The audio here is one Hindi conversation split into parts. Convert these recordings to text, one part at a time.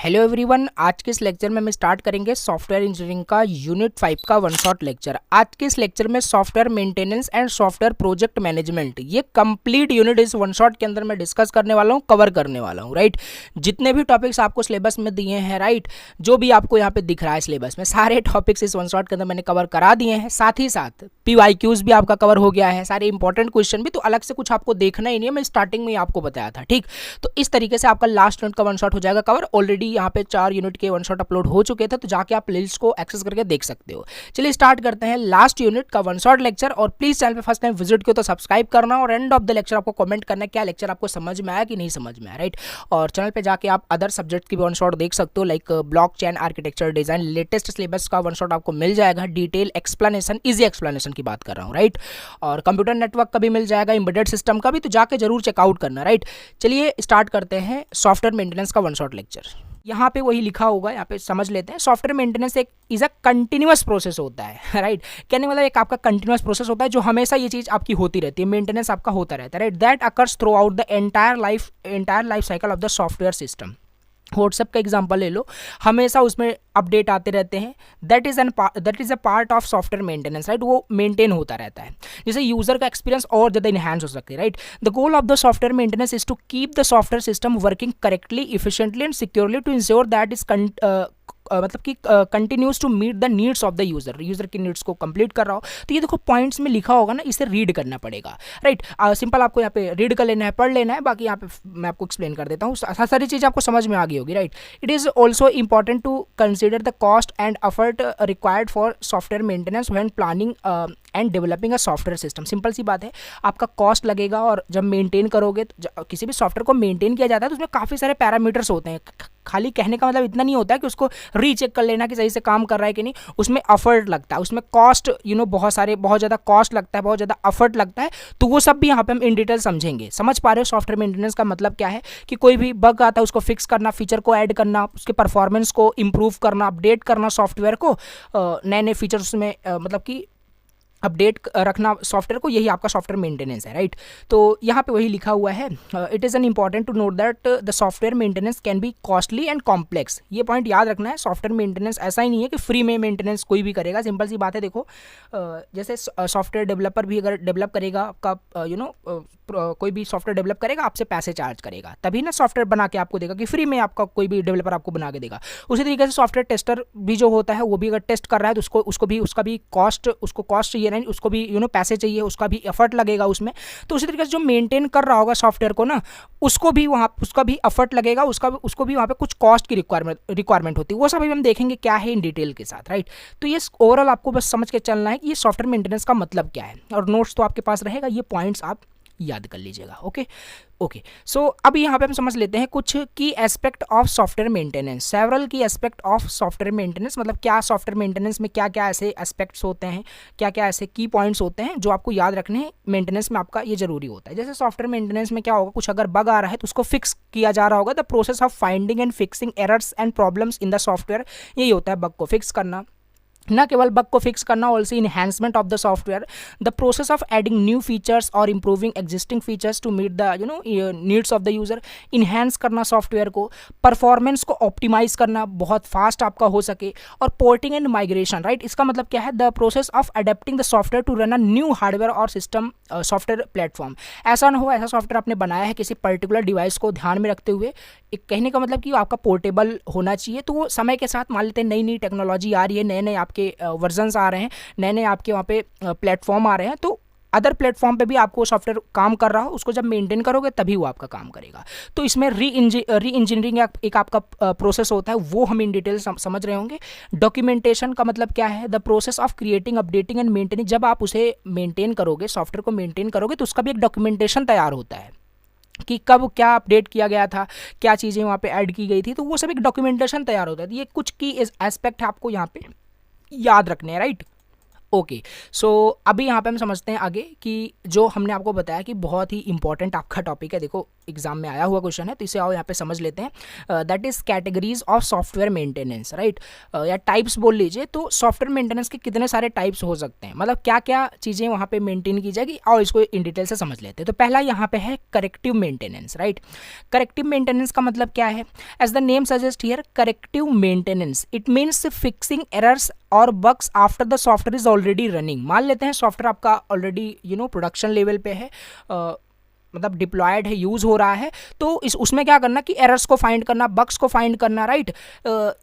हेलो एवरीवन, आज के इस लेक्चर में हम स्टार्ट करेंगे सॉफ्टवेयर इंजीनियरिंग का यूनिट 5 का वन शॉट लेक्चर। आज के इस लेक्चर में software maintenance and software project management, ये कंप्लीट यूनिट इस वन शॉट के अंदर मैं डिस्कस करने वाला हूँ, कवर करने वाला हूँ। राइट, जितने भी टॉपिक्स आपको सिलेबस में दिए हैं, राइट, जो भी आपको यहाँ पे दिख रहा है सिलेबस में, सारे टॉपिक्स इस वन शॉट के अंदर मैंने कवर करा दिए हैं। साथ ही साथ PYQs भी आपका कवर हो गया है, सारे इंपॉर्टेंट क्वेश्चन भी, तो अलग से कुछ आपको देखना ही नहीं है, मैं स्टार्टिंग में ही आपको बताया था। ठीक, तो इस तरीके से आपका लास्ट यूनिट का वन शॉट हो जाएगा कवर। ऑलरेडी यहाँ पे 4 यूनिट के वन शॉट अपलोड हो चुके थे, तो जाके आप प्लेलिस्ट को एक्सेस करके देख सकते हो। चलिए स्टार्ट करते हैं लास्ट यूनिट का वन शॉट लेक्चर। और प्लीज चैनल पे फर्स्ट टाइम विजिट किया तो सब्सक्राइब करना, और एंड ऑफ द लेक्चर आपको कमेंट करना है क्या लेक्चर आपको समझ में आया कि नहीं समझ में आया। राइट, और चैनल पे जाके आप अदर सब्जेक्ट की भी वन शॉट देख सकते हो, like blockchain, architecture, design, latest syllabus का वन शॉट आपको मिल जाएगा। डिटेल एक्सप्लेनेशन, इजी एक्सप्लेनेशन की बात कर रहा हूँ। राइट, और कंप्यूटर नेटवर्क का भी मिल जाएगा, एम्बेडेड सिस्टम का भी, तो जाके जरूर चेकआउट करना। राइट, चलिए स्टार्ट करते हैं सॉफ्टवेयर मेंटेनेंस का वन शॉट लेक्चर। यहाँ पे वही लिखा होगा, यहाँ पे समझ लेते हैं। सॉफ्टवेयर मेंटेनेंस एक इज अ कंटिन्यूअस प्रोसेस होता है। राइट, कहने मतलब एक आपका कंटिन्यूअस प्रोसेस होता है जो हमेशा ये चीज़ आपकी होती रहती है, मेंटेनेंस आपका होता रहता है। Right, that occurs through out the entire life cycle of the software system. WhatsApp का एग्जांपल ले लो, हमेशा उसमें अपडेट आते रहते हैं। That is a part of software maintenance. Right, वो मेंटेन होता रहता है, जिससे यूजर का एक्सपीरियंस और ज़्यादा इनहेंस हो सकती है। Right, the goal of the software maintenance is to keep the software system working correctly, efficiently and securely to ensure that is मतलब कि continues to meet the needs of the user की नीड्स को कंप्लीट कर रहा हो। तो ये देखो पॉइंट्स में लिखा होगा ना, इसे रीड करना पड़ेगा। राइट, सिंपल आपको यहाँ पे रीड कर लेना है, पढ़ लेना है, बाकी यहाँ पे मैं आपको एक्सप्लेन कर देता हूँ, सारी चीज़ आपको समझ में आ गई होगी। Right, it is also important to consider the cost and effort required for software maintenance when planning and developing a software system. Simple सी बात है, आपका कॉस्ट लगेगा, और जब मेंटेन करोगे, तो किसी भी सॉफ्टवेयर को मेंटेन किया जाता है तो उसमें काफ़ी सारे पैरामीटर्स होते हैं। खाली कहने का मतलब इतना नहीं होता है कि उसको रीचेक कर लेना कि सही से काम कर रहा है कि नहीं, उसमें एफर्ट लगता है, उसमें कॉस्ट बहुत ज़्यादा कॉस्ट लगता है, बहुत ज़्यादा एफर्ट लगता है। तो वो सब भी यहाँ पे हम इन डिटेल समझेंगे। समझ पा रहे हो सॉफ्टवेयर मेंटेनेंस का मतलब क्या है? कि कोई भी बग आता है उसको फिक्स करना, फीचर को ऐड करना, उसके परफॉर्मेंस को इंप्रूव करना, अपडेट करना सॉफ्टवेयर को, नए नए फीचर्स में मतलब कि अपडेट रखना सॉफ्टवेयर को, यही आपका सॉफ्टवेयर मेंटेनेंस है। राइट, तो यहाँ पे वही लिखा हुआ है, it is an important to note that the software maintenance can be costly and complex. ये पॉइंट याद रखना है। सॉफ्टवेयर मेंटेनेंस ऐसा ही नहीं है कि फ्री में मेंटेनेंस कोई भी करेगा। सिंपल सी बात है, देखो जैसे सॉफ्टवेयर डेवलपर भी अगर डेवलप करेगा आपका कोई भी सॉफ्टवेयर डेवलप करेगा, आपसे पैसे चार्ज करेगा, तभी ना सॉफ्टवेयर बना के आपको देगा, कि फ्री में आपका कोई भी डेवलपर आपको बना के देगा। उसी तरीके से सॉफ्टवेयर टेस्टर भी जो होता है, वो भी अगर टेस्ट कर रहा है तो उसको भी कॉस्ट चाहिए, नहीं उसको भी पैसे चाहिए, उसका भी एफर्ट लगेगा उसमें। तो उसी तरीके से जो मेंटेन कर रहा होगा सॉफ्टवेयर को ना, उसका भी एफर्ट लगेगा, उसको भी वहाँ पे कुछ कॉस्ट की रिक्वायरमेंट होती है। वो सब हम देखेंगे क्या है इन डिटेल के साथ। राइट, तो ये ओवरऑल आपको बस समझ के चलना है कि ये सॉफ्टवेयर मेंटेनेंस का मतलब क्या है, और नोट्स तो आपके पास रहेगा, ये पॉइंट्स आप याद कर लीजिएगा। ओके, सो अब यहाँ पे हम समझ लेते हैं कुछ की aspect of software maintenance. Several की एस्पेक्ट ऑफ सॉफ्टवेयर मेंटेनेंस, मतलब क्या सॉफ्टवेयर मेंटेनेंस में क्या क्या ऐसे एस्पेक्ट्स होते हैं, क्या क्या ऐसे की पॉइंट्स होते हैं जो आपको याद रखने हैं। मेंटेनेंस में आपका ये जरूरी होता है। जैसे सॉफ्टवेयर मेंटेनेंस में क्या होगा, कुछ अगर बग आ रहा है तो उसको फिक्स किया जा रहा होगा। The process of finding and fixing errors and problems in the software, यही होता है बग को फिक्स करना। ना केवल बग को फिक्स करना, also enhancement of the software, the process of adding new features और improving existing features to meet the needs of the user. Enhance करना सॉफ्टवेयर को, परफॉर्मेंस को ऑप्टिमाइज करना, बहुत फास्ट आपका हो सके। और पोर्टिंग एंड माइग्रेशन। राइट, इसका मतलब क्या है, the process of adapting the software to run a new hardware और सिस्टम सॉफ्टवेयर प्लेटफॉर्म। ऐसा ना हो, ऐसा सॉफ्टवेयर आपने बनाया है किसी पर्टिकुलर डिवाइस को ध्यान में रखते हुए, एक कहने का मतलब कि आपका पोर्टेबल होना चाहिए। तो वो समय के साथ मान लेते हैं नई नई टेक्नोलॉजी आ रही है, नए नए आपके वर्जन्स आ रहे हैं, नए नए आपके वहाँ पे प्लेटफॉर्म आ रहे हैं, तो अदर प्लेटफॉर्म पे भी आपको सॉफ्टवेयर काम कर रहा हो, उसको जब मेंटेन करोगे तभी वो आपका काम करेगा। तो इसमें री इंजीनियरिंग एक आपका प्रोसेस होता है, वो हम इन डिटेल समझ रहे होंगे। डॉक्यूमेंटेशन का मतलब क्या है, the process of creating, updating and maintaining. जब आप उसे मेंटेन करोगे, सॉफ्टवेयर को मेंटेन करोगे, तो उसका भी एक डॉक्यूमेंटेशन तैयार होता है कि कब क्या अपडेट किया गया था, क्या चीज़ें वहाँ पे ऐड की गई थी, तो वो सब एक डॉक्यूमेंटेशन तैयार होता है। ये कुछ की एस्पेक्ट आपको यहाँ पे याद रखने हैं। राइट, ओके, सो अभी यहाँ पे हम समझते हैं आगे कि जो हमने आपको बताया कि बहुत ही इंपॉर्टेंट आपका टॉपिक है, देखो एग्जाम में आया हुआ क्वेश्चन है, तो इसे आओ यहाँ पे समझ लेते हैं। That is categories of software maintenance, right, या टाइप्स बोल लीजिए। तो सॉफ्टवेयर मेंटेनेंस के कितने सारे टाइप्स हो सकते हैं, मतलब क्या क्या चीज़ें वहाँ पे मेंटेन की जाएगी, और इसको इन डिटेल से समझ लेते हैं। तो पहला यहाँ पे है corrective maintenance, right. Corrective maintenance का मतलब क्या है? As the name suggest here, corrective maintenance it means fixing errors और bugs after the software is already running. मान लेते हैं सॉफ्टवेयर आपका ऑलरेडी प्रोडक्शन लेवल पे है, मतलब डिप्लॉयड है, यूज़ हो रहा है, तो इस उसमें क्या करना कि एरर्स को फाइंड करना, बग्स को फाइंड करना, राइट।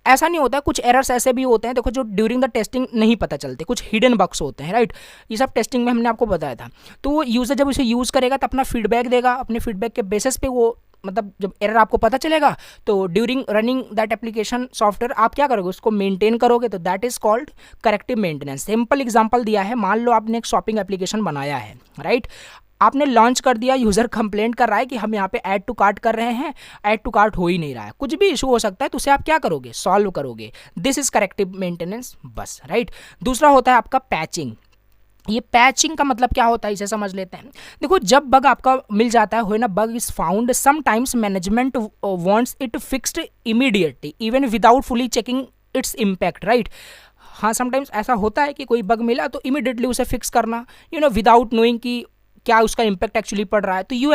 ऐसा नहीं होता, कुछ एरर्स ऐसे भी होते हैं देखो जो ड्यूरिंग द टेस्टिंग नहीं पता चलते, कुछ हिडन बग्स होते हैं, राइट। ये सब टेस्टिंग में हमने आपको बताया था। तो वो यूज़र जब इसे यूज़ करेगा तो अपना फीडबैक देगा, अपने फीडबैक के बेसिस पे वो, मतलब जब एरर आपको पता चलेगा तो during running that application software आप क्या करोगे, उसको मेंटेन करोगे, तो that is called corrective maintenance. Simple example दिया है, मान लो आपने एक शॉपिंग एप्लीकेशन बनाया है, राइट। आपने लॉन्च कर दिया, यूज़र कंप्लेंट कर रहा है कि हम यहाँ पे ऐड टू कार्ट कर रहे हैं, ऐड टू कार्ट हो ही नहीं रहा है, कुछ भी इशू हो सकता है, तो उसे आप क्या करोगे, सॉल्व करोगे। दिस इज करेक्टिव मेंटेनेंस, बस, राइट। दूसरा होता है आपका पैचिंग। ये पैचिंग का मतलब क्या होता है, इसे समझ लेते हैं। देखो जब बग आपका मिल जाता है, हो ना, bug is found, sometimes management wants it fixed immediately even without fully checking its impact, right. हाँ, समटाइम्स ऐसा होता है कि कोई बग मिला तो इमीडिएटली उसे फिक्स करना, विदाउट नोइंग कि क्या उसका इम्पैक्ट एक्चुअली पड़ रहा है। तो you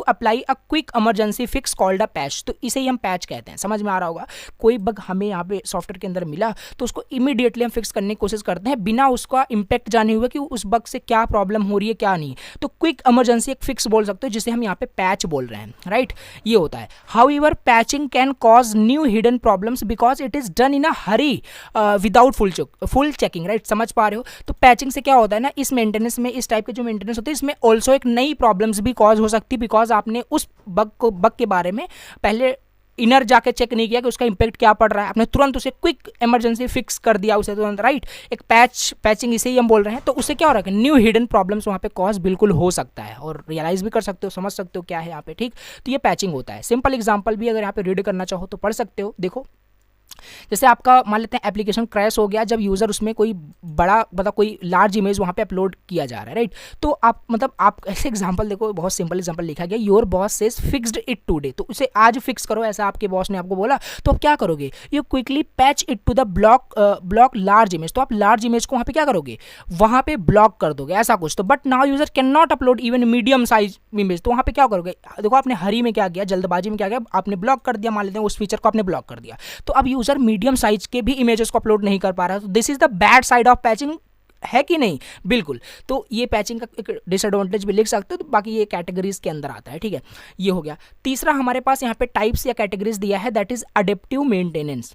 apply a quick emergency fix called a patch. तो इसे ही हम पैच कहते हैं, समझ में आ रहा होगा। कोई बग हमें यहाँ पे सॉफ्टवेयर के अंदर मिला तो उसको इमीडिएटली हम फिक्स करने की कोशिश करते हैं बिना उसका इम्पैक्ट जाने हुए कि उस बग से क्या प्रॉब्लम हो रही है क्या नहीं। तो क्विक इमरजेंसी एक फिक्स बोल सकते हो, जिसे हम यहाँ पे पैच बोल रहे हैं, राइट। ये होता है। However patching can cause new hidden problems because it is done in a hurry without full checking, right. समझ पा रहे हो। तो पैचिंग से क्या होता है ना, इस मेंटेनेंस में, इस टाइप के जो मेंटेनेंस होते हैं में ऑल्सो एक नई प्रॉब्लम्स भी कॉज हो सकती है, बिकॉज आपने उस बग के बारे में पहले इनर जाके चेक नहीं किया कि उसका इंपैक्ट क्या पड़ रहा है, आपने तुरंत उसे क्विक इमरजेंसी फिक्स कर दिया उसे तुरंत, राइट। एक पैचिंग इसे ही हम बोल रहे हैं। तो उससे क्या हो रहा है, न्यू हिडन प्रॉब्लम्स वहाँ पे कॉज बिल्कुल हो सकता है, और रियलाइज भी कर सकते हो, समझ सकते हो क्या है यहाँ पे, ठीक। तो ये पैचिंग होता है। सिंपल एग्जाम्पल भी अगर यहाँ पे रीड करना चाहो तो पढ़ सकते हो। देखो जैसे आपका मान लेते हैं एप्लीकेशन क्रैश हो गया जब यूज़र उसमें कोई बड़ा, मतलब कोई लार्ज इमेज वहाँ पे अपलोड किया जा रहा है, राइट। तो आप ऐसे एग्जांपल देखो, बहुत सिंपल एग्जांपल लिखा गया, your boss says fixed it today, तो उसे आज फिक्स करो, ऐसा आपके बॉस ने आपको बोला। तो आप क्या करोगे, you quickly patch it to the block large image. तो आप लार्ज इमेज को वहाँ पे क्या करोगे, वहाँ पे ब्लॉक कर दोगे, ऐसा कुछ। तो but now user can not upload even medium size image, तो वहाँ पे क्या करोगे, देखो आपने हरी में क्या किया, जल्दबाजी में क्या किया, आपने ब्लॉक कर दिया, मान लेते हैं उस फीचर को आपने ब्लॉक कर दिया। तो अब यूजर मीडियम साइज के भी इमेजेस को अपलोड नहीं कर पा रहा है। तो this is the bad side of patching, है कि नहीं, बिल्कुल। तो ये पैचिंग का एक डिसएडवांटेज भी लिख सकते हो। तो बाकी ये कैटेगरीज के अंदर आता है, ठीक है। ये हो गया। तीसरा हमारे पास यहाँ पे टाइप्स या कैटेगरीज दिया है, दैट इज अडेप्टिव मेंटेनेंस।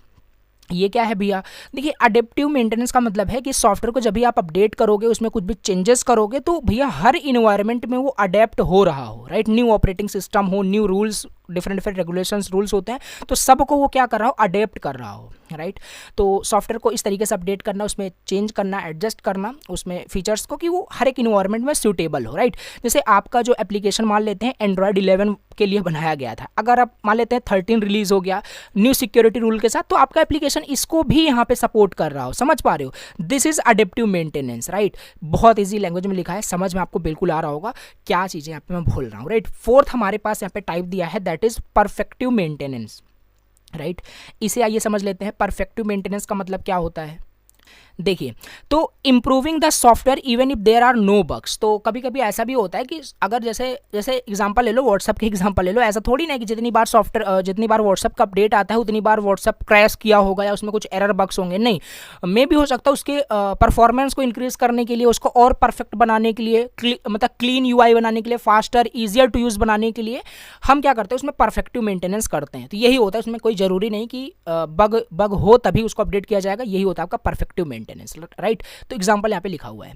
ये क्या है भैया, देखिए अडेप्टिव मेंटेनेंस का मतलब है कि सॉफ्टवेयर को जब भी आप अपडेट करोगे, उसमें कुछ भी चेंजेस करोगे, तो भैया हर इन्वायरमेंट में वो अडेप्ट हो रहा हो, राइट। न्यू ऑपरेटिंग सिस्टम हो, new rules, different regulations, rules होते हैं, तो सबको वो क्या कर रहा हो, अडेप्ट कर रहा हो, राइट। तो सॉफ्टवेयर को इस तरीके से अपडेट करना, उसमें चेंज करना, एडजस्ट करना उसमें फीचर्स को, कि वो हर एक इन्वायरमेंट में सूटेबल हो, राइट। जैसे आपका जो एप्लीकेशन मान लेते हैं एंड्रॉयड 11 के लिए बनाया गया था, अगर आप मान लेते हैं 13 रिलीज हो गया न्यू सिक्योरिटी रूल के साथ, तो आपका एप्लीकेशन इसको भी यहाँ पे सपोर्ट कर रहा हो, समझ पा रहे हो। This is adaptive maintenance, right. बहुत ईजी लैंग्वेज में लिखा है, समझ में आपको बिल्कुल आ रहा होगा क्या चीज़ें यहाँ पे मैं बोल रहा हूँ, राइट। फोर्थ हमारे पास यहाँ पे टाइप दिया है, that is perfective maintenance, right. इसे आइए समझ लेते हैं। परफेक्टिव मेंटेनेंस का मतलब क्या होता है, देखिए, तो improving the software even if there are no bugs. तो कभी कभी ऐसा भी होता है कि अगर जैसे एग्जांपल ले लो, व्हाट्सअप के एग्जांपल ले लो, ऐसा थोड़ी ना कि जितनी बार व्हाट्सअप का अपडेट आता है उतनी बार व्हाट्सअप क्रैश किया होगा या उसमें कुछ एरर बग्स होंगे, नहीं। मे भी हो सकता है उसके परफॉर्मेंस को इंक्रीज करने के लिए, उसको और परफेक्ट बनाने के लिए, मतलब क्लीन यूआई बनाने के लिए, फास्टर ईजियर टू यूज़ बनाने के लिए हम क्या करते हैं, उसमें परफेक्टिव मेंटेनेंस करते हैं। तो यही होता है, उसमें कोई ज़रूरी नहीं कि बग हो तभी उसको अपडेट किया जाएगा, यही होता है आपका परफेक्टिव मेंटेनेंस, राइट। तो एग्जांपल यहाँ पे लिखा हुआ है।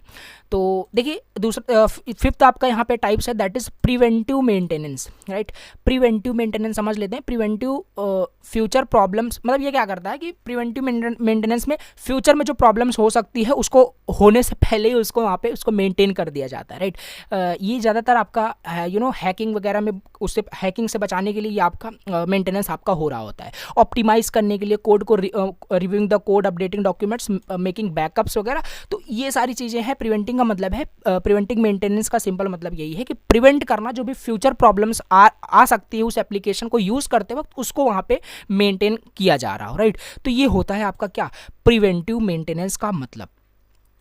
तो देखिए दूसरा फिफ्थ आपका यहाँ पे टाइप्स है, that is preventive maintenance, right. Preventive maintenance समझ लेते हैं। प्रिवेंटिव फ्यूचर प्रॉब्लम्स, मतलब ये क्या करता है कि प्रिवेंटिव मेंटेनेंस में फ्यूचर में जो प्रॉब्लम्स हो सकती है उसको होने से पहले ही उसको वहाँ पे उसको मेंटेन कर दिया जाता है, राइट। ये ज़्यादातर आपका हैकिंग वगैरह में, उससे हैकिंग से बचाने के लिए ये आपका मेंटेनेंस आपका हो रहा होता है। ऑप्टिमाइज करने के लिए, कोड को reviewing the code, updating documents, making taking backups वगैरह। तो ये सारी चीज़ें हैं। प्रिवेंटिंग का मतलब है, प्रिवेंटिंग मेंटेनेंस का सिंपल मतलब यही है कि प्रिवेंट करना, जो भी फ्यूचर प्रॉब्लम्स आ सकती है उस एप्लीकेशन को यूज़ करते वक्त, उसको वहाँ पे मेंटेन किया जा रहा हो, राइट। तो ये होता है आपका क्या, प्रिवेंटिव मेंटेनेंस का मतलब।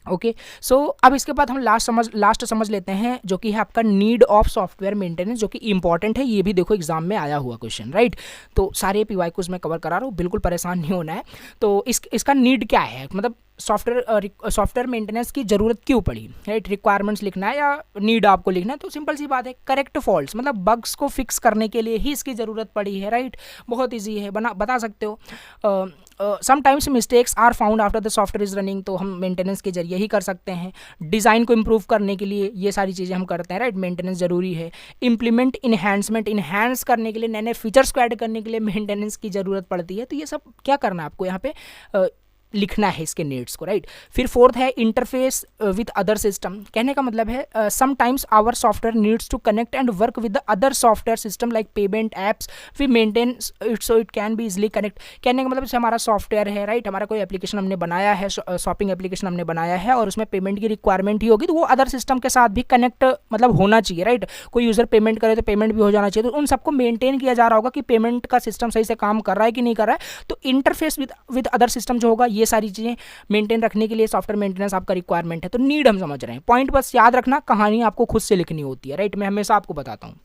ओके, सो अब इसके बाद हम लास्ट समझ लेते हैं, जो कि है आपका नीड ऑफ सॉफ्टवेयर मेंटेनेंस, जो कि इंपॉर्टेंट है। ये भी देखो एग्जाम में आया हुआ क्वेश्चन, राइट। तो सारे पीवाई को मैं कवर करा रहा हूँ, बिल्कुल परेशान नहीं होना है। तो इसका नीड क्या है, मतलब सॉफ्टवेयर मेंटेनेंस की ज़रूरत क्यों पड़ी, राइट। रिक्वायरमेंट्स लिखना है या नीड आपको लिखना है, तो सिंपल सी बात है, करेक्ट फॉल्ट्स मतलब बग्स को फिक्स करने के लिए ही इसकी ज़रूरत पड़ी है, राइट। बहुत ईजी है, बता सकते हो। Sometimes mistakes are found after the software is running, तो हम मेंटेनेंस के जरिए ही कर सकते हैं। डिज़ाइन को इम्प्रूव करने के लिए ये सारी चीज़ें हम करते हैं, राइट। मेंटेनेंस ज़रूरी है। इम्प्लीमेंट इन्हांस करने के लिए, नए नए फीचर्स को ऐड करने के लिए मेंटेनेंस की ज़रूरत पड़ती है। तो ये सब क्या करना है आपको यहाँ पे लिखना है इसके नीड्स को, राइट। फिर फोर्थ है इंटरफेस विद अदर सिस्टम। कहने का मतलब है sometimes our software needs to connect and work with the other software system like payment apps, we maintain it so it can be easily connect. कहने का मतलब जैसे हमारा सॉफ्टवेयर है, राइट, हमारा कोई एप्लीकेशन हमने बनाया है, शॉपिंग एप्लीकेशन हमने बनाया है, और उसमें पेमेंट की रिक्वायरमेंट ही होगी, तो वो अदर सिस्टम के साथ भी कनेक्ट मतलब होना चाहिए, राइट। कोई यूज़र पेमेंट करे तो पेमेंट भी हो जाना चाहिए, तो उन सबको मेंटेन किया जा रहा होगा कि पेमेंट का सिस्टम सही से काम कर रहा है कि नहीं कर रहा है। तो इंटरफेस विद अदर सिस्टम जो होगा, ये सारी चीज़ें मेंटेन रखने के लिए सॉफ्टवेयर मेंटेनेंस आपका रिक्वायरमेंट है। तो नीड हम समझ रहे हैं, पॉइंट बस याद रखना, कहानी आपको खुद से लिखनी होती है, राइट। मैं हमेशा आपको बताता हूँ।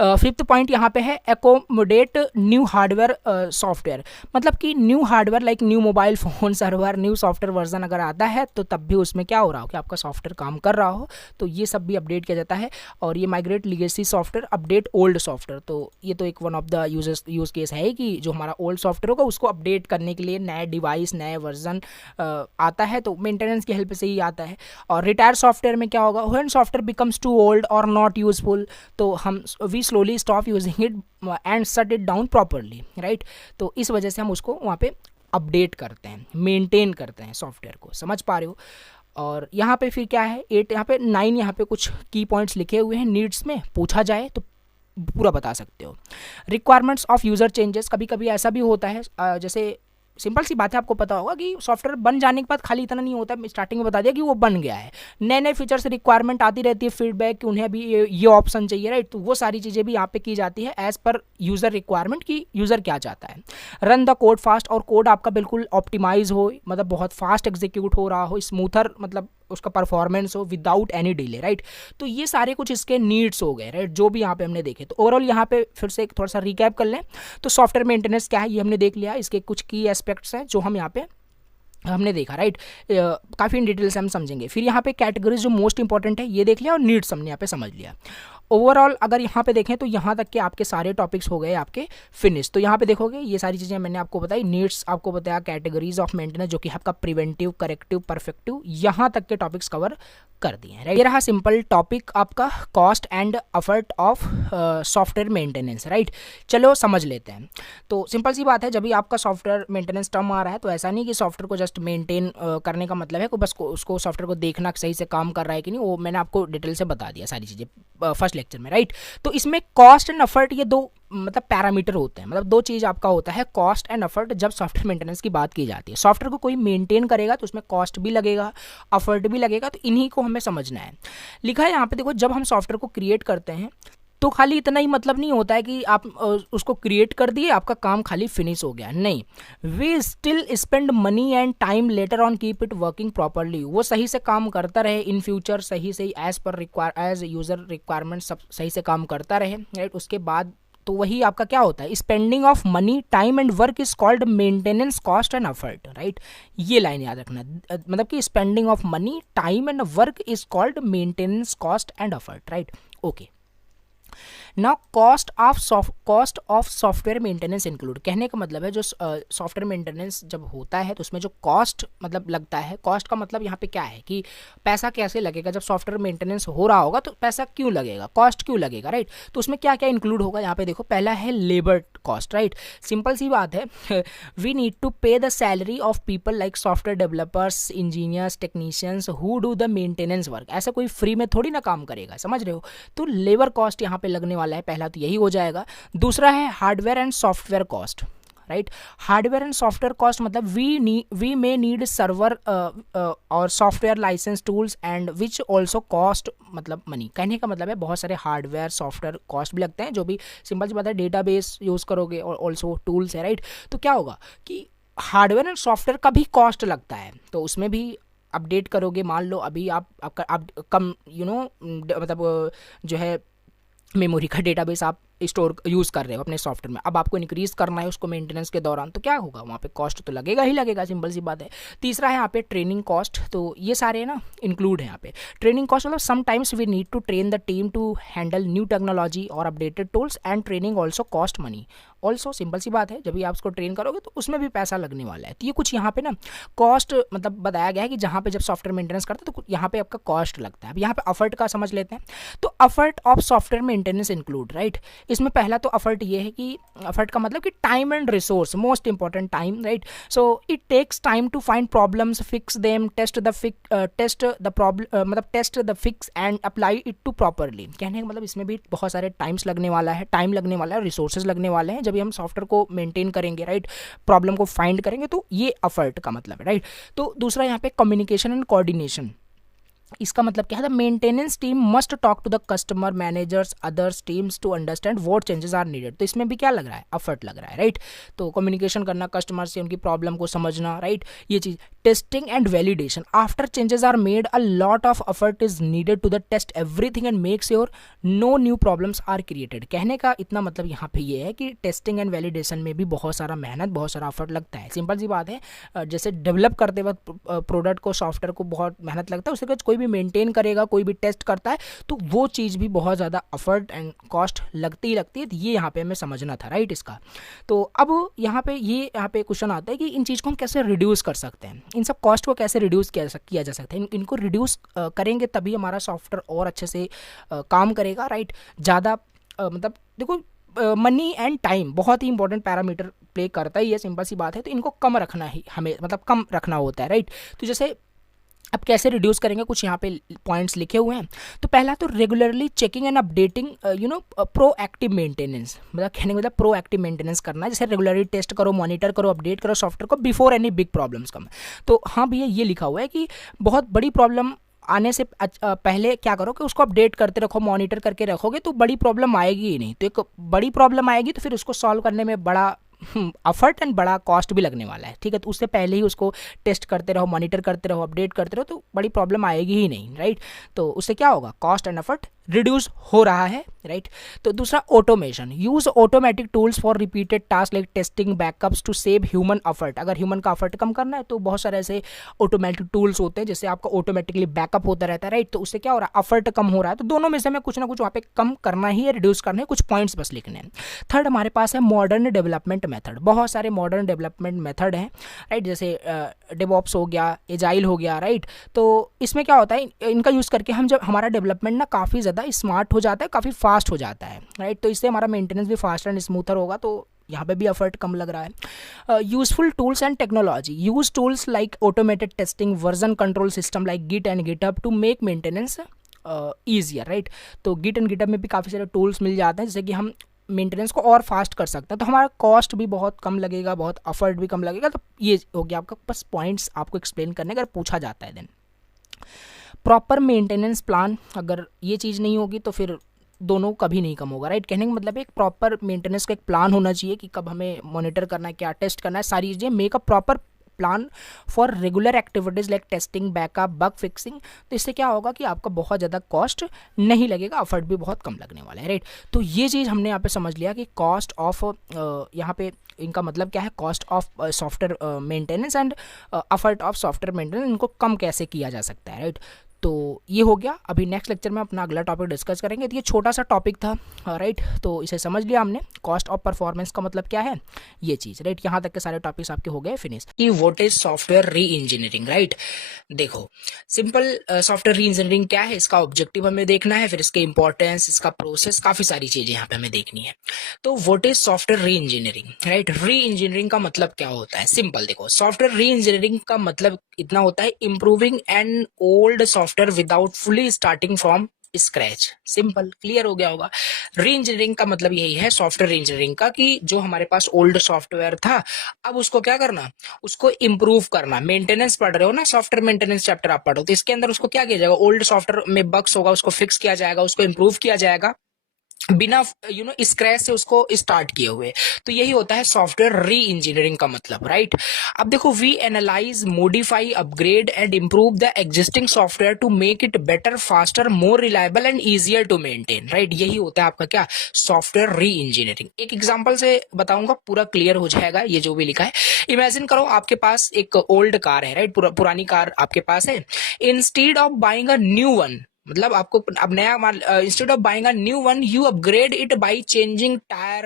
फिफ्थ पॉइंट यहाँ पे है एकोमोडेट न्यू हार्डवेयर सॉफ्टवेयर, मतलब कि new hardware like new mobile phone server, new software version अगर आता है तो तब भी उसमें क्या हो रहा हो कि आपका सॉफ्टवेयर काम कर रहा हो, तो ये सब भी अपडेट किया जाता है। और ये migrate legacy software, update old software, तो ये तो एक one of the use case है कि जो हमारा ओल्ड सॉफ्टवेयर होगा उसको अपडेट करने के लिए नए डिवाइस, नए वर्जन आता है, तो मेंटेनेंस की हेल्प से ही आता है। और रिटायर सॉफ्टवेयर में क्या होगा, when software becomes too old और नॉट यूजफुल, तो हम we slowly stop using it and shut it down properly, right. तो इस वजह से हम उसको वहाँ पे अपडेट करते हैं, मेंटेन करते हैं सॉफ्टवेयर को, समझ पा रहे हो। और यहाँ पे फिर क्या है 8, यहाँ पे 9, यहाँ पे कुछ की पॉइंट्स लिखे हुए हैं नीड्स में, पूछा जाए तो पूरा बता सकते हो। रिक्वायरमेंट्स ऑफ यूज़र चेंजेस, कभी कभी ऐसा भी होता है, जैसे सिंपल सी बात है, आपको पता होगा कि सॉफ्टवेयर बन जाने के बाद खाली इतना नहीं होता, स्टार्टिंग में बता दिया कि वो बन गया है, नए नए फीचर्स रिक्वायरमेंट आती रहती है, फीडबैक कि उन्हें अभी ये ऑप्शन चाहिए, राइट। तो वो सारी चीज़ें भी यहाँ पे की जाती है एज पर यूज़र रिक्वायरमेंट की यूज़र क्या चाहता है। रन द कोड फास्ट, और कोड आपका बिल्कुल ऑप्टिमाइज हो, मतलब बहुत फास्ट एग्जीक्यूट हो रहा हो, स्मूथर मतलब उसका परफॉर्मेंस हो विदाउट एनी डिले, राइट। तो ये सारे कुछ इसके नीड्स हो गए, राइट, जो भी यहाँ पे हमने देखे। तो ओवरऑल यहाँ पे फिर से एक थोड़ा सा रिकैप कर लें, तो सॉफ्टवेयर मेंटेनेंस क्या है ये हमने देख लिया, इसके कुछ की एस्पेक्ट्स हैं जो हम यहाँ पे हमने देखा, राइट। काफ़ी इन डिटेल से हम समझेंगे। फिर यहाँ पे कैटेगरीज जो मोस्ट इंपॉर्टेंट है ये देख लिया, और नीड्स हमने यहाँ पे समझ लिया। ओवरऑल अगर यहाँ पे देखें तो यहाँ तक के आपके सारे टॉपिक्स हो गए आपके फिनिश। तो यहाँ पे देखोगे ये सारी चीज़ें मैंने आपको बताई, नीड्स आपको बताया, कैटेगरीज ऑफ मेंटेनेंस जो कि आपका प्रिवेंटिव, करेक्टिव, परफेक्टिव, यहाँ तक के टॉपिक्स कवर कर दिए हैं, राइट। ये रहा सिंपल टॉपिक आपका cost and effort of software maintenance, right. चलो समझ लेते हैं। तो सिंपल सी बात है, जब भी आपका सॉफ्टवेयर मेंटेनेंस टर्म आ रहा है तो ऐसा नहीं कि सॉफ्टवेयर को जस्ट मेंटेन करने का मतलब है कि बस उसको सॉफ्टवेयर को देखना सही से काम कर रहा है कि नहीं, वो मैंने आपको डिटेल से बता दिया सारी चीज़ें फर्स्ट लेक्चर में, राइट। तो इसमें कॉस्ट एंड एफर्ट ये दो मतलब पैरामीटर होते हैं, मतलब दो चीज़ आपका होता है, कॉस्ट एंड एफर्ट। जब सॉफ्टवेयर मेंटेनेंस की बात की जाती है, सॉफ्टवेयर को कोई मेंटेन करेगा तो उसमें कॉस्ट भी लगेगा, एफर्ट भी लगेगा, तो इन्हीं को हमें समझना है। लिखा है यहाँ पे देखो, जब हम सॉफ्टवेयर को क्रिएट करते हैं तो खाली इतना ही मतलब नहीं होता है कि आप उसको क्रिएट कर दिए, आपका काम खाली फिनिश हो गया, नहीं। We still spend money and time later on keep it working properly, वो सही से काम करता रहे इन फ्यूचर, सही से एज यूज़र रिक्वायरमेंट सब सही से काम करता रहे, राइट। उसके बाद तो वही आपका क्या होता है, spending of money, time and work is called maintenance, cost and effort, right. ये लाइन याद रखना, मतलब कि spending of money, time and work is called maintenance, cost and effort, right. Okay, now cost of software maintenance include, कहने का मतलब है जो सॉफ्टवेयर मेंटेनेंस जब होता है तो उसमें जो कॉस्ट मतलब लगता है, कॉस्ट का मतलब यहाँ पे क्या है कि पैसा कैसे लगेगा, जब सॉफ्टवेयर मेंटेनेंस हो रहा होगा तो पैसा क्यों लगेगा, कॉस्ट क्यों लगेगा, राइट। तो उसमें क्या क्या इंक्लूड होगा, यहाँ पे देखो, पहला है लेबर कॉस्ट, राइट। सिंपल सी बात है, वी नीड टू पे the salary of people like software developers, engineers, technicians who do the maintenance work. ऐसा कोई फ्री में थोड़ी ना काम करेगा, समझ रहे हो। तो लेबर कॉस्ट यहाँ पे लगने वाला है, पहला तो यही हो जाएगा। दूसरा है hardware and software cost, right. Hardware and software cost मतलब वी मे नीड सर्वर और software license tools and which also cost मतलब मनी। कहने का मतलब है बहुत सारे हार्डवेयर सॉफ्टवेयर कॉस्ट भी लगते हैं, जो भी सिंपल सी बात है डेटाबेस यूज़ करोगे और ऑल्सो टूल्स है, राइट। तो क्या होगा कि हार्डवेयर एंड सॉफ्टवेयर का भी कॉस्ट लगता है, तो उसमें भी अपडेट करोगे। मान लो अभी आप कम मतलब जो है मेमोरी का डेटाबेस आप स्टोर यूज़ कर रहे हो अपने सॉफ्टवेयर में, अब आपको इंक्रीज़ करना है उसको मेंटेनेंस के दौरान, तो क्या होगा वहाँ पे कॉस्ट तो लगेगा ही लगेगा, सिंपल सी बात है। तीसरा है यहाँ पे ट्रेनिंग कॉस्ट, तो ये सारे ना इंक्लूड है यहाँ पे। ट्रेनिंग कॉस्ट मतलब sometimes we need to train the team to handle new technology और updated tools and training also cost money. Also simple सी बात है, जब भी आप उसको ट्रेन करोगे तो उसमें भी पैसा लगने वाला है। तो ये कुछ यहाँ पे ना कॉस्ट मतलब बताया गया है कि जहाँ पे जब सॉफ्टवेयर मेंटेनेंस करते हैं तो यहाँ पे आपका कॉस्ट लगता है। अब यहाँ पे अफर्ट का समझ लेते हैं। तो effort of software maintenance include, right. इसमें पहला तो अफर्ट ये है कि अफर्ट का मतलब कि time and resource, most important time, right. So it takes time to find problems, fix them, test the problem मतलब test the fix and apply it to properly. कहने का मतलब इसमें भी बहुत सारे टाइम्स लगने वाला है, टाइम लगने वाला है, रिसोर्सेज लगने वाले हैं जब भी हम सॉफ्टवेयर को मेंटेन करेंगे, राइट। प्रॉब्लम को फाइंड करेंगे, तो ये अफर्ट का मतलब है, राइट। तो दूसरा यहाँ पे कम्युनिकेशन एंड कोऑर्डिनेशन। इसका मतलब क्या है, the maintenance team must talk to the customer managers others teams to understand what changes are needed. तो इसमें भी क्या लग रहा है, एफर्ट लग रहा है, राइट। तो कम्युनिकेशन करना कस्टमर से, उनकी प्रॉब्लम को समझना, राइट, ये चीज़। Testing and validation after changes are made a lot of effort is needed to the test everything and make sure no new problems are created. कहने का इतना मतलब यहाँ पे ये है कि टेस्टिंग एंड वैलिडेशन में भी बहुत सारा मेहनत, बहुत सारा एफर्ट लगता है। सिंपल सी बात है, जैसे डेवलप करते वक्त प्रोडक्ट को, सॉफ्टवेयर को बहुत मेहनत लगता है, उसके बाद कोई भी मेंटेन करेगा, कोई भी टेस्ट करता है, तो वो चीज़ भी बहुत ज़्यादा एफर्ट एंड कॉस्ट लगती ही लगती है। तो ये यहाँ पे हमें समझना था, राइट, इसका। तो अब यहाँ पे क्वेश्चन आता है कि इन चीज़ को हम कैसे रिड्यूस कर सकते हैं, इन सब कॉस्ट को कैसे रिड्यूस किया जा सकता है। इनको रिड्यूस करेंगे तभी हमारा सॉफ्टवेयर और अच्छे से काम करेगा, राइट। ज़्यादा मतलब देखो मनी एंड टाइम बहुत ही इंपॉर्टेंट पैरामीटर प्ले करता ही है, सिंपल सी बात है। तो इनको कम रखना ही हमें मतलब कम रखना होता है, राइट। तो जैसे अब कैसे रिड्यूस करेंगे, कुछ यहाँ पे पॉइंट्स लिखे हुए हैं। तो पहला तो regularly checking and updating proactive maintenance, मतलब कहने का मतलब प्रोएक्टिव मेंटेनेंस करना है। जैसे रेगुलरली टेस्ट करो, मॉनिटर करो, अपडेट करो सॉफ्टवेयर को बिफोर एनी बिग प्रॉब्लम्स कम। तो हाँ भैया, ये लिखा हुआ है कि बहुत बड़ी प्रॉब्लम आने से पहले क्या करो कि उसको अपडेट करते रखो, मॉनिटर करके रखोगे तो बड़ी प्रॉब्लम आएगी ही नहीं। तो एक बड़ी प्रॉब्लम आएगी तो फिर उसको सॉल्व करने में बड़ा एफर्ट एंड बड़ा कॉस्ट भी लगने वाला है, ठीक है। तो उससे पहले ही उसको टेस्ट करते रहो, मॉनिटर करते रहो, अपडेट करते रहो, तो बड़ी प्रॉब्लम आएगी ही नहीं, राइट। तो उससे क्या होगा, कॉस्ट एंड एफर्ट रिड्यूस हो रहा है, राइट। तो दूसरा automation, use automatic tools for repeated task like testing backups to save human effort. अगर ह्यूमन का एफर्ट कम करना है तो बहुत सारे ऐसे ऑटोमेटिक टूल्स होते हैं जिससे आपका ऑटोमेटिकली बैकअप होता रहता है, राइट। तो उससे क्या हो रहा है, एफर्ट कम हो रहा है। तो दोनों में से हमें कुछ ना कुछ वहाँ पे कम करना ही है, रिड्यूस करना है, कुछ पॉइंट्स बस लिखने हैं। थर्ड हमारे पास है मॉडर्न डेवलपमेंट मेथड। बहुत सारे मॉडर्न डेवलपमेंट मेथड हैं, राइट। जैसे डेवऑप्स हो गया, एजाइल हो गया, राइट। तो इसमें क्या होता है, इनका यूज़ करके हम जब हमारा डेवलपमेंट ना काफ़ी ज़्यादा स्मार्ट हो जाता है, काफ़ी फास्ट हो जाता है, राइट। तो इससे हमारा मेंटेनेंस भी फास्ट एंड स्मूथर होगा, तो यहाँ पे भी एफर्ट कम लग रहा है। Useful tools and technology, use tools like automated testing, version control system like Git and GitHub to make maintenance easier, right. तो गिट एंड गिटहब में भी काफ़ी सारे टूल्स मिल जाते हैं जिससे कि हम मेंटेनेंस को और फास्ट कर सकते हैं। तो हमारा कॉस्ट भी बहुत कम लगेगा, बहुत एफर्ट भी कम लगेगा। तो ये हो गया आपका बस पॉइंट्स आपको एक्सप्लेन करने का, अगर पूछा जाता है। देन प्रॉपर मेंटेनेंस प्लान, अगर ये चीज़ नहीं होगी तो फिर दोनों कभी नहीं कम होगा, राइट। कहने का मतलब एक प्रॉपर मेंटेनेंस का एक प्लान होना चाहिए कि कब हमें मॉनिटर करना है, क्या टेस्ट करना है, सारी चीज़ें। Make a proper plan for regular activities like testing, backup, bug fixing. तो इससे क्या होगा कि आपका बहुत ज़्यादा कॉस्ट नहीं लगेगा, एफर्ट भी बहुत कम लगने वाला है, राइट। तो ये चीज़ हमने यहाँ पे समझ लिया कि कॉस्ट ऑफ यहाँ पे इनका मतलब क्या है, cost of software maintenance and effort of software maintenance, इनको कम कैसे किया जा सकता है, राइट। तो ये हो गया। अभी नेक्स्ट लेक्चर में अपना अगला टॉपिक डिस्कस करेंगे। तो ये छोटा सा टॉपिक था, राइट। तो इसे समझ लिया हमने, कॉस्ट ऑफ परफॉर्मेंस का मतलब क्या है, ये चीज़, राइट। यहाँ तक के सारे टॉपिक्स आपके हो गए फिनिश। कि व्हाट इज सॉफ्टवेयर री इंजीनियरिंग, राइट। देखो सिंपल, सॉफ्टवेयर री इंजीनियरिंग क्या है, इसका ऑब्जेक्टिव हमें देखना है, फिर इसके इंपॉर्टेंस, इसका प्रोसेस, काफ़ी सारी चीज़ें यहाँ पे हमें देखनी है। तो व्हाट इज सॉफ्टवेयर री इंजीनियरिंग, राइट। री इंजीनियरिंग का मतलब क्या होता है, सिंपल देखो, सॉफ्टवेयर री इंजीनियरिंग का मतलब इतना होता है, improving an old software without fully starting from scratch. Simple, clear हो गया होगा। री इंजीनियरिंग का मतलब यही है सॉफ्टवेयर इंजीनियरिंग का कि जो हमारे पास ओल्ड सॉफ्टवेयर था अब उसको क्या करना, उसको इम्प्रूव करना। मेंटेनेंस पढ़ रहे हो ना, सॉफ्टवेयर मेंटेनेंस चैप्टर आप पढ़ो, तो इसके अंदर उसको क्या किया जाएगा, ओल्ड सॉफ्टवेयर में बग्स होगा उसको फिक्स किया जाएगा, उसको इम्प्रूव किया जाएगा बिना स्क्रैच से उसको स्टार्ट किए हुए। तो यही होता है सॉफ्टवेयर री इंजीनियरिंग का मतलब, राइट। अब देखो, we analyze, modify, upgrade and improve the existing software to make it better, faster, more reliable and easier to maintain, right. यही होता है आपका क्या, सॉफ्टवेयर री इंजीनियरिंग। एक एग्जांपल से बताऊंगा, पूरा क्लियर हो जाएगा ये जो भी लिखा है। इमेजिन करो आपके पास एक ओल्ड कार है, राइट, पुरानी कार आपके पास है। Instead of buying a new one, मतलब आपको अब नया माल, instead of buying a new one you upgrade it by changing tyre,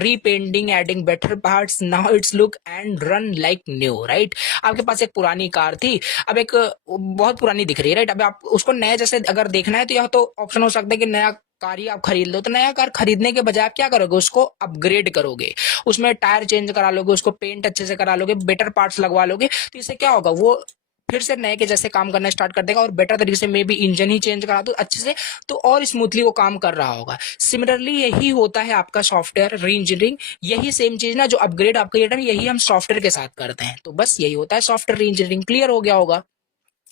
repainting, adding better parts, now it's look and run like new, right. आपके पास एक पुरानी कार थी, अब एक बहुत पुरानी दिख रही है, राइट। अब आप उसको नए जैसे अगर देखना है तो यह तो ऑप्शन हो सकता है कि नया कार ही आप खरीद लो। तो नया कार खरीदने के बजाय आप क्या करोगे, उसको अपग्रेड करोगे, उसमें टायर चेंज करा लोगे, उसको पेंट अच्छे से करा लोगे, बेटर पार्ट्स लगवा लोगे। तो इससे क्या होगा, वो फिर से नए के जैसे काम करना स्टार्ट कर देगा और बेटर तरीके से, may be engine he change करा दो अच्छे से, तो और स्मूथली वो काम कर रहा होगा। सिमिलरली यही होता है आपका सॉफ्टवेयर री इंजीनियरिंग। यही सेम चीज ना, जो अपग्रेड आपका ये यही हम सॉफ्टवेयर के साथ करते हैं। तो बस यही होता है सॉफ्टवेयर री इंजीनियरिंग। क्लियर हो गया होगा।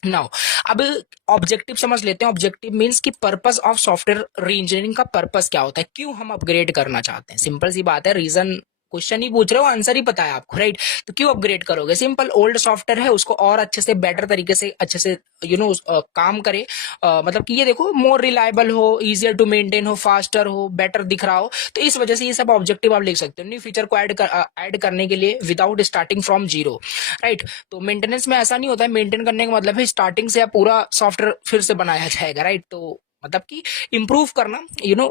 नाउ अब ऑब्जेक्टिव समझ लेते हैं। ऑब्जेक्टिव मींस कि पर्पस ऑफ सॉफ्टवेयर री इंजीनियरिंग का पर्पस क्या होता है, क्यों हम अपग्रेड करना चाहते हैं। सिंपल सी बात है, रीजन क्वेश्चन ही पूछ रहे हो, आंसर ही पता है आपको, राइट। तो क्यों अपग्रेड करोगे, सिंपल, ओल्ड सॉफ्टवेयर है उसको और अच्छे से, बेटर तरीके से, अच्छे से काम करे, मतलब कि ये देखो मोर रिलायबल हो, इजियर टू मेंटेन हो, फास्टर हो, बेटर दिख रहा हो। तो इस वजह से ये सब ऑब्जेक्टिव आप लिख सकते हो, न्यू फीचर को ऐड करने के लिए without starting from zero, right. तो मेंटेनेंस में ऐसा नहीं होता है, मेंटेन करने का मतलब है स्टार्टिंग से पूरा सॉफ्टवेयर फिर से बनाया जाएगा, राइट। तो मतलब कि इंप्रूव करना,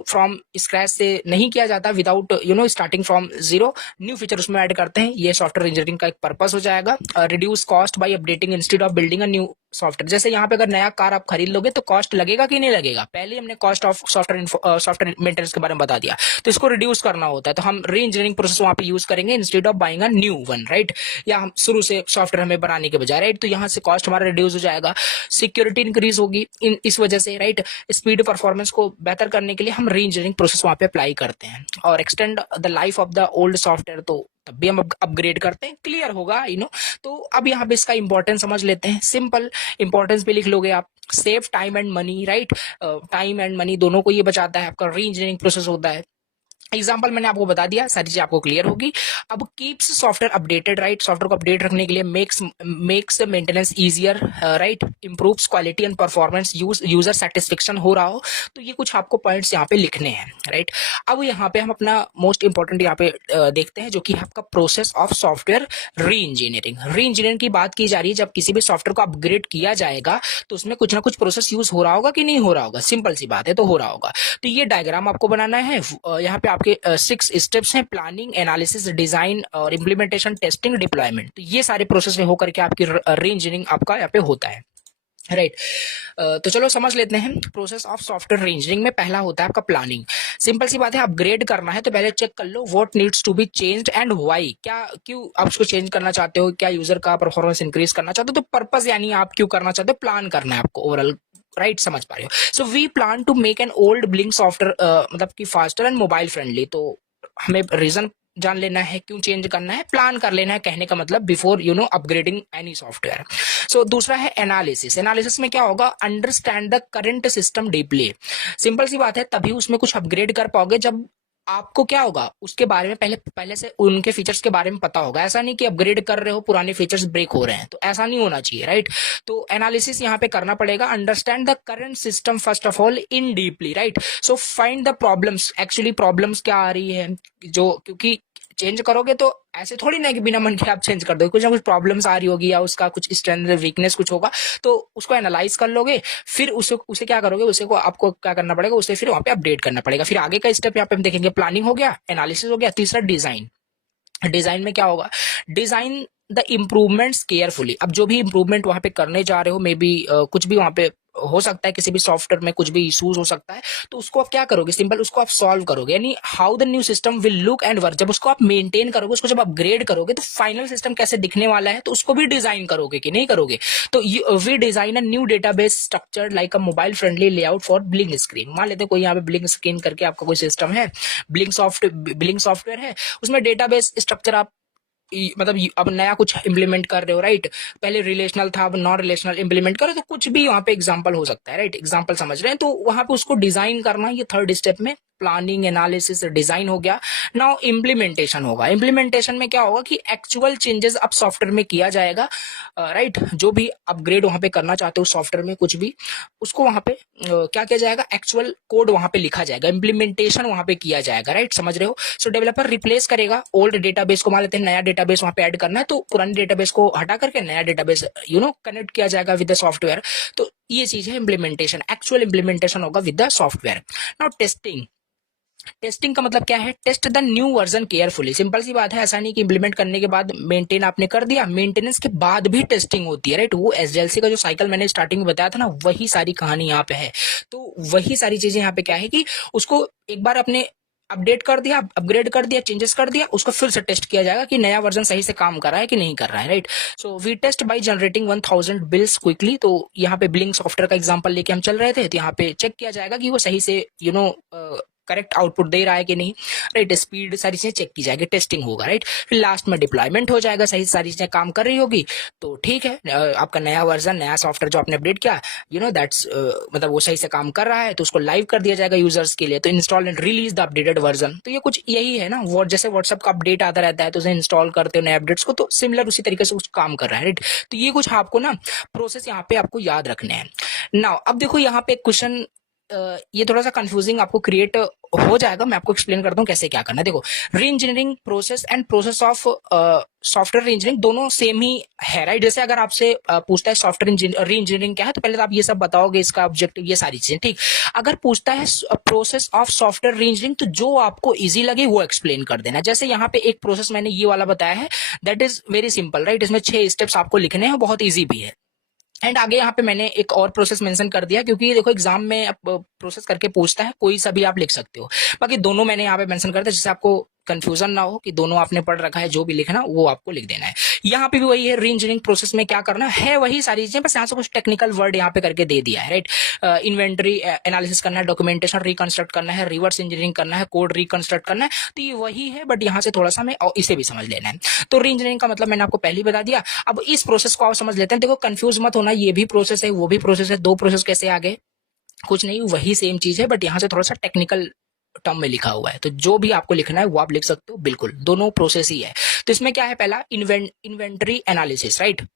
फ्रॉम स्क्रैच से नहीं किया जाता, without starting from zero, new feature उसमें ऐड करते हैं। ये सॉफ्टवेयर इंजीनियरिंग का एक पर्पस हो जाएगा। Reduce cost by updating instead of building a new software. जैसे यहाँ पे अगर नया कार आप खरीद लोगे तो कॉस्ट लगेगा कि नहीं लगेगा, पहले हमने कॉस्ट ऑफ सॉफ्टवेयर मेंटेनेंस के बारे में बता दिया। तो इसको रिड्यूस करना होता है, तो हम री इंजीनियरिंग प्रोसेस वहां पे यूज करेंगे instead of buying a new one, right. या हम शुरू से सॉफ्टवेयर हमें बनाने के बजाय, राइट। तो यहाँ से कॉस्ट हमारा रिड्यूस हो जाएगा, सिक्योरिटी इंक्रीज होगी इस वजह से, राइट। स्पीड परफॉर्मेंस को बेहतर करने के लिए हम री इंजीनियरिंग प्रोसेस वहां पे अप्लाई करते हैं। और extend the life of the old software, तो तब भी हम अपग्रेड करते हैं। क्लियर होगा, तो अब यहाँ पे इसका इंपॉर्टेंस समझ लेते हैं। सिंपल, इंपॉर्टेंस भी लिख लोगे आप। Save time and money, right. Time and money दोनों को ये बचाता है, आपका री इंजीनियरिंग प्रोसेस होता है। एग्जाम्पल मैंने आपको बता दिया, सारी चीजें आपको क्लियर होगी। अब keeps software updated, right. Software को अपडेट रखने के लिए makes maintenance easier, right. Improves quality and performance, user satisfaction हो रहा हो। तो ये कुछ आपको पॉइंट्स यहाँ पे लिखने हैं, राइट। अब यहाँ पे हम अपना मोस्ट इंपॉर्टेंट यहाँ पे देखते हैं, जो कि आपका प्रोसेस ऑफ सॉफ्टवेयर री इंजीनियरिंग। री इंजीनियरिंग की बात की जा रही है, जब किसी भी सॉफ्टवेयर को अपग्रेड किया जाएगा तो उसमें कुछ ना कुछ प्रोसेस यूज हो रहा होगा कि नहीं हो रहा होगा, सिंपल सी बात है, तो हो रहा होगा। तो ये डायग्राम आपको बनाना है। यहाँ पे आपके 6 स्टेप्स हैं, प्लानिंग, एनालिसिस, डिजाइन और इम्प्लीमेंटेशन, टेस्टिंग, डिप्लॉयमेंट। तो ये सारे प्रोसेस में होकर के आपकी री इंजीनियरिंग आपका यहाँ पे होता है, राइट। तो चलो समझ लेते हैं प्रोसेस ऑफ सॉफ्टवेयर री इंजीनियरिंग में। पहला होता है आपका प्लानिंग। सिंपल सी बात है, अपग्रेड करना है तो पहले चेक कर लो what needs to be changed and why. क्या, क्यों आप उसको चेंज करना चाहते हो, क्या यूजर का परफॉर्मेंस इंक्रीज करना चाहते हो। तो पर्पस यानी आप क्यों करना चाहते हो, प्लान करना है आपको ओवरऑल, राइट, समझ पा रहे हो। So we plan to make an old blink software, मतलब कि फास्टर एंड मोबाइल फ्रेंडली। तो हमें रीजन जान लेना है क्यों चेंज करना है, प्लान कर लेना है, कहने का मतलब before upgrading any software. So दूसरा है एनालिसिस। एनालिसिस में क्या होगा, understand the current system deeply. Simple सी बात है, तभी उसमें कुछ अपग्रेड कर पाओगे जब आपको क्या होगा, उसके बारे में पहले से उनके फीचर्स के बारे में पता होगा। ऐसा नहीं कि अपग्रेड कर रहे हो पुराने फीचर्स ब्रेक हो रहे हैं, तो ऐसा नहीं होना चाहिए, राइट। तो एनालिसिस यहाँ पे करना पड़ेगा। Understand the current system first of all in deeply, right. So find the problems, actually problems क्या आ रही है, जो क्योंकि चेंज करोगे तो ऐसे थोड़ी ना कि बिना मन के आप चेंज कर दो, कुछ ना कुछ प्रॉब्लम्स आ रही होगी या उसका कुछ स्ट्रेंथ वीकनेस कुछ होगा, तो उसको एनालाइज कर लोगे। फिर उसे क्या करोगे, उसे को आपको क्या करना पड़ेगा, उसे फिर वहां पे अपडेट करना पड़ेगा। फिर आगे का स्टेप यहाँ पे हम देखेंगे, प्लानिंग हो गया, एनालिसिस हो गया, तीसरा डिजाइन। डिजाइन में क्या होगा, डिजाइन द इम्प्रूवमेंट्स केयरफुली। अब जो भी इम्प्रूवमेंट वहां पे करने जा रहे हो, मे बी कुछ भी वहां पे हो सकता है किसी भी सॉफ्टवेयर में कुछ भी इश्यूज हो सकता है, तो उसको आप क्या करोगे, सिंपल उसको आप सॉल्व करोगे, यानी how the new system will look and work. जब उसको आप मेंटेन करोगे, उसको जब अपग्रेड करोगे, तो फाइनल सिस्टम कैसे दिखने वाला है, तो उसको भी डिजाइन करोगे कि नहीं करोगे। तो we design a new database structure like a mobile friendly layout for blink screen. मान लेते हैं कोई यहाँ पे ब्लिंक स्क्रीन करके आपका कोई सिस्टम है, ब्लिंक सॉफ्टवेयर है, उसमें डेटाबेस स्ट्रक्चर आप मतलब अब नया कुछ इम्प्लीमेंट कर रहे हो, राइट। पहले रिलेशनल था, अब नॉन रिलेशनल इम्प्लीमेंट करो, तो कुछ भी वहां पे एग्जांपल हो सकता है, राइट। एग्जांपल समझ रहे हैं, तो वहां पे उसको डिजाइन करना, ये थर्ड स्टेप में प्लानिंग एनालिसिस डिजाइन हो गया। नाउ इम्प्लीमेंटेशन होगा। इम्प्लीमेंटेशन में क्या होगा कि एक्चुअल चेंजेस अब सॉफ्टवेयर में किया जाएगा, राइट। जो भी अपग्रेड वहां पे करना चाहते हो सॉफ्टवेयर में कुछ भी, उसको वहां पे क्या किया जाएगा, एक्चुअल कोड वहां पे लिखा जाएगा, इम्प्लीमेंटेशन वहां पे किया जाएगा, राइट। समझ रहे हो। सो डेवलपर रिप्लेस करेगा ओल्ड डेटाबेस को, मान लेते हैं नया डेटाबेस वहां पे ऐड करना है, तो पुराने डेटाबेस को हटा करके नया डेटाबेस कनेक्ट किया जाएगा विद द सॉफ्टवेयर। तो ये चीज है इम्प्लीमेंटेशन, एक्चुअल इम्प्लीमेंटेशन होगा with the software. Now testing. Testing का मतलब क्या है, test the new version carefully. Simple सी बात है, ऐसा नहीं कि इंप्लीमेंट करने के बाद मेंटेन आपने कर दिया, मेंटेनेंस के बाद भी टेस्टिंग होती है, राइट। वो एसडीएलसी का जो साइकिल मैंने स्टार्टिंग में बताया था ना, वही सारी कहानी यहाँ पे है। तो वही सारी चीजें यहाँ पे क्या है कि उसको एक बार अपने अपडेट कर दिया, अपग्रेड कर दिया, चेंजेस कर दिया, उसको फिर से टेस्ट किया जाएगा कि नया वर्जन सही से काम कर रहा है कि नहीं कर रहा है, right. So we test by generating 1000 bills quickly. तो यहाँ पे बिलिंग सॉफ्टवेयर का एग्जांपल लेके हम चल रहे थे, तो यहाँ पे चेक किया जाएगा कि वो सही से करेक्ट आउटपुट दे रहा है कि नहीं, राइट। स्पीड सारी चीजें चेक की जाएगी, टेस्टिंग होगा, राइट। फिर लास्ट में डिप्लॉयमेंट हो जाएगा, सही सारी चीजें काम कर रही होगी, तो ठीक है, आपका नया वर्जन, नया सॉफ्टवेयर जो आपने अपडेट किया, दैट्स मतलब वो सही से काम कर रहा है, तो उसको लाइव कर दिया जाएगा यूजर्स के लिए। तो install and release the updated version. तो ये कुछ यही है ना, वो जैसे व्हाट्सएप का अपडेट आता रहता है, तो उसे इंस्टॉल करते हो नए अपडेट्स को, तो सिमिलर उसी तरीके से काम कर रहा है, राइट। तो ये कुछ आपको ना प्रोसेस यहाँ पे आपको याद रखने हैं। नाउ अब देखो यहाँ पे क्वेश्चन, ये थोड़ा सा कंफ्यूजिंग आपको क्रिएट हो जाएगा, मैं आपको एक्सप्लेन करता हूँ कैसे क्या करना है। देखो, री engineering process and process of software engineering दोनों सेम ही है, राइट। जैसे अगर आपसे पूछता है सॉफ्टवेयर री इंजीनियरिंग क्या है, तो पहले तो आप ये सब बताओगे, इसका ऑब्जेक्टिव, ये सारी चीजें, ठीक। अगर पूछता है प्रोसेस ऑफ सॉफ्टवेयर री इंजीनियरिंग, तो जो आपको इजी लगे वो एक्सप्लेन कर देना। जैसे यहाँ पे एक प्रोसेस मैंने ये वाला बताया है, that is very simple, right. इसमें 6 स्टेप्स आपको लिखने हैं, बहुत ईजी भी है। एंड आगे यहाँ पे मैंने एक और प्रोसेस मेंशन कर दिया, क्योंकि देखो एग्जाम में प्रोसेस करके पूछता है, कोई सा भी आप लिख सकते हो। बाकी दोनों मैंने यहाँ पे मेंशन कर दिया, जिससे आपको कंफ्यूजन ना हो कि दोनों आपने पढ़ रखा है, जो भी लिखना वो आपको लिख देना है। यहाँ पे भी वही है, री इंजीनियरिंग प्रोसेस में क्या करना है, वही सारी चीजें, बस यहाँ से कुछ टेक्निकल वर्ड यहाँ पे करके दे दिया है, राइट। इन्वेंटरी एनालिसिस करना है, डॉक्यूमेंटेशन रिकंस्ट्रक्ट करना है, रिवर्स इंजीनियरिंग करना है, कोड रिकंस्ट्रक्ट करना है। तो ये वही है, बट यहाँ से थोड़ा सा हमें इसे भी समझ लेना है। तो री इंजीनियरिंग का मतलब मैंने आपको पहले ही बता दिया। अब इस प्रोसेस को आप समझ लेते हैं। देखो कंफ्यूज मत होना, ये भी प्रोसेस है, वो भी प्रोसेस है, दो प्रोसेस कैसे आ गए, कुछ नहीं, वही सेम चीज है, बट यहाँ से थोड़ा सा टेक्निकल टर्म में लिखा हुआ है। तो जो भी आपको लिखना है वो आप लिख सकते हो, बिल्कुल दोनों प्रोसेस ही है। तो इसमें क्या है, पहला इन्वेंटरी एनालिसिस, राइट।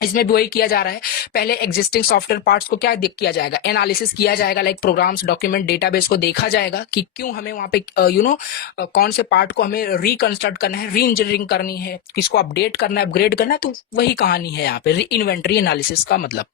इसमें भी वही किया जा रहा है, पहले एग्जिस्टिंग सॉफ्टवेयर पार्ट्स को क्या किया जाएगा, एनालिसिस किया जाएगा, लाइक प्रोग्राम्स, डॉक्यूमेंट, डेटाबेस को देखा जाएगा कि क्यों हमें वहां पे कौन से पार्ट को हमें रिकंस्ट्रक्ट करना है, री इंजीनियरिंग करनी है, किसको अपडेट करना है, अपग्रेड करना है। तो वही कहानी है यहाँ पे इन्वेंटरी एनालिसिस का मतलब।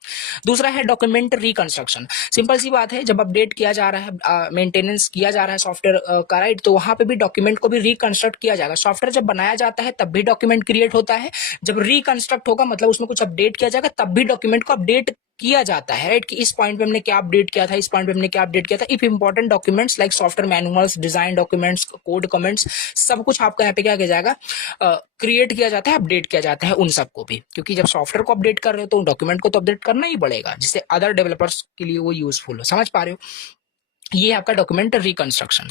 दूसरा है डॉक्यूमेंट रिकंस्ट्रक्शन। सिंपल सी बात है, जब अपडेट किया जा रहा है, मेंटेनेंस किया जा रहा है सॉफ्टवेयर का, राइट, तो वहां पे भी डॉक्यूमेंट को भी रिकंस्ट्रक्ट किया जाएगा। सॉफ्टवेयर जब बनाया जाता है तब भी डॉक्यूमेंट क्रिएट होता है, जब रिकंस्ट्रक्ट होगा मतलब उसमें कुछ अपडेट किया जाएगा, तब भी डॉक्यूमेंट को अपडेट किया जाता है, राइट। कि इस पॉइंट पे हमने क्या अपडेट किया था, इस पॉइंट पे हमने क्या अपडेट किया था। If important documents like software manuals, design documents, code comments, सब कुछ आपका यहाँ पे क्या किया जाएगा, क्रिएट किया जाता है, अपडेट किया जाता है उन सबको भी, क्योंकि जब सॉफ्टवेयर को अपडेट कर रहे हो तो डॉक्यूमेंट को तो अपडेट करना ही पड़ेगा, जिससे अदर डेवलपर्स के लिए वो यूजफुल हो। समझ पा रहे हो, ये आपका डॉक्यूमेंट रिकंस्ट्रक्शन।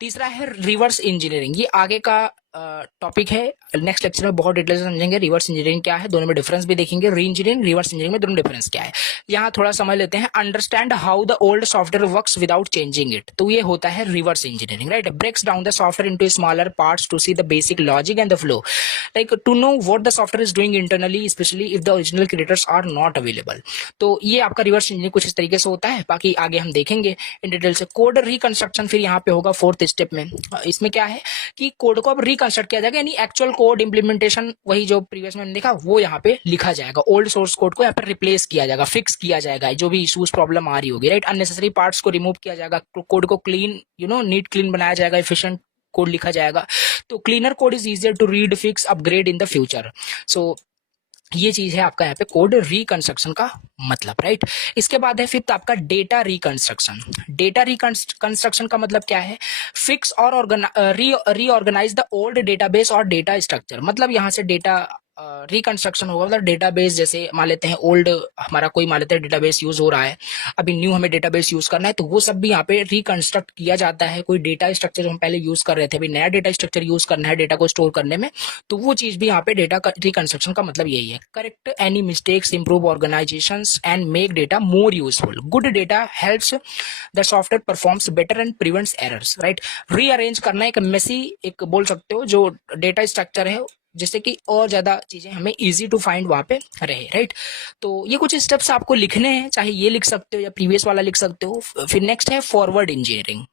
तीसरा है रिवर्स इंजीनियरिंग, ये आगे का टॉपिक है, नेक्स्ट लेक्चर में बहुत डिटेल से समझेंगे रिवर्स इंजीनियरिंग क्या है, दोनों में डिफरेंस भी देखेंगे, री इंजीनियरिंग, रिवर्स इंजीनियरिंग में दोनों डिफरेंस क्या है। यहाँ थोड़ा समझ लेते हैं, understand how the old software works without changing it. तो ये होता है reverse engineering, right. Breaks down the software into smaller parts to see the basic logic and the flow, like to know what the software is doing internally, specially if the original creators are not available. तो ये आपका रिवर्स इंजीनियरिंग कुछ इस तरीके से होता है, बाकी आगे हम देखेंगे इन डिटेल से। कोड रिकंस्ट्रक्शन फिर यहाँ पे होगा फोर्थ स्टेप में। इसमें क्या है कि कोड को अब रिकंस्ट्रक्ट किया जाएगा, यानी एक्चुअल कोड इम्प्लीमेंटेशन वही जो प्रीवियस में हमने देखा वो यहाँ पे लिखा जाएगा। ओल्ड सोर्स कोड को यहाँ पर रिप्लेस किया जाएगा, फिक्स किया जाएगा, जो भी इश्यूज प्रॉब्लम आ रही होगी, राइट। अननेसेसरी पार्ट्स को रिमूव किया जाएगा, कोड को क्लीन नीट क्लीन बनाया जाएगा, एफिशिएंट कोड लिखा जाएगा। तो cleaner code is easier to read, fix, upgrade in the future. So ये चीज है आपका यहाँ पे कोड रिकंस्ट्रक्शन का मतलब, राइट। इसके बाद है फिफ्थ आपका डेटा रिकंस्ट्रक्शन। डेटा रिकंस्ट्रक्शन का मतलब क्या है? फिक्स और रीऑर्गेनाइज द ओल्ड डेटाबेस और डेटा स्ट्रक्चर। मतलब यहाँ से डेटा रिकंस्ट्रक्शन होगा, मतलब डेटाबेस जैसे मान लेते हैं ओल्ड हमारा कोई मान लेते हैं डेटाबेस यूज हो रहा है, अभी न्यू हमें डेटाबेस यूज करना है, तो वो सब भी यहाँ पे रिकंस्ट्रक्ट किया जाता है। कोई डेटा स्ट्रक्चर जो हम पहले यूज कर रहे थे, अभी नया डेटा स्ट्रक्चर यूज करना है डेटा को स्टोर करने में, तो वो चीज भी यहाँ पे डेटा रिकंस्ट्रक्शन का मतलब यही है। Correct any mistakes, improve organization and make data more useful. Good data helps the software performs better and prevents errors, right. Rearrange करना एक मेसी, एक बोल सकते हो जो डेटा स्ट्रक्चर है, जिससे कि और ज्यादा चीजें हमें इजी टू फाइंड वहां पे रहे, राइट। तो ये कुछ स्टेप्स आपको लिखने हैं, चाहे ये लिख सकते हो या प्रीवियस वाला लिख सकते हो। फिर नेक्स्ट है फॉरवर्ड इंजीनियरिंग।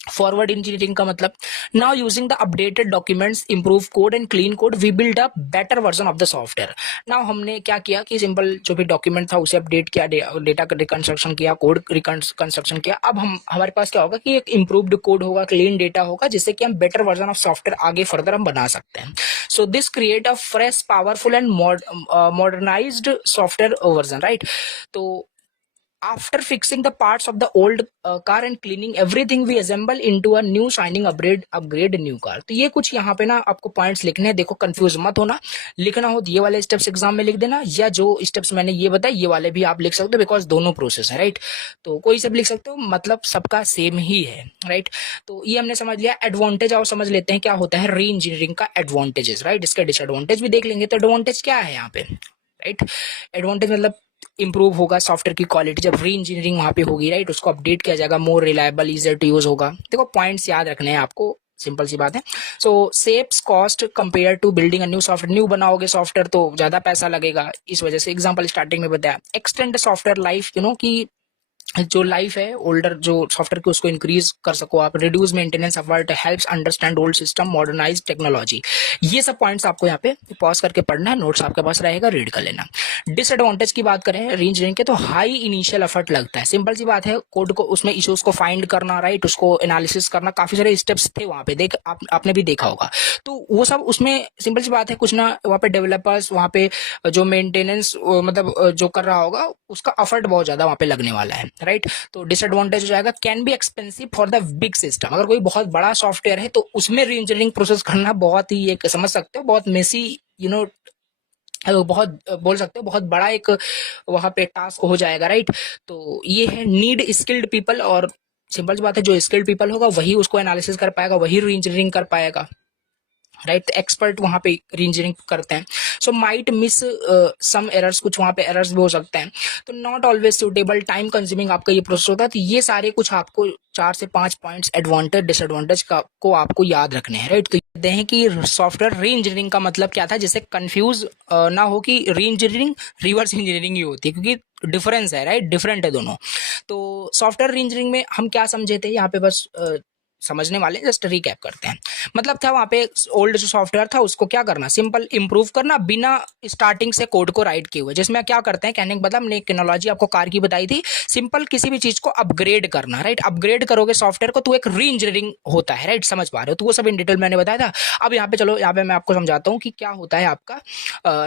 फॉरवर्ड इंजीनियरिंग का मतलब, now using the updated documents, improve code and clean code, we build a better version of the software. Now हमने क्या किया कि सिंपल जो भी डॉक्यूमेंट था उसे अपडेट किया, डेटा का रिकंस्ट्रक्शन किया, कोड रिकंस्ट्रक्शन किया। अब हम हमारे पास क्या होगा कि एक इंप्रूव्ड कोड होगा, क्लीन डेटा होगा, जिससे कि हम बेटर वर्जन ऑफ सॉफ्टवेयर आगे फर्दर हम बना सकते हैं। So this create a fresh, powerful and modernised software version, right. तो after fixing the parts of the old car and cleaning everything, we assemble into a new shining upgrade new car। तो ये कुछ यहाँ पे ना आपको पॉइंट्स लिखने हैं। देखो कंफ्यूज मत होना, लिखना हो तो ये वाले स्टेप्स एग्जाम में लिख देना, या जो स्टेप्स मैंने ये बताया ये वाले भी आप लिख सकते हो, बिकॉज दोनों प्रोसेस है, राइट। तो कोई सब लिख सकते हो, मतलब सबका सेम ही है, राइट। तो ये हमने समझ लिया। एडवांटेज और समझ लेते हैं क्या होता है री इंजीनियरिंग का एडवांटेजेस, राइट। इसका डिसएडवांटेज भी देख लेंगे। तो एडवांटेज क्या है यहाँ पे, राइट। एडवांटेज मतलब इंप्रूव होगा सॉफ्टवेयर की क्वालिटी जब री इंजीनियरिंग वहां पे होगी, राइट। उसको अपडेट किया जाएगा, more reliable, easier to use होगा। देखो पॉइंट्स याद रखने हैं आपको, सिंपल सी बात है। So saves cost compare to building a new software. New बनाओगे सॉफ्टवेयर तो ज्यादा पैसा लगेगा, इस वजह से एग्जांपल स्टार्टिंग में बताया। Extend software life, you know कि जो लाइफ है ओल्डर जो सॉफ्टवेयर की उसको इंक्रीज कर सको आप। Reduce maintenance effort, helps understand old system, modernise technology. ये सब पॉइंट्स आपको यहाँ पे पॉज करके पढ़ना है, नोट्स आपके पास रहेगा, रीड कर लेना। डिसएडवांटेज की बात करें री इंजीनियरिंग के, तो हाई इनिशियल एफर्ट लगता है। सिंपल सी बात है, कोड को उसमें इश्यूज को फाइंड करना, राइट, उसको एनालिसिस करना, काफी सारे स्टेप्स थे वहां पे, देख आपने भी देखा होगा। तो वो सब उसमें सिंपल सी बात है, कुछ ना वहाँ पे डेवलपर्स, वहाँ पे जो मेंटेनेंस मतलब जो कर रहा होगा उसका एफर्ट बहुत ज्यादा वहाँ पे लगने वाला है, राइट। तो डिसएडवांटेज हो जाएगा, can be expensive for the big system. अगर कोई बहुत बड़ा सॉफ्टवेयर है तो उसमें री इंजीनियरिंग प्रोसेस करना बहुत ही एक समझ सकते हो बहुत मेसी, यू नो, बहुत बोल सकते हो बहुत बड़ा एक वहां पे टास्क हो जाएगा, राइट। तो ये है नीड स्किल्ड पीपल, और सिंपल सी बात है जो स्किल्ड पीपल होगा वही उसको एनालिसिस कर पाएगा, वही री इंजीनियरिंग कर पाएगा, राइट। एक्सपर्ट वहां पे री इंजीनियरिंग करते हैं। So might miss some errors, कुछ वहां पे एरर्स भी हो सकते हैं। तो not always suitable, time consuming आपका ये प्रोसेस होता है। तो ये सारे कुछ आपको 4 से 5 पॉइंट्स एडवांटेज डिसएडवांटेज का को आपको याद रखने हैं, राइट। तो कहते हैं कि सॉफ्टवेयर री इंजीनियरिंग का मतलब क्या था, जिससे कंफ्यूज ना हो कि री इंजीनियरिंग रिवर्स इंजीनियरिंग ही होती है, क्योंकि डिफरेंस है, राइट, डिफरेंट है दोनों। तो सॉफ्टवेयर री इंजीनियरिंग में हम क्या समझे थे यहाँ पे, बस समझने वाले जस्ट रिकैप करते हैं। मतलब था वहां पे ओल्ड जो सॉफ्टवेयर था उसको क्या करना, सिंपल इंप्रूव करना बिना स्टार्टिंग से कोड को राइट किए हुए। जिसमें क्या करते हैं, कहने का मतलब हमने एक एनालॉजी आपको कार की बताई थी, सिंपल किसी भी चीज को अपग्रेड करना, राइट। अपग्रेड करोगे सॉफ्टवेयर को तो एक री इंजीनियरिंग होता है, राइट, समझ पा रहे हो। तो वो सब इन डिटेल मैंने बताया था। अब यहाँ पे चलो, यहाँ पे मैं आपको समझाता हूँ कि क्या होता है आपका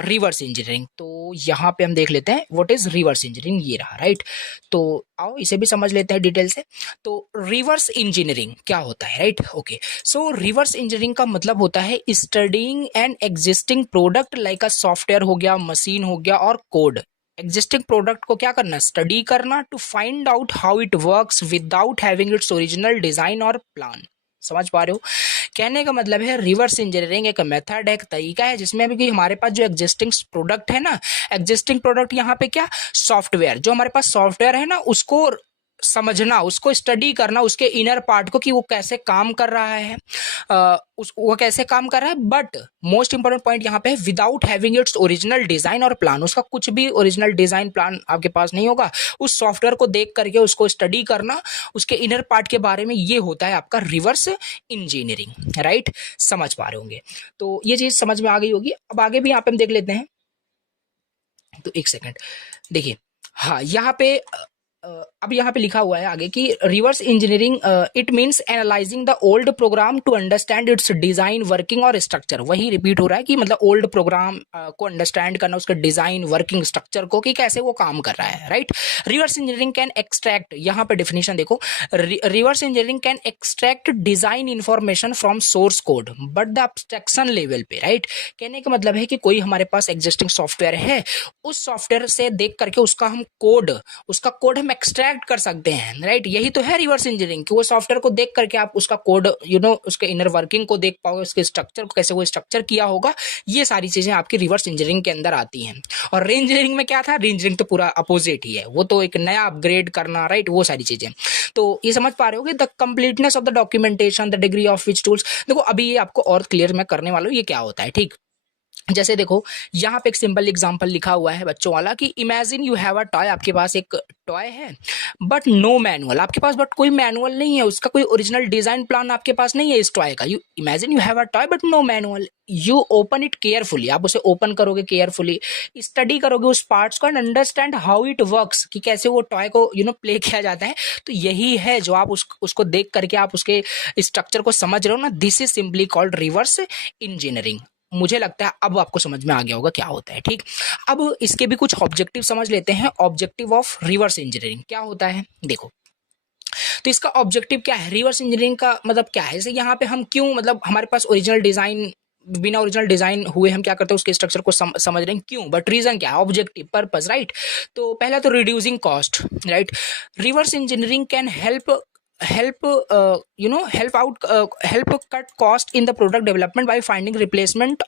रिवर्स इंजीनियरिंग। तो यहाँ पे हम देख लेते हैं व्हाट इज रिवर्स इंजीनियरिंग, ये रहा, राइट। तो आओ इसे भी समझ लेते हैं डिटेल से। तो रिवर्स इंजीनियरिंग क्या होता है, राइट, ओके। सो रिवर्स इंजीनियरिंग का मतलब होता है studying an existing product like a software हो गया, मशीन हो गया और कोड। एग्जिस्टिंग प्रोडक्ट को क्या करना, स्टडी करना, to find out how it works without having its original design और प्लान। समझ पा रहे हो। कहने का मतलब है रिवर्स इंजीनियरिंग एक मेथड है, एक तरीका है, जिसमें अभी हमारे पास जो एग्जिस्टिंग प्रोडक्ट है ना, एग्जिस्टिंग प्रोडक्ट यहाँ पे क्या, सॉफ्टवेयर, जो हमारे पास सॉफ्टवेयर है ना उसको समझना, उसको स्टडी करना, उसके इनर पार्ट को कि वो कैसे काम कर रहा है, वो कैसे काम कर रहा है। बट मोस्ट इंपोर्टेंट पॉइंट यहाँ पे है without having its original design और प्लान। उसका कुछ भी ओरिजिनल डिजाइन प्लान आपके पास नहीं होगा। उस सॉफ्टवेयर को देख करके उसको स्टडी करना, उसके इनर पार्ट के बारे में, ये होता है आपका रिवर्स इंजीनियरिंग, राइट। समझ पा रहे होंगे। तो ये चीज समझ में आ गई होगी। अब आगे भी यहाँ पे हम देख लेते हैं। तो एक सेकेंड देखिए, हाँ यहाँ पे अब यहाँ पे लिखा हुआ है आगे कि reverse engineering it means analyzing the old program to understand its design working और स्ट्रक्चर। वही रिपीट हो रहा है कि मतलब ओल्ड प्रोग्राम को अंडरस्टैंड करना, उसका डिजाइन वर्किंग स्ट्रक्चर को, कि कैसे वो काम कर रहा है, right. Reverse engineering can extract, यहाँ पे डिफिनेशन देखो, reverse engineering can extract design information from source code but the abstraction level पे, राइट। कहने का मतलब है कि कोई हमारे पास एग्जिस्टिंग सॉफ्टवेयर है, उस सॉफ्टवेयर से देख करके उसका कोड हम एक्सट्रैक्ट कर सकते हैं, राइट। यही तो है रिवर्स इंजीनियरिंग, कि वो सॉफ्टवेयर को देख करके आप उसका कोड उसके इनर वर्किंग को देख पाओगे, उसके स्ट्रक्चर को, कैसे वो स्ट्रक्चर किया होगा। ये सारी चीजें आपकी रिवर्स इंजीनियरिंग के अंदर आती हैं। और री इंजीनियरिंग में क्या था, री इंजीनियरिंग तो पूरा अपोजिट ही है, वो तो एक नया अपग्रेड करना, राइट, वो सारी चीजें। तो ये समझ पा रहे हो कि the completeness of the documentation, the degree of which tools. देखो अभी ये आपको और क्लियर मैं करने वाला हूँ ये क्या होता है, ठीक। जैसे देखो यहाँ पे एक सिंपल एग्जांपल लिखा हुआ है बच्चों वाला, कि imagine you have a toy, आपके पास एक टॉय है बट नो मैनुअल, आपके पास बट कोई मैनुअल नहीं है, उसका कोई ओरिजिनल डिजाइन प्लान आपके पास नहीं है इस टॉय का। You imagine you have a toy but no manual, you open it carefully, आप उसे ओपन करोगे केयरफुली, स्टडी करोगे उस पार्ट्स को and understand how it works, कि कैसे वो टॉय को प्ले किया जाता है। तो यही है जो आप उसको देख करके आप उसके स्ट्रक्चर को समझ रहे हो ना, this is simply called reverse engineering. मुझे लगता है अब आपको समझ में आ गया होगा क्या होता है, ठीक। अब इसके भी कुछ ऑब्जेक्टिव समझ लेते हैं। ऑब्जेक्टिव ऑफ रिवर्स इंजीनियरिंग क्या होता है, देखो। तो इसका ऑब्जेक्टिव क्या है, रिवर्स इंजीनियरिंग का मतलब क्या है। जैसे यहाँ पे हम क्यों, मतलब हमारे पास ओरिजिनल डिजाइन, बिना ओरिजिनल डिजाइन हुए हम क्या करते हैं, उसके स्ट्रक्चर को समझ रहे हैं, क्यों, बट रीजन क्या है, ऑब्जेक्टिव पर्पस, राइट। तो पहला तो reducing cost, right. Reverse engineering can help help cut cost in the product development by finding replacement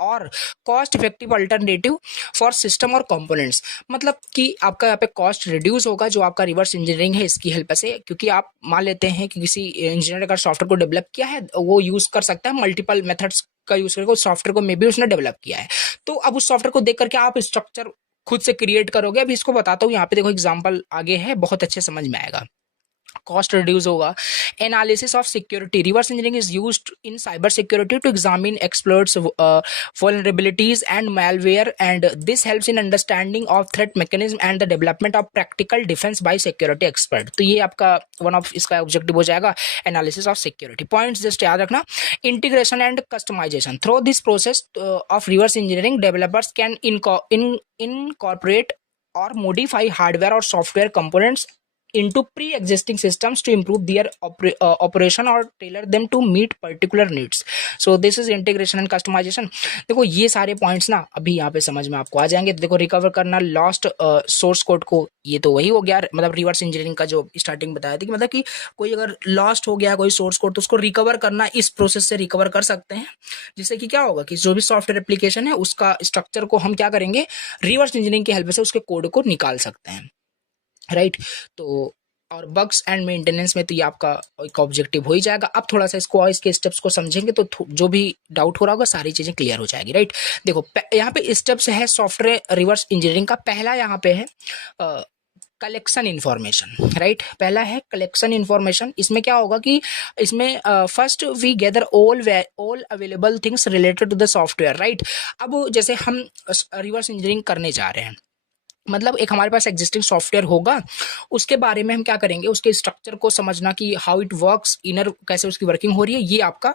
और cost effective alternative for system और कंपोनेंट्स। मतलब कि आपका यहाँ पे कॉस्ट रिड्यूस होगा जो आपका रिवर्स इंजीनियरिंग है इसकी हेल्प से, क्योंकि आप मान लेते हैं कि किसी इंजीनियर अगर सॉफ्टवेयर को डेवलप किया है, वो यूज कर सकता है मल्टीपल मेथड्स का यूज करके उस सॉफ्टवेयर को मे बी उसने डेवलप किया है। तो अब उस सॉफ्टवेयर को देख करके आप स्ट्रक्चर खुद से क्रिएट करोगे। अभी इसको बताता हूँ, यहाँ पे देखो एग्जाम्पल आगे है, बहुत अच्छे समझ में आएगा। कॉस्ट रिड्यूस होगा। Analysis of security, reverse engineering is used in cyber security to examine exploits, vulnerabilities and malware, and this helps in understanding of threat mechanism and the development of practical defense by security expert। तो ये आपका वन ऑफ इसका ऑब्जेक्टिव हो जाएगा, analysis of security. Points just याद रखना, integration and customization. Through this process of reverse engineering developers can incorporate or modify hardware or software components into pre-existing systems to improve their operation or tailor them to meet particular needs। So this is integration and customization। देखो ये सारे पॉइंट्स ना अभी यहाँ पे समझ में आपको आ जाएंगे। देखो रिकवर करना लॉस्ट सोर्स कोड को, ये तो वही हो गया, मतलब रिवर्स इंजीनियरिंग का जो स्टार्टिंग बताया था कि मतलब कि कोई अगर लॉस्ट हो गया कोई सोर्स कोड तो उसको रिकवर करना, इस प्रोसेस से रिकवर कर सकते हैं, जिससे कि क्या होगा कि जो भी सॉफ्टवेयर एप्लीकेशन है उसका स्ट्रक्चर को हम क्या करेंगे, रिवर्स इंजीनियरिंग की हेल्प से उसके कोड को निकाल सकते हैं, राइट। तो और बग्स एंड मेंटेनेंस में तो ये आपका एक ऑब्जेक्टिव हो ही जाएगा। अब थोड़ा सा इसको और इसके स्टेप्स को समझेंगे तो जो भी डाउट हो रहा होगा सारी चीजें क्लियर हो जाएगी, राइट। देखो यहाँ पे स्टेप्स है सॉफ्टवेयर रिवर्स इंजीनियरिंग का। पहला यहाँ पे है कलेक्शन इन्फॉर्मेशन, राइट। पहला है कलेक्शन इन्फॉर्मेशन। इसमें क्या होगा कि इसमें first we gather all available things related to the software, right. अब जैसे हम रिवर्स इंजीनियरिंग करने जा रहे हैं, मतलब एक हमारे पास एग्जिस्टिंग सॉफ्टवेयर होगा, उसके बारे में हम क्या करेंगे, उसके स्ट्रक्चर को समझना कि हाउ इट वर्क्स, इनर कैसे उसकी वर्किंग हो रही है, ये आपका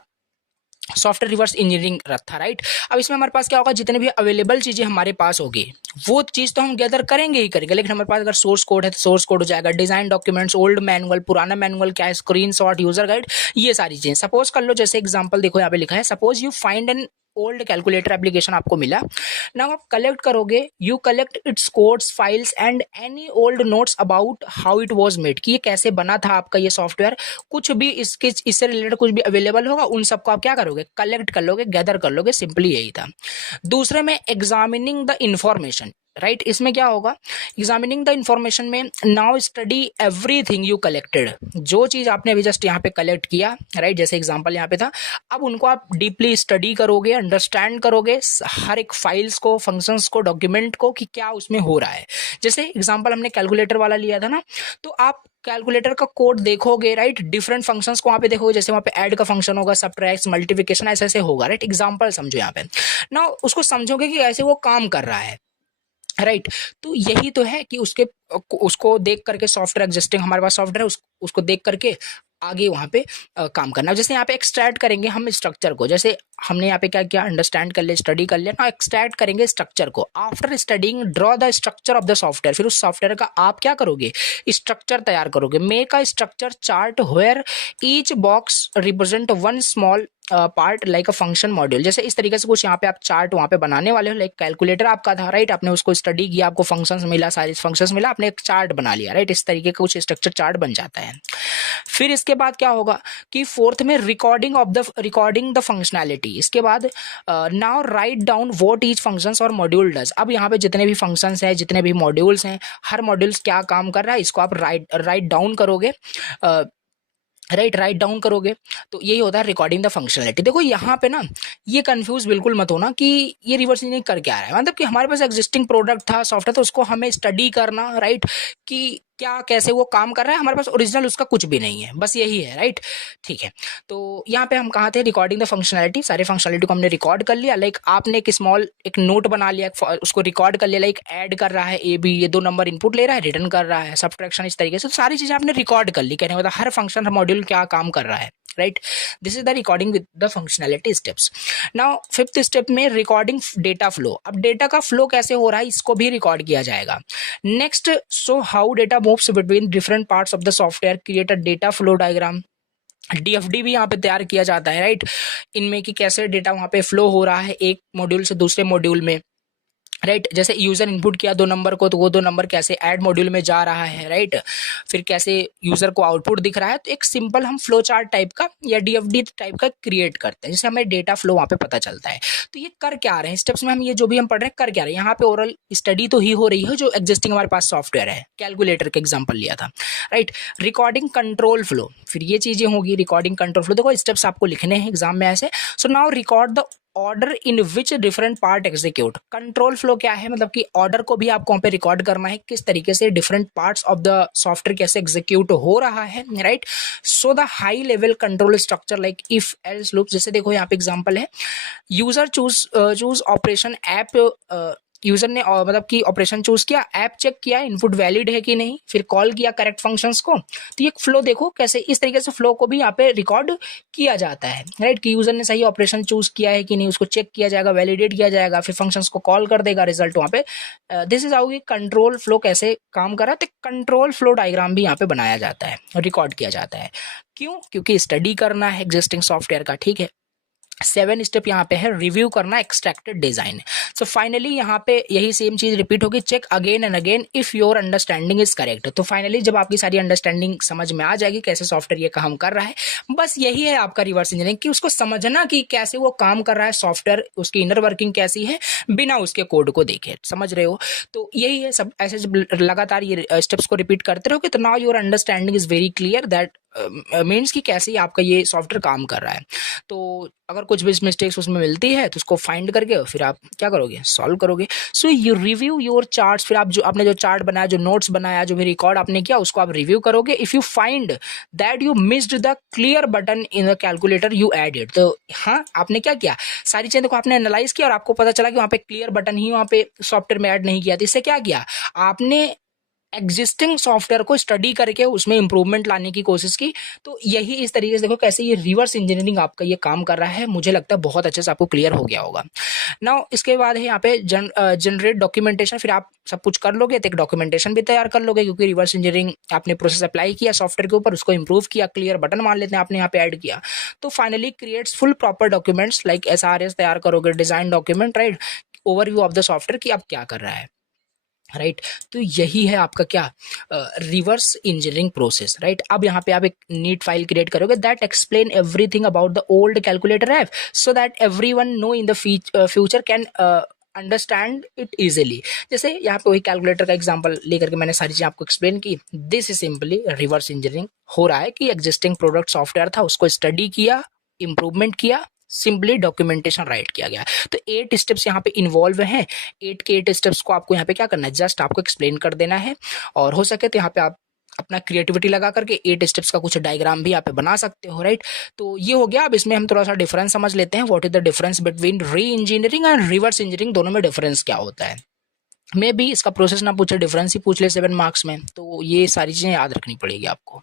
सॉफ्टवेयर रिवर्स इंजीनियरिंग रखा, राइट। अब इसमें हमारे पास क्या होगा, जितने भी अवेलेबल चीजें हमारे पास होगी वो चीज तो हम गैदर करेंगे ही करेंगे, लेकिन हमारे पास अगर सोर्स कोड है तो सोर्स कोड हो जाएगा, डिजाइन डॉक्यूमेंट्स, ओल्ड मैनुअल, पुराना मैनुअल क्या है, स्क्रीनशॉट, यूजर गाइड, ये सारी चीजें। सपोज कर लो, जैसे एग्जांपल देखो यहाँ पे लिखा है, suppose you find an old calculator application आपको मिला। नाउ आप कलेक्ट करोगे, you collect it's codes, files and any old notes about how it was made, कि ये कैसे बना था आपका ये सॉफ्टवेयर, कुछ भी इससे रिलेटेड कुछ भी अवेलेबल होगा उन सबको आप क्या करोगे, कलेक्ट कर लोगे, गैदर कर लोगे, सिंपली यही था। दूसरे में एग्जामिनिंग द इंफॉर्मेशन, राइट। इसमें क्या होगा, एग्जामिनिंग द इंफॉर्मेशन में now study everything you collected, जो चीज आपने अभी जस्ट यहाँ पे कलेक्ट किया, राइट, जैसे एग्जांपल यहाँ पे था, अब उनको आप डीपली स्टडी करोगे, अंडरस्टैंड करोगे हर एक फाइल्स को, फंक्शंस को, डॉक्यूमेंट को, कि क्या उसमें हो रहा है। जैसे एग्जांपल हमने कैलकुलेटर वाला लिया था ना, तो आप कैलकुलेटर का कोड देखोगे, राइट, डिफरेंट फंक्शंस को वहाँ पे देखोगे, जैसे वहाँ पे ऐड का फंक्शन होगा, सबट्रैक्ट, मल्टीप्लिकेशन, ऐसे ऐसे होगा, राइट। एग्जांपल समझो यहाँ पे ना, उसको समझोगे कि ऐसे वो काम कर रहा है। राइट। तो यही तो है कि उसको देख करके सॉफ्टवेयर एग्जिस्टिंग हमारे पास सॉफ्टवेयर है, उसको देख करके आगे वहाँ पे काम करना। जैसे यहाँ पे एक्सट्रैक्ट करेंगे हम स्ट्रक्चर को, जैसे हमने यहाँ पे क्या किया, अंडरस्टैंड कर लिया, स्टडी कर लिया ना, एक्सट्रैक्ट करेंगे स्ट्रक्चर को। After studying draw the structure of the software, फिर उस सॉफ्टवेयर का आप क्या करोगे, स्ट्रक्चर तैयार करोगे। Make a structure chart where each box represent one small part like a function module. जैसे इस तरीके से कुछ यहाँ पे आप चार्ट वहाँ पे बनाने वाले हो, लाइक कैलकुलेटर आपका था, राइट, आपने उसको स्टडी किया, आपको फंक्शंस मिला, सारे फंक्शंस मिला, आपने एक चार्ट बना लिया, राइट, इस तरीके का कुछ स्ट्रक्चर चार्ट बन जाता है। फिर इसके बाद क्या होगा कि फोर्थ में रिकॉर्डिंग द फंक्शनैलिटी। इसके बाद now write down what each functions और मॉड्यूल डज। अब यहाँ पे जितने भी फंक्शंस हैं, जितने भी मॉड्यूल्स हैं, हर मॉड्यूल्स क्या काम कर रहा है, इसको आप राइट डाउन करोगे, राइट डाउन करोगे। तो यही होता है रिकॉर्डिंग द फंक्शनलिटी। देखो यहाँ पे ना ये कंफ्यूज बिल्कुल मत होना कि ये रिवर्स इंजीनियरिंग कर क्या रहा है। मतलब कि हमारे पास एग्जिस्टिंग प्रोडक्ट था, सॉफ्टवेयर, तो उसको हमें स्टडी करना, राइट, कि क्या कैसे वो काम कर रहा है। हमारे पास ओरिजिनल उसका कुछ भी नहीं है, बस यही है, राइट, ठीक है। तो यहाँ पे हम कहाँ थे, रिकॉर्डिंग द फंक्शनलिटी। सारे फंक्शनलिटी को हमने रिकॉर्ड कर लिया, लाइक आपने एक स्मॉल एक नोट बना लिया, उसको रिकॉर्ड कर लिया, लाइक ऐड कर रहा है ए बी, ये 2 नंबर इनपुट ले रहा है, रिटर्न कर रहा है, सब्ट्रैक्शन, इस तरीके से सारी चीजें आपने रिकॉर्ड कर ली। कहने का मतलब हर फंक्शन, हर मॉड्यूल क्या काम कर रहा है, right. This is the recording with the functionality steps. Now fifth step में रिकॉर्डिंग डेटा फ्लो। अब डेटा का फ्लो कैसे हो रहा है, इसको भी रिकॉर्ड किया जाएगा। Next, so how data moves between different parts of the software, create a data flow diagram. DFD भी यहाँ पे तैयार किया जाता है, राइट, इनमें कि कैसे डेटा वहाँ पे फ्लो हो रहा है एक मॉड्यूल से दूसरे मॉड्यूल में, राइट। जैसे यूजर इनपुट किया 2 नंबर को, तो वो 2 नंबर कैसे ऐड मॉड्यूल में जा रहा है, राइट, फिर कैसे यूजर को आउटपुट दिख रहा है। तो एक सिंपल हम फ्लो चार्ट टाइप का या डीएफडी टाइप का क्रिएट करते हैं, जिससे हमें डेटा फ्लो वहाँ पे पता चलता है। तो ये कर क्या रहे हैं स्टेप्स में, हम ये जो भी हम पढ़ रहे हैं कर क्या रहे हैं, यहाँ पे ओरल स्टडी तो ही हो रही है जो एग्जिस्टिंग हमारे पास सॉफ्टवेयर है, कैलकुलेटर का एग्जाम्पल लिया था, राइट। रिकॉर्डिंग कंट्रोल फ्लो, फिर ये चीजें होगी, रिकॉर्डिंग कंट्रोल फ्लो। देखो स्टेप्स आपको लिखने हैं एग्जाम में ऐसे। So now record the order in which different part execute. Control flow क्या है, मतलब कि ऑर्डर को भी आपको वहाँ पे रिकॉर्ड करना है, किस तरीके से different parts of the software कैसे एग्जीक्यूट हो रहा है, right. So the high level control structure like if else loop. जैसे देखो यहाँ पे एग्जांपल है, user choose operation app, user ने मतलब कि ऑपरेशन चूज किया, ऐप चेक किया इनपुट वैलिड है कि नहीं, फिर कॉल किया करेक्ट फंक्शंस को। तो ये फ्लो देखो कैसे इस तरीके से फ्लो को भी यहाँ पे रिकॉर्ड किया जाता है, राइट, कि यूजर ने सही ऑपरेशन चूज किया है कि नहीं, उसको चेक किया जाएगा, वैलिडेट किया जाएगा, फिर फंक्शंस को कॉल कर देगा, रिजल्ट वहाँ पे। दिस इज हाउ कि कंट्रोल फ्लो कैसे काम कर रहा है। तो कंट्रोल फ्लो डायग्राम भी यहाँ पे बनाया जाता है, रिकॉर्ड किया जाता है। क्यों, क्योंकि स्टडी करना है एग्जिस्टिंग सॉफ्टवेयर का, ठीक है। 7 स्टेप यहाँ पे है, रिव्यू करना, एक्सट्रैक्टेड डिजाइन। सो फाइनली यहाँ पे यही सेम चीज रिपीट होगी, check again and again if your understanding is correct. तो फाइनली जब आपकी सारी अंडरस्टैंडिंग समझ में आ जाएगी कैसे सॉफ्टवेयर ये काम कर रहा है, बस यही है आपका रिवर्स इंजीनियरिंग, कि उसको समझना कि कैसे वो काम कर रहा है सॉफ्टवेयर, उसकी इनर वर्किंग कैसी है, बिना उसके कोड को देखे। समझ रहे हो, तो यही है सब। ऐसे जब लगातार ये स्टेप्स को रिपीट करते रहोगे तो now your understanding is very clear that means कि कैसे आपका ये सॉफ्टवेयर काम कर रहा है। तो अगर कुछ भी मिस्टेक्स उसमें मिलती है तो उसको फाइंड करके फिर आप क्या करोगे, सॉल्व करोगे। So you review your charts, फिर आप जो आपने जो चार्ट बनाया, जो नोट्स बनाया, जो भी रिकॉर्ड आपने किया, उसको आप रिव्यू करोगे। If you find that you missed the clear button in the calculator you added, तो हाँ आपने क्या किया, सारी चीजें को आपने एनालाइज किया और आपको पता चला कि वहाँ पे क्लियर बटन ही वहाँ पे सॉफ्टवेयर में ऐड नहीं किया। तो इससे क्या किया, आपने एग्जिस्टिंग सॉफ्टवेयर को स्टडी करके उसमें इंप्रूवमेंट लाने की कोशिश की। तो यही इस तरीके से देखो कैसे ये रिवर्स इंजीनियरिंग आपका ये काम कर रहा है। मुझे लगता है बहुत अच्छे से आपको क्लियर हो गया होगा। नाउ इसके बाद है यहाँ पे जनरेट डॉक्यूमेंटेशन। फिर आप सब कुछ कर लोगे तो एक डॉक्यूमेंटेशन भी तैयार कर लोगे, क्योंकि रिवर्स इंजीनियरिंग आपने प्रोसेस अप्लाई किया सॉफ्टवेयर के ऊपर, उसको इंप्रूव किया, क्लियर बटन मान लेते हैं आपने यहाँ पे ऐड किया। तो finally creates full proper documents like SRS तैयार करोगे, design document, right, overview of the software कि आप क्या कर रहा है, राइट। तो यही है आपका क्या, रिवर्स इंजीनियरिंग प्रोसेस, राइट। अब यहाँ पे आप एक नीट फाइल क्रिएट करोगे that explain everything about the old calculator app so that everyone no in the future can understand it easily. जैसे यहाँ पे वही कैलकुलेटर का एग्जांपल लेकर के मैंने सारी चीजें आपको एक्सप्लेन की। This is simply reverse engineering हो रहा है कि एग्जिस्टिंग प्रोडक्ट सॉफ्टवेयर था, उसको स्टडी किया, इंप्रूवमेंट किया, सिंपली डॉक्यूमेंटेशन राइट किया गया। तो 8 स्टेप्स यहाँ पे इन्वॉल्व हैं। 8 के 8 स्टेप्स को आपको यहाँ पे क्या करना है, जस्ट आपको एक्सप्लेन कर देना है। और हो सके तो यहाँ पे आप अपना क्रिएटिविटी लगा करके 8 स्टेप्स का कुछ डायग्राम भी यहाँ पे बना सकते हो, राइट। तो ये हो गया। अब इसमें हम थोड़ा सा डिफरेंस समझ लेते हैं। What is the difference between री इंजीनियरिंग एंड रिवर्स इंजीनियरिंग, दोनों में डिफरेंस क्या होता है, मे भी इसका प्रोसेस ना पूछे, डिफरेंस ही पूछ ले 7 मार्क्स में, तो ये सारी चीज़ें याद रखनी पड़ेगी आपको।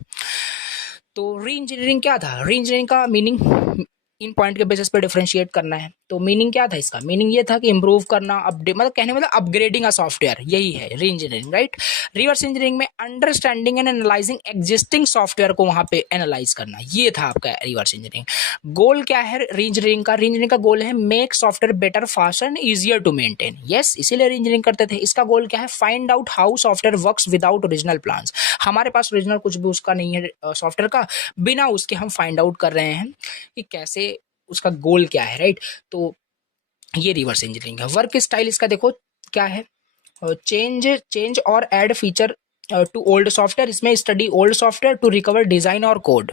तो री इंजीनियरिंग क्या था? री इंजीनियरिंग का मीनिंग इन पॉइंट के बेसिस पे डिफरेंशिएट करना है। तो मीनिंग क्या था इसका? मीनिंग ये था कि इंप्रूव करना, अपडेट, मतलब कहने मतलब अपग्रेडिंग अ सॉफ्टवेयर, यही है reengineering, right. Reverse engineering में understanding and analysing existing software को वहां पे एनालाइज करना, ये था आपका रिवर्स इंजीनियरिंग। गोल क्या है री इंजीनियरिंग का? री इंजीनियरिंग का गोल है make software better, faster and easier to maintain. Yes, इसीलिए री इंजीनियरिंग करते थे। इसका गोल क्या है? Find out how software works without original plans. हमारे पास ओरिजिनल कुछ भी उसका नहीं है सॉफ्टवेयर का, बिना उसके हम फाइंड आउट कर रहे हैं कि कैसे, उसका गोल क्या है, राइट। तो ये रिवर्स इंजीनियरिंग है। वर्क स्टाइल इसका देखो क्या है, चेंज और add feature to old software. इसमें study old software to recover design और कोड।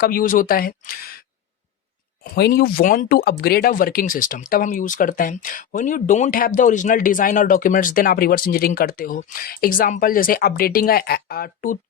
कब यूज होता है? when you want to upgrade a working system, तब हम यूज करते हैं। when you don't have the original design और documents, then आप रिवर्स इंजीनियरिंग करते हो। एग्जाम्पल जैसे updating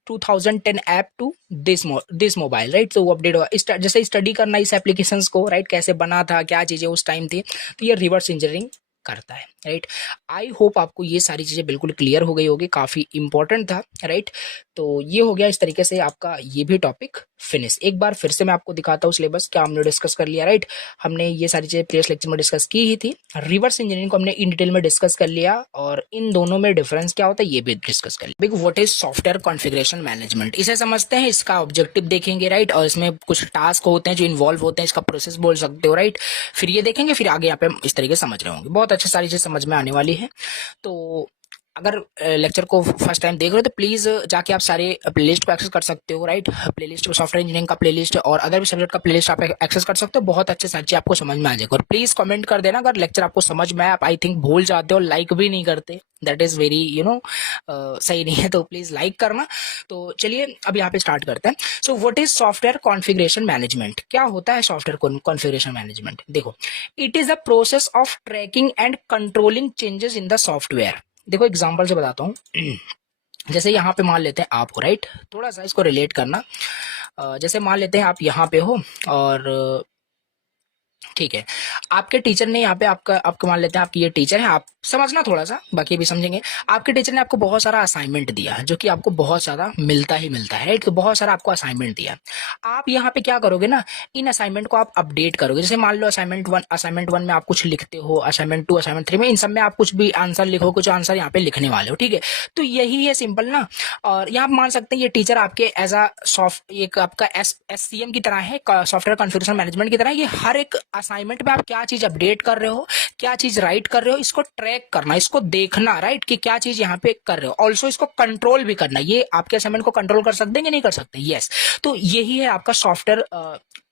2010 app to this mobile, right. तो वो अपडेट हुआ, जैसे स्टडी करना इस एप्लीकेशंस को, राइट, कैसे बना था, क्या चीजें उस टाइम थी, तो ये रिवर्स इंजीनियरिंग करता है, राइट। आई होप आपको ये सारी चीजें बिल्कुल क्लियर हो गई होगी, काफी इंपॉर्टेंट था, राइट। तो ये हो गया इस तरीके से आपका ये भी टॉपिक फिनिश। एक बार फिर से मैं आपको दिखाता हूँ सिलेबस, क्या हमने डिस्कस कर लिया, राइट। हमने ये सारी चीजें प्रीवियस लेक्चर में डिस्कस की ही थी। रिवर्स इंजीनियरिंग को हमने इन डिटेल में डिस्कस कर लिया, और इन दोनों में डिफरेंस क्या होता है ये भी डिस्कस कर लिया। What is software configuration management, इसे समझते हैं, इसका ऑब्जेक्टिव देखेंगे, राइट, और इसमें कुछ टास्क होते हैं जो इन्वॉल्व होते हैं, इसका प्रोसेस बोल सकते हो, राइट। फिर ये देखेंगे, फिर आगे यहाँ पे इस तरीके से समझ रहे होंगे, बहुत अच्छी सारी चीज समझ में आने वाली है। तो अगर लेक्चर को फर्स्ट टाइम देख रहे हो तो प्लीज जाके आप सारे प्लेलिस्ट को एक्सेस कर सकते हो, राइट। प्लेलिस्ट सॉफ्टवेयर इंजीनियरिंग का प्लेलिस्ट और अदर भी सब्जेक्ट का प्लेलिस्ट आप एक्सेस कर सकते हो, बहुत अच्छे सारी आपको समझ में आ जाएगा। और प्लीज कमेंट कर देना अगर लेक्चर आपको समझ में आए। आप आई थिंक भूल जाते हो, लाइक भी नहीं करते, दैट इज वेरी सही नहीं है, तो प्लीज लाइक करना। तो चलिए अब यहाँ पे स्टार्ट करते हैं। So what is software configuration management, क्या होता है सॉफ्टवेयर कॉन्फ़िगरेशन मैनेजमेंट? देखो, it is a process of tracking and controlling changes in the software. देखो एग्जांपल से बताता हूँ। जैसे यहाँ पे मान लेते हैं आप हो, राइट, थोड़ा सा इसको रिलेट करना। जैसे मान लेते हैं आप यहाँ पे हो, और ठीक है, आपके टीचर ने यहाँ पे आपको मान लेते हैं आपकी ये टीचर है, आप समझना थोड़ा सा, बाकी भी समझेंगे। आपके टीचर ने आपको बहुत सारा असाइनमेंट दिया जो कि आपको बहुत सारा मिलता ही मिलता है, राइट। तो बहुत सारा आपको असाइनमेंट दिया, आप यहाँ पे क्या करोगे ना, इन असाइनमेंट को आप अपडेट करोगे। जैसे मान लो असाइनमेंट वन में आप कुछ लिखते हो, असाइनमेंट 2, असाइनमेंट 3 में, इन सब में आप कुछ भी आंसर लिखो, कुछ आंसर यहाँ पे लिखने वाले हो, ठीक है। तो यही है सिंपल ना। और यहाँ मान सकते हैं ये टीचर आपके एज अ एक आपका SCM की तरह है, सॉफ्टवेयर कॉन्फ़िगरेशन मैनेजमेंट की तरह। ये हर एक असाइनमेंट में आप क्या चीज अपडेट कर रहे हो, क्या चीज राइट कर रहे हो, इसको ट्रैक करना, इसको देखना, राइट, कि क्या चीज यहाँ पे कर रहे हो। ऑल्सो इसको कंट्रोल भी करना, ये आपके असाइनमेंट को कंट्रोल कर सकते हैं कि नहीं कर सकते, यस। तो यही है आपका सॉफ्टवेयर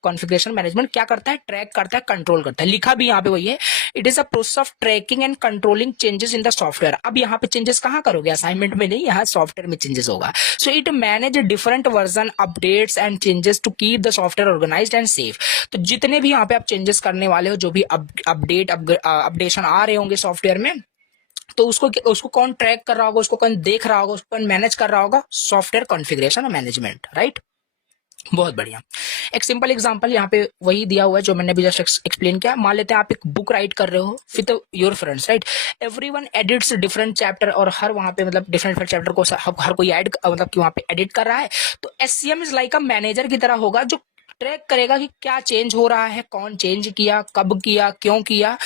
कॉन्फ़िगरेशन मैनेजमेंट। क्या करता है? ट्रैक करता है, कंट्रोल करता है। लिखा भी यहाँ पे वही है, it is a process of tracking and controlling changes in the software. अब यहाँ पे चेंजेस कहाँ करोगे? असाइनमेंट में नहीं, यहाँ सॉफ्टवेयर में चेंजेस होगा। So it manage different version, updates and changes to keep the software organized and safe. तो जितने भी यहाँ पे आप चेंजेस करने वाले हो, जो भी अपडेशन आ रहे होंगे सॉफ्टवेयर में, तो उसको कौन ट्रैक कर रहा होगा, उसको कौन देख रहा होगा, उसको कौन मैनेज कर रहा होगा? Software configuration management, right. बहुत बढ़िया। एक सिंपल एग्जांपल यहाँ पे वही दिया हुआ है जो मैंने अभी जस्ट एक्सप्लेन किया। मान लेते हैं आप एक बुक राइट कर रहे हो with your friends, right. Everyone edits different chapter, और हर वहां पे मतलब डिफरेंट चैप्टर को हर कोई ऐड मतलब कि वहां पे एडिट कर रहा है। तो SCM is like a manager की तरह होगा, जो ट्रैक करेगा कि क्या चेंज हो रहा है, कौन चेंज किया, कब किया, क्यों किया,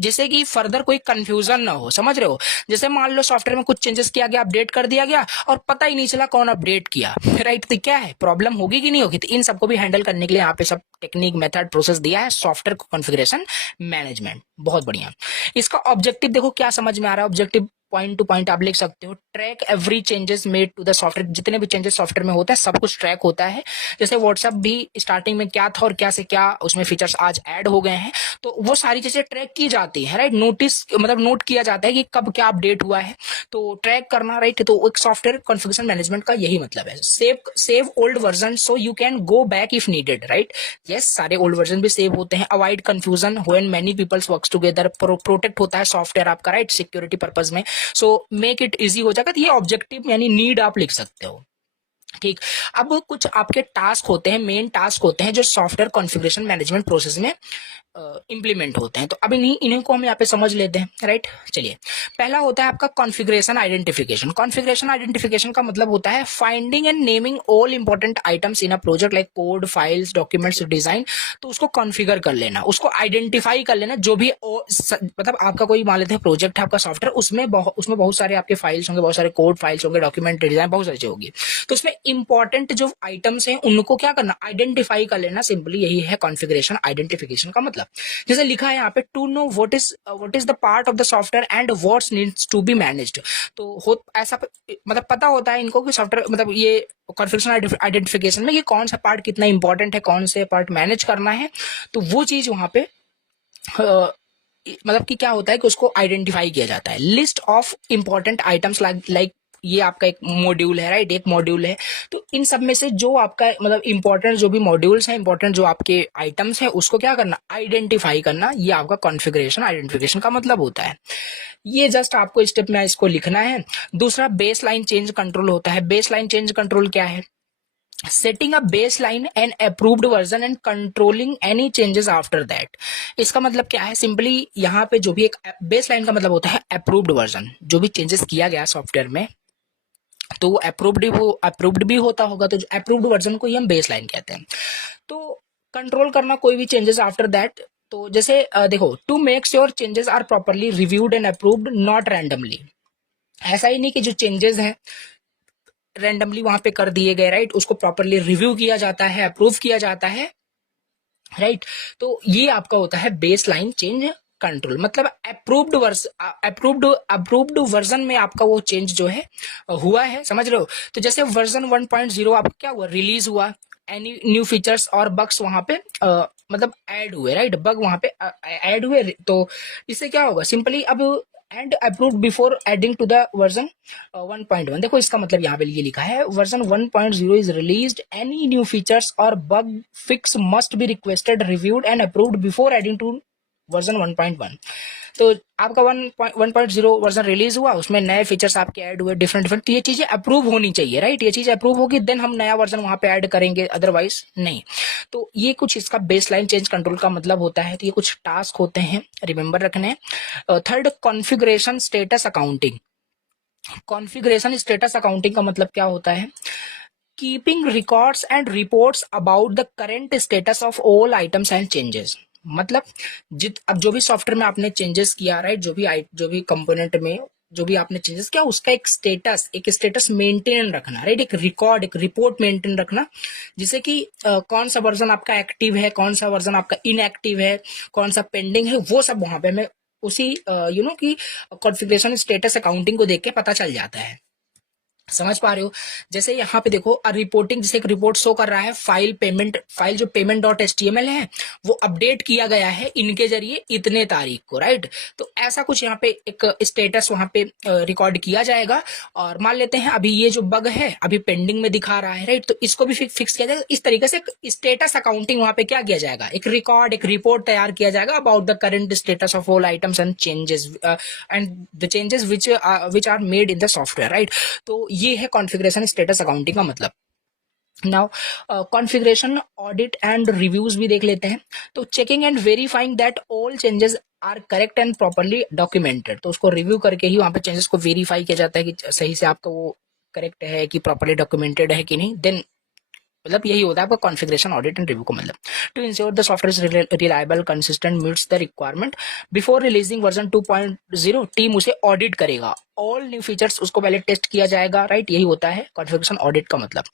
जैसे कि फर्दर कोई कंफ्यूजन ना हो, समझ रहे हो। जैसे मान लो सॉफ्टवेयर में कुछ चेंजेस किया गया, अपडेट कर दिया गया, और पता ही नहीं चला कौन अपडेट किया, राइट। तो क्या है, प्रॉब्लम होगी कि नहीं होगी? तो इन सबको भी हैंडल करने के लिए यहाँ पे सब टेक्निक, मेथड, प्रोसेस दिया है सॉफ्टवेयर कॉन्फ़िगरेशन मैनेजमेंट। बहुत बढ़िया। इसका ऑब्जेक्टिव देखो क्या समझ में आ रहा है। ऑब्जेक्टिव पॉइंट टू पॉइंट आप लिख सकते हो। Track every changes made to the software, जितने भी चेंजेस सॉफ्टवेयर में होता है सब कुछ ट्रैक होता है। जैसे व्हाट्सएप भी स्टार्टिंग में क्या था और क्या से क्या उसमें फीचर्स आज ऐड हो गए हैं, तो वो सारी चीजें ट्रैक की जाती है, राइट। नोटिस मतलब नोट किया जाता है कि कब क्या अपडेट हुआ है, तो ट्रैक करना, राइट। तो एक सॉफ्टवेयर कॉन्फ़िगरेशन मैनेजमेंट का यही मतलब है। Save old version so you can go back if needed, right. Yes, सारे ओल्ड वर्जन भी सेव होते हैं। Avoid confusion when many peoples works together, protect होता है सॉफ्टवेयर आपका, राइट, सिक्योरिटी पर्पज में। सो मेक इट इजी हो जाएगा। तो ये ऑब्जेक्टिव यानी नीड आप लिख सकते हो। ठीक। अब कुछ आपके टास्क होते हैं, मेन टास्क होते हैं जो सॉफ्टवेयर कॉन्फ़िगरेशन मैनेजमेंट प्रोसेस में इंप्लीमेंट होते हैं। तो अब इन्हीं को हम यहाँ पे समझ लेते हैं, राइट। चलिए, पहला होता है आपका कॉन्फ़िगरेशन आइडेंटिफिकेशन। कॉन्फ़िगरेशन आइडेंटिफिकेशन का मतलब होता है finding and naming all important items in a project like code, files, documents, design. तो उसको कॉन्फ़िगर कर लेना, उसको आइडेंटिफाई कर लेना। जो भी मतलब आपका कोई मान लेते हैं प्रोजेक्ट है आपका सॉफ्टवेयर, उसमें बहुत सारे आपके फाइल्स होंगे, बहुत सारे कोड फाइल्स होंगे, डॉक्यूमेंट, डिजाइन, बहुत सारी चीजें होगी। तो उसमें इंपॉर्टेंट जो आइटम्स हैं उनको क्या करना, आइडेंटिफाई कर लेना। सिंपली यही है कॉन्फ़िगरेशन आइडेंटिफिकेशन का मतलब। जैसे लिखा है यहाँ पे, to know what is the part of the software and what's needs to be managed. तो हो ऐसा मतलब पता होता है इनको कि सॉफ्टवेयर मतलब ये कॉन्फ़िगरेशन आइडेंटिफिकेशन में ये कौन सा पार्ट कितना इंपॉर्टेंट है, कौन से पार्ट मैनेज करना है। तो वो चीज वहां पे मतलब कि क्या होता है कि उसको आइडेंटिफाई किया जाता है। List of important items like ये आपका एक मॉड्यूल है, राइट, एक मॉड्यूल है। तो इन सब में से जो आपका मतलब इंपॉर्टेंट जो भी मॉड्यूल्स हैं, इंपॉर्टेंट जो आपके आइटम्स हैं, उसको क्या करना, आइडेंटिफाई करना। ये आपका कॉन्फ़िगरेशन आइडेंटिफिकेशन का मतलब होता है। ये जस्ट आपको स्टेप में इसको लिखना है। दूसरा बेस लाइन चेंज कंट्रोल होता है। बेस लाइन चेंज कंट्रोल क्या है, setting a baseline and approved version and controlling any changes after that. इसका मतलब क्या है, सिंपली यहाँ पे जो भी एक बेसलाइन का मतलब होता है अप्रूव्ड वर्जन। जो भी चेंजेस किया गया सॉफ्टवेयर में तो वो अप्रूव्ड भी होता होगा, तो अप्रूव्ड वर्जन को ही हम बेसलाइन कहते हैं। तो कंट्रोल करना कोई भी चेंजेस आफ्टर दैट। तो जैसे देखो, to make sure changes are properly reviewed and approved not randomly. ऐसा ही नहीं कि जो चेंजेस हैं रैंडमली वहां पे कर दिए गए, राइट, उसको प्रॉपरली रिव्यू किया जाता है, अप्रूव किया जाता है, राइट। तो ये आपका होता है बेस लाइन चेंज कंट्रोल। मतलब अप्रूव्ड वर्जन में आपका वो चेंज जो है हुआ है, समझ रहे हो। तो जैसे वर्जन 1.0 आपका क्या हुआ, रिलीज हुआ, एनी न्यू फीचर्स और बग्स वहां पे मतलब ऐड हुए, राइट, बग वहां पे ऐड हुए। तो इससे क्या होगा, सिंपली अब and approved before adding to the version 1.1। देखो इसका मतलब यहाँ पे ये लिखा है, version 1.0 is released, any new features और bug fix must be requested, reviewed and approved before adding to version 1.1। तो आपका 1.0 वर्जन रिलीज हुआ, उसमें नए फीचर्स आपके ऐड हुए, डिफरेंट डिफरेंट। तो ये चीजें अप्रूव होनी चाहिए, राइट। ये चीजें अप्रूव होगी देन हम नया वर्जन वहां पे ऐड करेंगे, अदरवाइज नहीं। तो ये कुछ इसका बेसलाइन चेंज कंट्रोल का मतलब होता है। तो ये कुछ टास्क होते हैं, रिमेंबर रखने। Third, configuration status accounting. Configuration status accounting का मतलब क्या होता है, keeping records and reports about the current status of all items and changes. मतलब अब जो भी सॉफ्टवेयर में आपने चेंजेस किया, राइट, जो भी कंपोनेंट में जो भी आपने चेंजेस किया, उसका एक स्टेटस मेंटेन रखना, राइट, एक रिकॉर्ड, एक रिपोर्ट मेंटेन रखना, जिससे कि कौन सा वर्जन आपका एक्टिव है, कौन सा वर्जन आपका इनएक्टिव है, कौन सा पेंडिंग है, वो सब वहां पे हमें उसी की कॉन्फ़िगरेशन स्टेटस अकाउंटिंग को देख के पता चल जाता है। समझ पा रहे हो। जैसे यहाँ पे देखो, रिपोर्टिंग, जैसे एक रिपोर्ट शो कर रहा है, फाइल जो पेमेंट डॉट एचटीएमएल है वो अपडेट किया गया है इनके जरिए इतने तारीख को, राइट। तो ऐसा कुछ यहाँ पे एक स्टेटस वहां पे रिकॉर्ड किया जाएगा। और मान लेते हैं अभी ये जो बग है अभी पेंडिंग में दिखा रहा है, राइट, तो इसको भी फिक्स किया जाएगा। इस तरीके से स्टेटस अकाउंटिंग वहां पे क्या किया जाएगा, एक रिकॉर्ड, एक रिपोर्ट तैयार किया जाएगा about the current status of all items and the changes which are made in the software, right. तो ये है कॉन्फ़िगरेशन स्टेटस अकाउंटिंग का मतलब। Now configuration audit and reviews भी देख लेते हैं। तो checking and verifying that all changes are correct and properly documented. तो उसको रिव्यू करके ही वहां पे चेंजेस को वेरीफाई किया जाता है कि सही से आपका वो करेक्ट है, कि प्रॉपर्ली डॉक्यूमेंटेड है कि नहीं। देन मतलब यही होता है आपका कॉन्फ़िगरेशन ऑडिट एंड रिव्यू का मतलब। To ensure the software is reliable, consistent, meets the requirement before releasing version 2.0, team उसे ऑडिट करेगा। ऑल न्यू फीचर्स उसको पहले टेस्ट किया जाएगा, राइट, यही होता है कॉन्फ़िगरेशन ऑडिट का मतलब।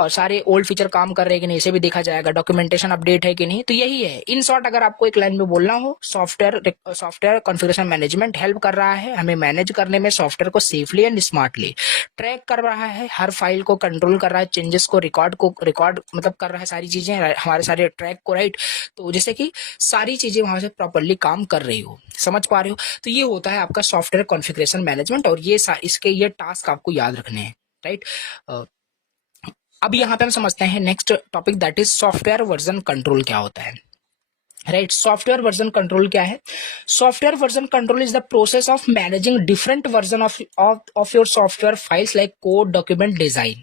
और सारे ओल्ड फीचर काम कर रहे हैं कि नहीं, इसे भी देखा जाएगा, डॉक्यूमेंटेशन अपडेट है कि नहीं। तो यही है इन शॉर्ट, अगर आपको एक लाइन में बोलना हो, सॉफ्टवेयर कॉन्फ़िगरेशन मैनेजमेंट हेल्प कर रहा है हमें मैनेज करने में सॉफ्टवेयर को सेफली एंड स्मार्टली, ट्रैक कर रहा है हर फाइल को, कंट्रोल कर रहा है चेंजेस को, रिकॉर्ड मतलब कर रहा है सारी चीजें, हमारे सारे ट्रैक को, राइट। तो जैसे कि सारी चीजें वहां से प्रॉपरली काम कर रही हो, समझ पा रहे हो। तो ये होता है आपका सॉफ्टवेयर कॉन्फ़िगरेशन मैनेजमेंट, और ये टास्क आपको याद रखने हैं, राइट। अब यहाँ पे हम समझते हैं next topic, that is software version control क्या होता है, राइट। सॉफ्टवेयर वर्जन कंट्रोल क्या है, software version control is the process of managing different version of your software files like code, document, design.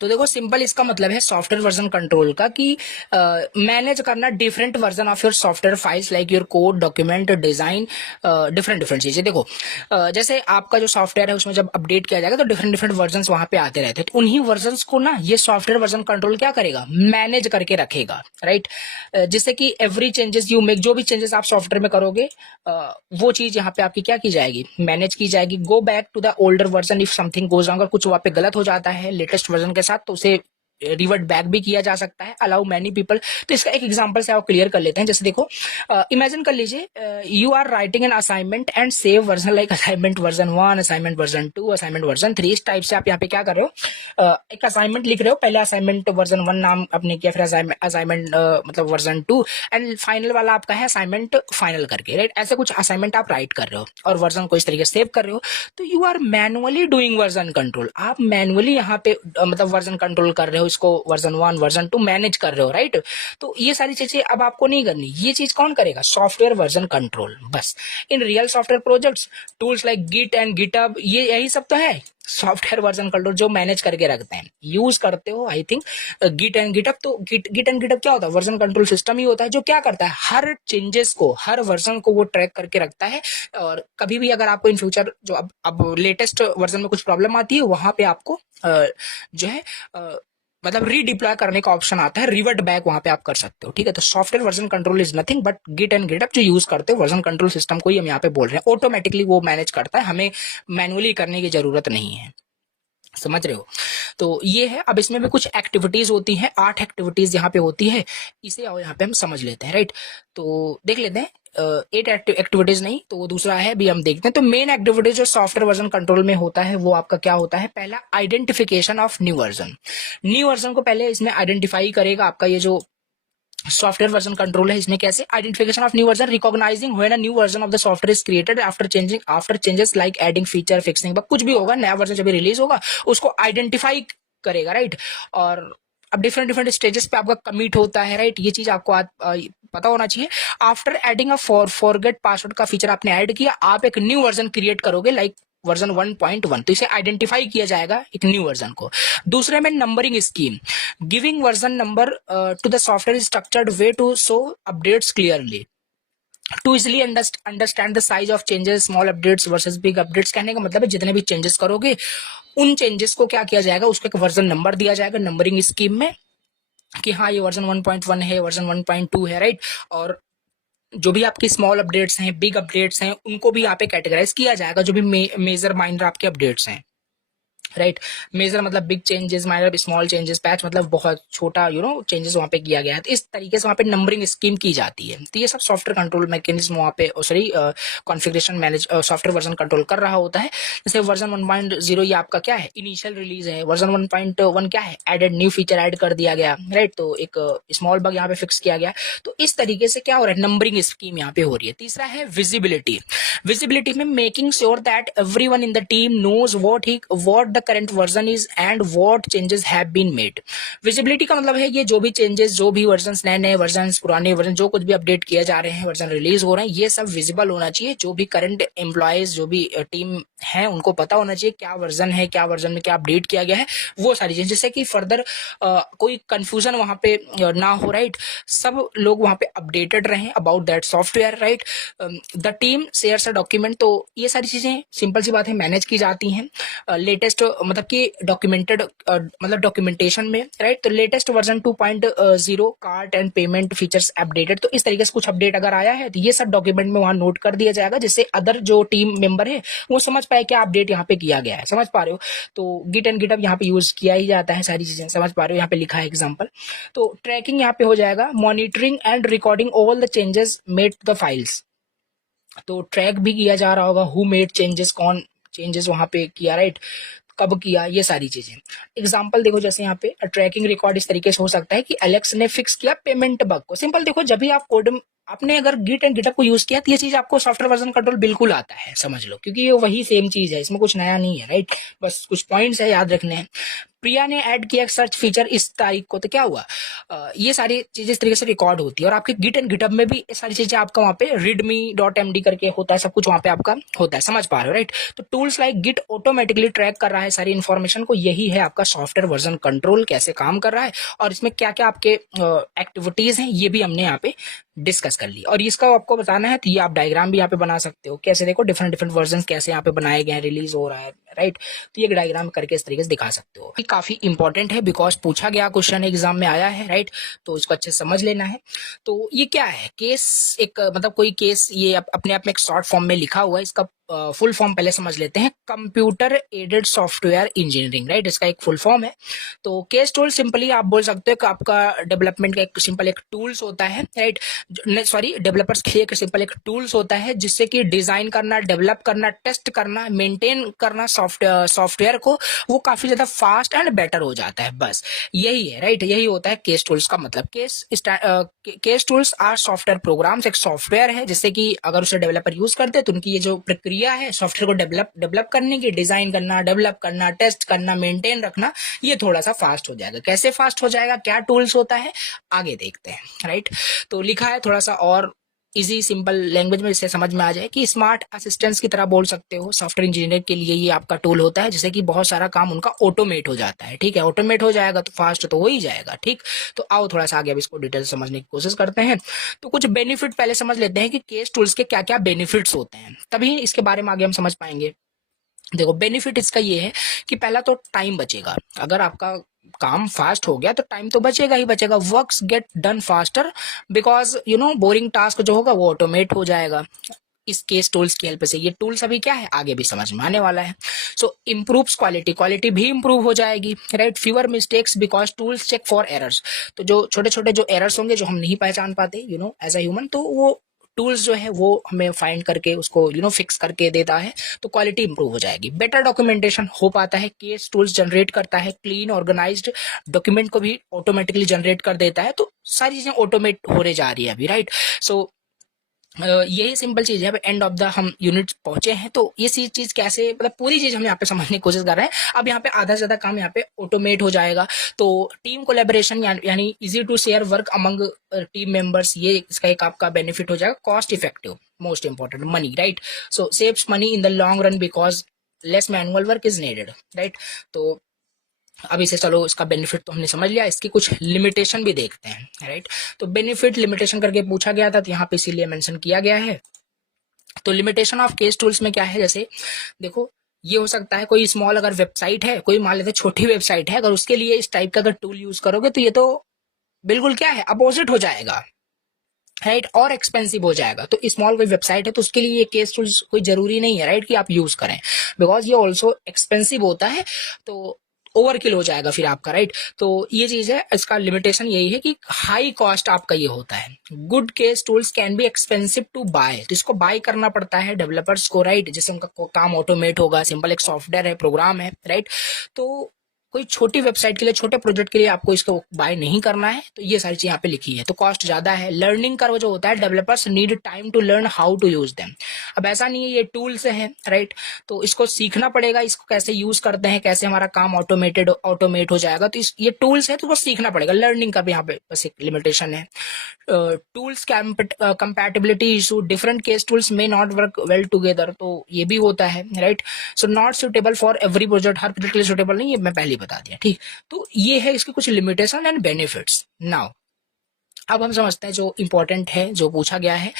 तो देखो सिंपल इसका मतलब है सॉफ्टवेयर वर्जन कंट्रोल का कि मैनेज करना different version of your software files like your code document design different different चीजें। देखो जैसे आपका जो सॉफ्टवेयर है उसमें जब अपडेट किया जाएगा तो डिफरेंट डिफरेंट वर्जन वहां पे आते रहते हैं, तो उन्हीं वर्जन को ना ये सॉफ्टवेयर वर्जन कंट्रोल क्या करेगा, मैनेज करके रखेगा, राइट। जिससे कि एवरी चेंजेस यू मेक, जो भी चेंजेस आप सॉफ्टवेयर में करोगे वो चीज यहाँ पे आपकी क्या की जाएगी, मैनेज की जाएगी। Go back to the older version if something goes wrong, अगर कुछ वहां पे गलत हो जाता है लेटेस्ट वर्जन के साथ तो उसे रिवर्ट बैक भी किया जा सकता है, अलाउ मैनी पीपल। तो इसका एक एग्जांपल से आप क्लियर कर लेते हैं। जैसे देखो इमेजिन कर लीजिए you are writing an assignment and save version like assignment version 1, assignment version 2, assignment version 3। इस टाइप से आप यहाँ पे क्या कर रहे हो, एक असाइनमेंट लिख रहे हो, पहले असाइनमेंट वर्जन 1 नाम आपने किया, फिर असाइनमेंट मतलब वर्जन 2 एंड फाइनल वाला आपका है असाइनमेंट फाइनल करके, राइट। ऐसे कुछ असाइनमेंट आप राइट कर रहे हो और वर्जन को इस तरीके से सेव कर रहे हो, तो you are manually doing version control. आप मैनुअली यहाँ पे मतलब वर्जन कंट्रोल कर रहे हो, इसको वर्जन 1 वर्जन 2 मैनेज कर रहे हो, राइट। तो ये सारी चीजें अब आपको नहीं करनी, ये चीज कौन करेगा, सॉफ्टवेयर वर्जन कंट्रोल। बस in real software projects tools like Git and GitHub, ये यही सब तो है सॉफ्टवेयर वर्जन कंट्रोल जो मैनेज करके रखते हैं। यूज करते हो I think Git and GitHub. तो गिट एंड गिटहब क्या होता है, वर्जन कंट्रोल सिस्टम ही होता है जो क्या करता है, हर चेंजेस को, हर वर्जन को वो ट्रैक करके रखता है। और कभी भी अगर आपको इन फ्यूचर जो अब लेटेस्ट वर्जन में कुछ प्रॉब्लम आती है, वहां पे आपको जो है मतलब रीडिप्लॉय करने का ऑप्शन आता है, रिवर्ट बैक वहां पे आप कर सकते हो, ठीक है। तो software version control is nothing but Git and GitHub जो यूज करते हो वर्जन कंट्रोल सिस्टम को ही हम यहाँ पे बोल रहे हैं। ऑटोमेटिकली वो मैनेज करता है, हमें मैनुअली करने की जरूरत नहीं है, समझ रहे हो। तो ये है। अब इसमें भी कुछ एक्टिविटीज होती हैं, 8 एक्टिविटीज यहाँ पे होती है, इसे और यहाँ पे हम समझ लेते हैं, राइट। तो देख लेते हैं 8 एक्टिविटीज नहीं तो वो दूसरा है भी हम देखते हैं। तो मेन एक्टिविटीज जो सॉफ्टवेयर वर्जन कंट्रोल में होता है वो आपका क्या होता है, पहला identification of new version. New version को पहले इसमें आइडेंटिफाई करेगा आपका ये जो सॉफ्टवेयर वर्जन कंट्रोल है। इसमें कैसे, identification of new version, recognising when a new version of the software is created after changes like adding feature fixing, कुछ भी होगा नया वर्जन जब रिलीज होगा उसको आइडेंटिफाई करेगा, राइट। और अब डिफरेंट डिफरेंट स्टेजेस पे आपका कमिट होता है, राइट। ये चीज आपको पता होना चाहिए। After adding a forget password का फीचर आपने ऐड किया, आप एक न्यू वर्जन क्रिएट करोगे लाइक वर्जन 1.1, तो इसे आइडेंटिफाई किया जाएगा एक न्यू वर्जन को। दूसरे में numbering scheme, giving version number to the software structured way to show updates clearly to easily understand the size of changes, small updates versus big updates. कहने का मतलब है जितने भी चेंजेस करोगे उन चेंजेस को क्या किया जाएगा, उसको एक वर्जन नंबर दिया जाएगा नंबरिंग स्कीम में कि हाँ ये वर्जन 1.1 है, वर्जन 1.2 है, राइट। और जो भी आपकी स्मॉल अपडेट्स हैं, बिग अपडेट्स हैं, उनको भी यहाँ पे कैटेगराइज किया जाएगा, जो भी मेजर माइनर आपके अपडेट्स हैं, राइट। मेजर मतलब big changes, minor small changes, patch मतलब बहुत छोटा चेंजेस वहां पे किया गया है। तो इस तरीके से वहां पे नंबरिंग स्कीम की जाती है। तो ये सब सॉफ्टवेयर कंट्रोल मैकेनिज्म वहां पे sorry configuration manage software version control कर रहा होता है। जैसे वर्जन 1.0 ये आपका क्या है, इनिशियल रिलीज है। वर्जन 1.1 क्या है, एडेड न्यू फीचर ऐड कर दिया गया, राइट। तो एक स्मॉल बग यहाँ पे फिक्स किया गया। तो इस तरीके से क्या हो रहा है, नंबरिंग स्कीम यहाँ पे हो रही है। तीसरा है विजिबिलिटी। विजिबिलिटी में making sure that everyone in the team knows what the current version is and what changes have been made. Visibility का मतलब है ये जो भी चेंजेस, जो भी वर्जन, नए नए वर्जन, पुराने वर्जन, जो कुछ भी अपडेट किए जा रहे हैं, वर्जन रिलीज हो रहे हैं, ये सब विजिबल होना चाहिए। जो भी करंट एम्प्लॉयज, जो भी टीम है, उनको पता होना चाहिए क्या वर्जन है, क्या वर्जन में क्या अपडेट किया गया है, वो सारी चीजें, जिससे कि फर्दर कोई कंफ्यूजन वहां पे ना हो, राइट। सब लोग वहां पे अपडेटेड रहें about that software, right. The team shares a document. तो ये सारी चीजें सिंपल सी बात है मैनेज की जाती हैं लेटेस्ट मतलब कि डॉक्यूमेंटेड मतलब डॉक्यूमेंटेशन में, राइट। तो latest version 2.0 cart and payment features updated. तो इस तरीके से कुछ अपडेट अगर आया है तो ये सब डॉक्यूमेंट में वहां नोट कर दिया जाएगा, जिससे अदर जो टीम मेंबर है वो समझ पाए क्या अपडेट यहाँ पे किया गया है, समझ पा रहे हो। तो गिट एंड गिटहब यहाँ पे यूज किया ही जाता है, सारी चीजें समझ पा रहे हो, यहाँ पे लिखा है एग्जाम्पल। तो ट्रैकिंग यहाँ पे हो जाएगा, monitoring and recording all the changes made to the files. तो ट्रैक भी किया जा रहा होगा, हु मेड चेंजेस, कौन चेंजेस वहां पे किया, राइट, कब किया, ये सारी चीजें। एग्जांपल देखो, जैसे यहाँ पे ट्रैकिंग रिकॉर्ड इस तरीके से हो सकता है कि एलेक्स ने फिक्स किया पेमेंट बग को। सिंपल देखो, जब भी आप कोड आपने अगर गिट एंड गिटहब को यूज किया तो ये चीज आपको सॉफ्टवेयर वर्जन कंट्रोल बिल्कुल आता है, समझ लो, क्योंकि ये वही सेम चीज है, इसमें कुछ नया नहीं है, राइट। बस कुछ पॉइंट्स है याद रखने हैं। प्रिया ने ऐड किया सर्च फीचर इस तारीख को, तो क्या हुआ, ये सारी चीजें इस तरीके से रिकॉर्ड होती है। और आपके गिट एंड गिटहब में भी ये सारी चीजें आपका वहाँ पे readme.md करके होता है, सब कुछ वहाँ पे आपका होता है, समझ पा रहे हो, राइट। तो tools like git automatically track कर रहा है सारी इन्फॉर्मेशन को, यही है आपका सॉफ्टवेयर वर्जन कंट्रोल, कैसे काम कर रहा है और इसमें क्या क्या आपके एक्टिविटीज हैं ये भी हमने यहाँ पे डिस्कस कर ली। और इसका आपको बताना है तो ये आप डायग्राम भी यहाँ पे बना सकते हो, कैसे देखो डिफरेंट डिफरेंट वर्जन कैसे यहाँ पे बनाए गए हैं, रिलीज हो रहा है, राइट। तो ये डायग्राम करके इस तरीके से दिखा सकते हो। ये काफी इंपॉर्टेंट है बिकॉज पूछा गया क्वेश्चन एग्जाम में आया है, राइट। तो इसको अच्छे से समझ लेना है। तो ये क्या है, केस एक मतलब कोई केस, ये अपने आप में एक शॉर्ट फॉर्म में लिखा हुआ है, इसका फुल फॉर्म पहले समझ लेते हैं, computer aided software engineering, right. इसका एक फुल फॉर्म है। तो केस टूल सिंपली आप बोल सकते हो कि आपका डेवलपमेंट का एक सिंपल एक टूल्स होता है, राइट। सॉरी, डेवलपर्स के लिए एक सिंपल एक टूल्स होता है जिससे कि डिजाइन करना, डेवलप करना, टेस्ट करना, मेंटेन करना सॉफ्टवेयर को, वो काफी ज्यादा फास्ट एंड बेटर हो जाता है। बस यही है, राइट। यही होता है केस टूल्स का मतलब। CASE tools are software programs, एक सॉफ्टवेयर है जिससे कि अगर उसे डेवलपर यूज करते हैं तो उनकी ये जो प्रक्रिया है सॉफ्टवेयर को डेवलप करने की, डिजाइन करना, डेवलप करना, टेस्ट करना, मेंटेन रखना, ये थोड़ा सा फास्ट हो जाएगा। कैसे फास्ट हो जाएगा, क्या टूल्स होता है, आगे देखते हैं, राइट। तो लिखा है थोड़ा सा और इजी सिंपल लैंग्वेज में, इससे समझ में आ जाए कि स्मार्ट असिस्टेंट्स की तरह बोल सकते हो। सॉफ्टवेयर इंजीनियर के लिए ये आपका टूल होता है जिससे कि बहुत सारा काम उनका ऑटोमेट हो जाता है, ठीक है। ऑटोमेट हो जाएगा तो फास्ट तो हो ही जाएगा, ठीक। तो आओ थोड़ा सा आगे अब इसको डिटेल समझने की कोशिश करते हैं। तो कुछ बेनिफिट पहले समझ लेते हैं कि केस टूल्स के क्या क्या बेनिफिट्स होते हैं, तभी इसके बारे में आगे हम समझ पाएंगे। देखो बेनिफिट इसका ये है कि पहला तो टाइम बचेगा। अगर आपका काम फास्ट हो गया तो टाइम तो बचेगा ही बचेगा। Works get done faster because boring task जो होगा वो ऑटोमेट हो जाएगा इस केस टूल्स की हेल्प से। ये टूल्स अभी क्या है आगे भी समझ में आने वाला है। सो इम्प्रूव्स क्वालिटी भी इम्प्रूव हो जाएगी, right. Fewer mistakes because tools check for errors. तो जो छोटे छोटे जो एरर्स होंगे जो हम नहीं पहचान पाते एज अ ह्यूमन, तो वो टूल्स जो है वो हमें फाइंड करके उसको फिक्स करके देता है, तो क्वालिटी इंप्रूव हो जाएगी। बेटर डॉक्यूमेंटेशन हो पाता है, केस टूल्स जनरेट करता है क्लीन ऑर्गेनाइज्ड डॉक्यूमेंट को भी ऑटोमेटिकली जनरेट कर देता है। तो सारी चीजें ऑटोमेट होने जा रही है अभी, राइट। सो यही सिंपल चीज है। एंड ऑफ द हम यूनिट पहुंचे हैं, तो ये चीज कैसे, मतलब पूरी चीज हम यहाँ पे समझने की कोशिश कर रहे हैं। अब यहाँ पे आधा से ज्यादा काम यहाँ पे ऑटोमेट हो जाएगा। तो टीम कोलैबोरेशन यानी easy to share work among team members, ये इसका एक आपका बेनिफिट हो जाएगा। Cost effective, most important, money, right. So saves money in the long run because less manual work is needed, right. तो अब इसे चलो, इसका बेनिफिट तो हमने समझ लिया, इसकी कुछ लिमिटेशन भी देखते हैं, राइट। तो बेनिफिट लिमिटेशन करके पूछा गया था, तो यहाँ पे इसीलिए मेंशन किया गया है। तो लिमिटेशन ऑफ केस टूल्स में क्या है, जैसे देखो ये हो सकता है कोई स्मॉल अगर वेबसाइट है, कोई मान लेते छोटी वेबसाइट है, अगर उसके लिए इस टाइप का अगर टूल यूज करोगे तो ये तो बिल्कुल क्या है, अपोजिट हो जाएगा, राइट, और एक्सपेंसिव हो जाएगा। तो स्मॉल कोई वेबसाइट है तो उसके लिए ये केस टूल्स कोई जरूरी नहीं है, राइट, कि आप यूज करें, बिकॉज ये ऑल्सो एक्सपेंसिव होता है, तो ओवरकिल हो जाएगा फिर आपका, राइट। तो ये चीज है, इसका लिमिटेशन यही है कि हाई कॉस्ट आपका ये होता है। Good CASE tools can be expensive to buy, तो इसको बाय करना पड़ता है डेवलपर्स को, राइट, जैसे उनका काम ऑटोमेट होगा, सिंपल एक सॉफ्टवेयर है, प्रोग्राम है, राइट। तो कोई छोटी वेबसाइट के लिए, छोटे प्रोजेक्ट के लिए आपको इसको बाय नहीं करना है, तो ये सारी चीज यहाँ पे लिखी है। तो कॉस्ट ज्यादा है। लर्निंग कर्व जो होता है, developers need time to learn how to use them. अब ऐसा नहीं है ये टूल्स है, राइट, तो इसको सीखना पड़ेगा, इसको कैसे यूज करते हैं, कैसे हमारा काम ऑटोमेट हो जाएगा। तो ये टूल्स है तो उसको सीखना पड़ेगा। लर्निंग का भी यहाँ पे बस एक लिमिटेशन है। Tools compatibility issue, different case tools में नॉट वर्क वेल टुगेदर, तो ये भी होता है, right. So not suitable for every project, her project के लिए सुटेबल नहीं, ये मैं पहले बता दिया, ठीक। तो ये है इसके कुछ लिमिटेशन एंड बेनिफिट्स। नाउ अब हम समझते हैं जो इंपॉर्टेंट है, जो पूछा गया है,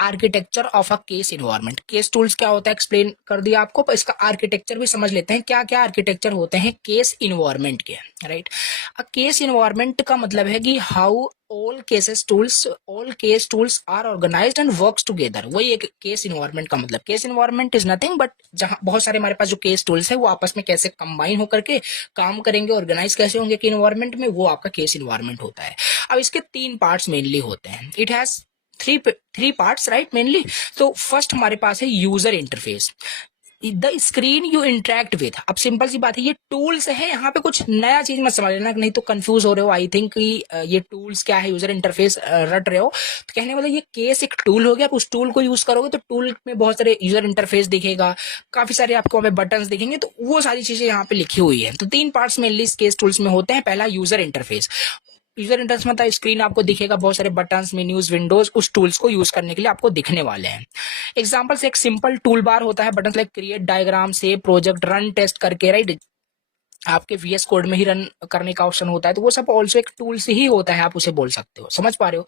architecture of a CASE environment. Case tools क्या होता है एक्सप्लेन कर दिया आपको, पर इसका आर्किटेक्चर भी समझ लेते हैं, क्या क्या आर्किटेक्चर होते हैं केस इन्वायरमेंट के, राइट। अ केस इन्वायरमेंट का मतलब है कि how all CASE tools are organised and works together, वही एक केस इन्वायरमेंट का मतलब। CASE environment is nothing but जहां बहुत सारे हमारे पास जो केस टूल्स है वो आपस में कैसे कंबाइन होकर के काम करेंगे, ऑर्गेनाइज कैसे होंगे कि इन्वायरमेंट में, वो आपका केस इन्वायरमेंट होता है। अब इसके 3 पार्ट्स मेनली होते हैं। It has three parts, right, mainly. तो फर्स्ट हमारे पास है user interface. The screen you interact with. अब सिंपल सी बात है, ये टूल्स है, यहाँ पे कुछ नया चीज मत समझ लेना, नहीं तो कंफ्यूज हो रहे हो। आई थिंक ये टूल्स क्या है, यूजर इंटरफेस रट रहे हो। तो कहने वाला ये केस एक टूल हो गया, आप उस टूल को यूज करोगे तो टूल में बहुत सारे यूजर इंटरफेस दिखेगा, काफी सारे आपको हमें बटन्स दिखेंगे, तो वो सारी चीजें यहाँ पे लिखी हुई है। तो 3 पार्ट्स मेनली इस केस टूल्स में होते हैं। पहला यूजर इंटरफेस। यूजर इंटरफेस मतलब स्क्रीन आपको दिखेगा, बहुत सारे बटन्स, मेन्यूज, विंडोज उस टूल्स को यूज करने के लिए आपको दिखने वाले हैं। एग्जांपल्स, एक सिंपल टूल बार होता है, button like create diagram, save project, run test करके, राइट, आपके वीएस कोड में ही रन करने का ऑप्शन होता है, तो वो सब ऑल्सो एक टूल से ही होता है, आप उसे बोल सकते हो। समझ पा रहे हो?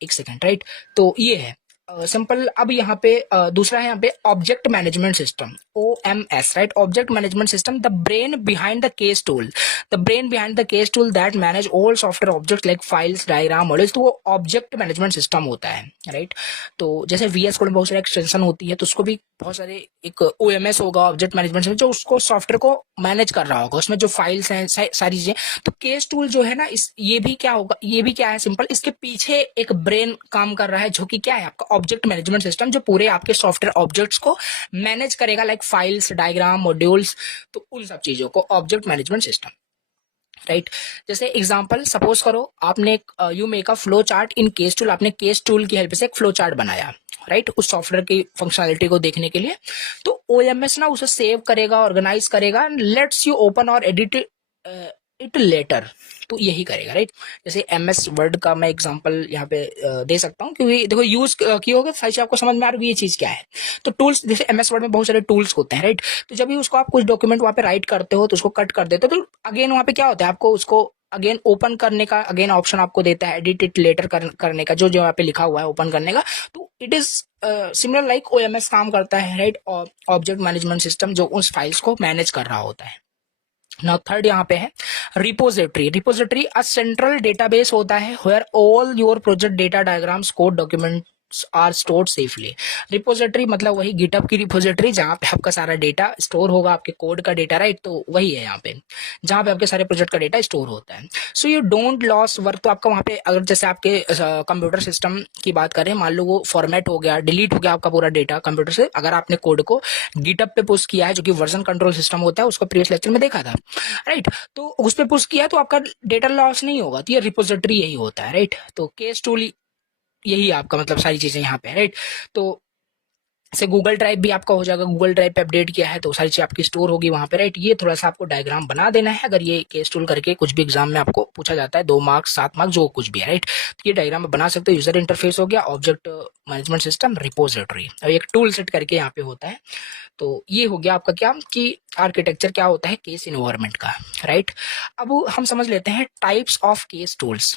एक सेकेंड, राइट। तो ये है सिंपल। अब यहाँ पे दूसरा है यहाँ पे object management system, OMS, right. Object management system, the brain behind the case tool, the brain behind the case tool that manage all software object like files, diagram, models. तो वो ऑब्जेक्ट मैनेजमेंट सिस्टम होता है, राइट। तो जैसे वीएस कोड में बहुत सारे एक्सटेंशन होती है, तो उसको भी बहुत सारे एक OMS होगा, ऑब्जेक्ट मैनेजमेंट सिस्टम, जो उसको सॉफ्टवेयर को मैनेज कर रहा होगा, उसमें जो फाइल्स हैं, सारी चीजें। तो केस टूल जो है ना, इस ये भी क्या होगा, ये भी क्या है, सिंपल, इसके पीछे एक ब्रेन काम कर रहा है, जो कि क्या है, आपका ऑब्जेक्ट मैनेजमेंट सिस्टम, जो पूरे आपके सॉफ्टवेयर ऑब्जेक्ट्स को मैनेज करेगा, लाइक फाइल्स, डायग्राम, मॉड्यूल्स, तो उन सब चीजों को ऑब्जेक्ट मैनेजमेंट सिस्टम, राइट। जैसे एग्जांपल सपोज करो, आपने you make a flow chart in case tool, आपने केस टूल की हेल्प से एक फ्लो चार्ट बनाया, राइट, उस सॉफ्टवेयर की फंक्शनलिटी को देखने के लिए। तो OMS ना उसे सेव करेगा, ऑर्गेनाइज करेगा, लेट्स यू ओपन और एडिट इट लेटर, तो यही करेगा, राइट। जैसे MS वर्ड का मैं एग्जांपल यहाँ पे दे सकता हूँ, क्योंकि देखो यूज किए होगे, सही से आपको समझ में आ रहा है ये चीज क्या है। तो टूल्स, जैसे MS वर्ड में बहुत सारे टूल्स होते हैं, राइट। तो जब भी उसको आप कुछ डॉक्यूमेंट वहाँ पे राइट करते हो, तो उसको कट कर देते हो, तो अगेन वहाँ पे क्या होता है, आपको उसको अगेन ओपन करने का अगेन ऑप्शन आपको देता है, एडिट इट लेटर करने का, जो जो यहाँ पे लिखा हुआ है ओपन करने का। तो it is similar like OMS काम करता है, राइट, ऑब्जेक्ट मैनेजमेंट सिस्टम, जो उस फाइल्स को मैनेज कर रहा होता है। नाउ थर्ड यहाँ पे है repository. Repository a central database होता है, where all your project data, diagrams, code, document are stored safely. Repository मतलब वही गिटहब की रिपोजिटरी, जहां पे आपका सारा डेटा स्टोर होगा, आपके कोड का डेटा, राइट। तो वही है यहाँ पे, जहां पे आपके सारे प्रोजेक्ट का डेटा स्टोर होता है। So you don't loss work. तो आपका वहां पे अगर जैसे आपके कंप्यूटर सिस्टम की बात करें, मान लो वो फॉर्मेट हो गया, डिलीट हो गया आपका पूरा डेटा कंप्यूटर से, अगर आपने कोड को गिटहब पे पुश किया है, जो कि वर्जन कंट्रोल सिस्टम होता है, उसको प्रीवियस लेक्चर में देखा था, राइट। तो उस पे पुश किया तो आपका डेटा लॉस नहीं होगा। तो ये रिपोजिटरी यही होता है, राइट। तो केस टूल यही आपका मतलब सारी चीजें यहाँ पे, राइट। तो से गूगल ड्राइव भी आपका हो जाएगा, गूगल ड्राइव पे अपडेट किया है तो सारी चीज आपकी स्टोर होगी वहां पे, राइट। ये थोड़ा सा आपको डायग्राम बना देना है, अगर ये केस टूल करके कुछ भी एग्जाम में आपको पूछा जाता है, 2 मार्क्स 7 मार्क्स जो कुछ भी है, राइट। तो ये डायग्राम बना सकते हो। यूजर इंटरफेस हो गया, ऑब्जेक्ट मैनेजमेंट सिस्टम, रिपोजिटरी, और एक टूल सेट करके यहाँ पे होता है। तो ये हो गया आपका क्या कि आर्किटेक्चर क्या होता है केस इन्वायरमेंट का, राइट। अब हम समझ लेते हैं types of case tools.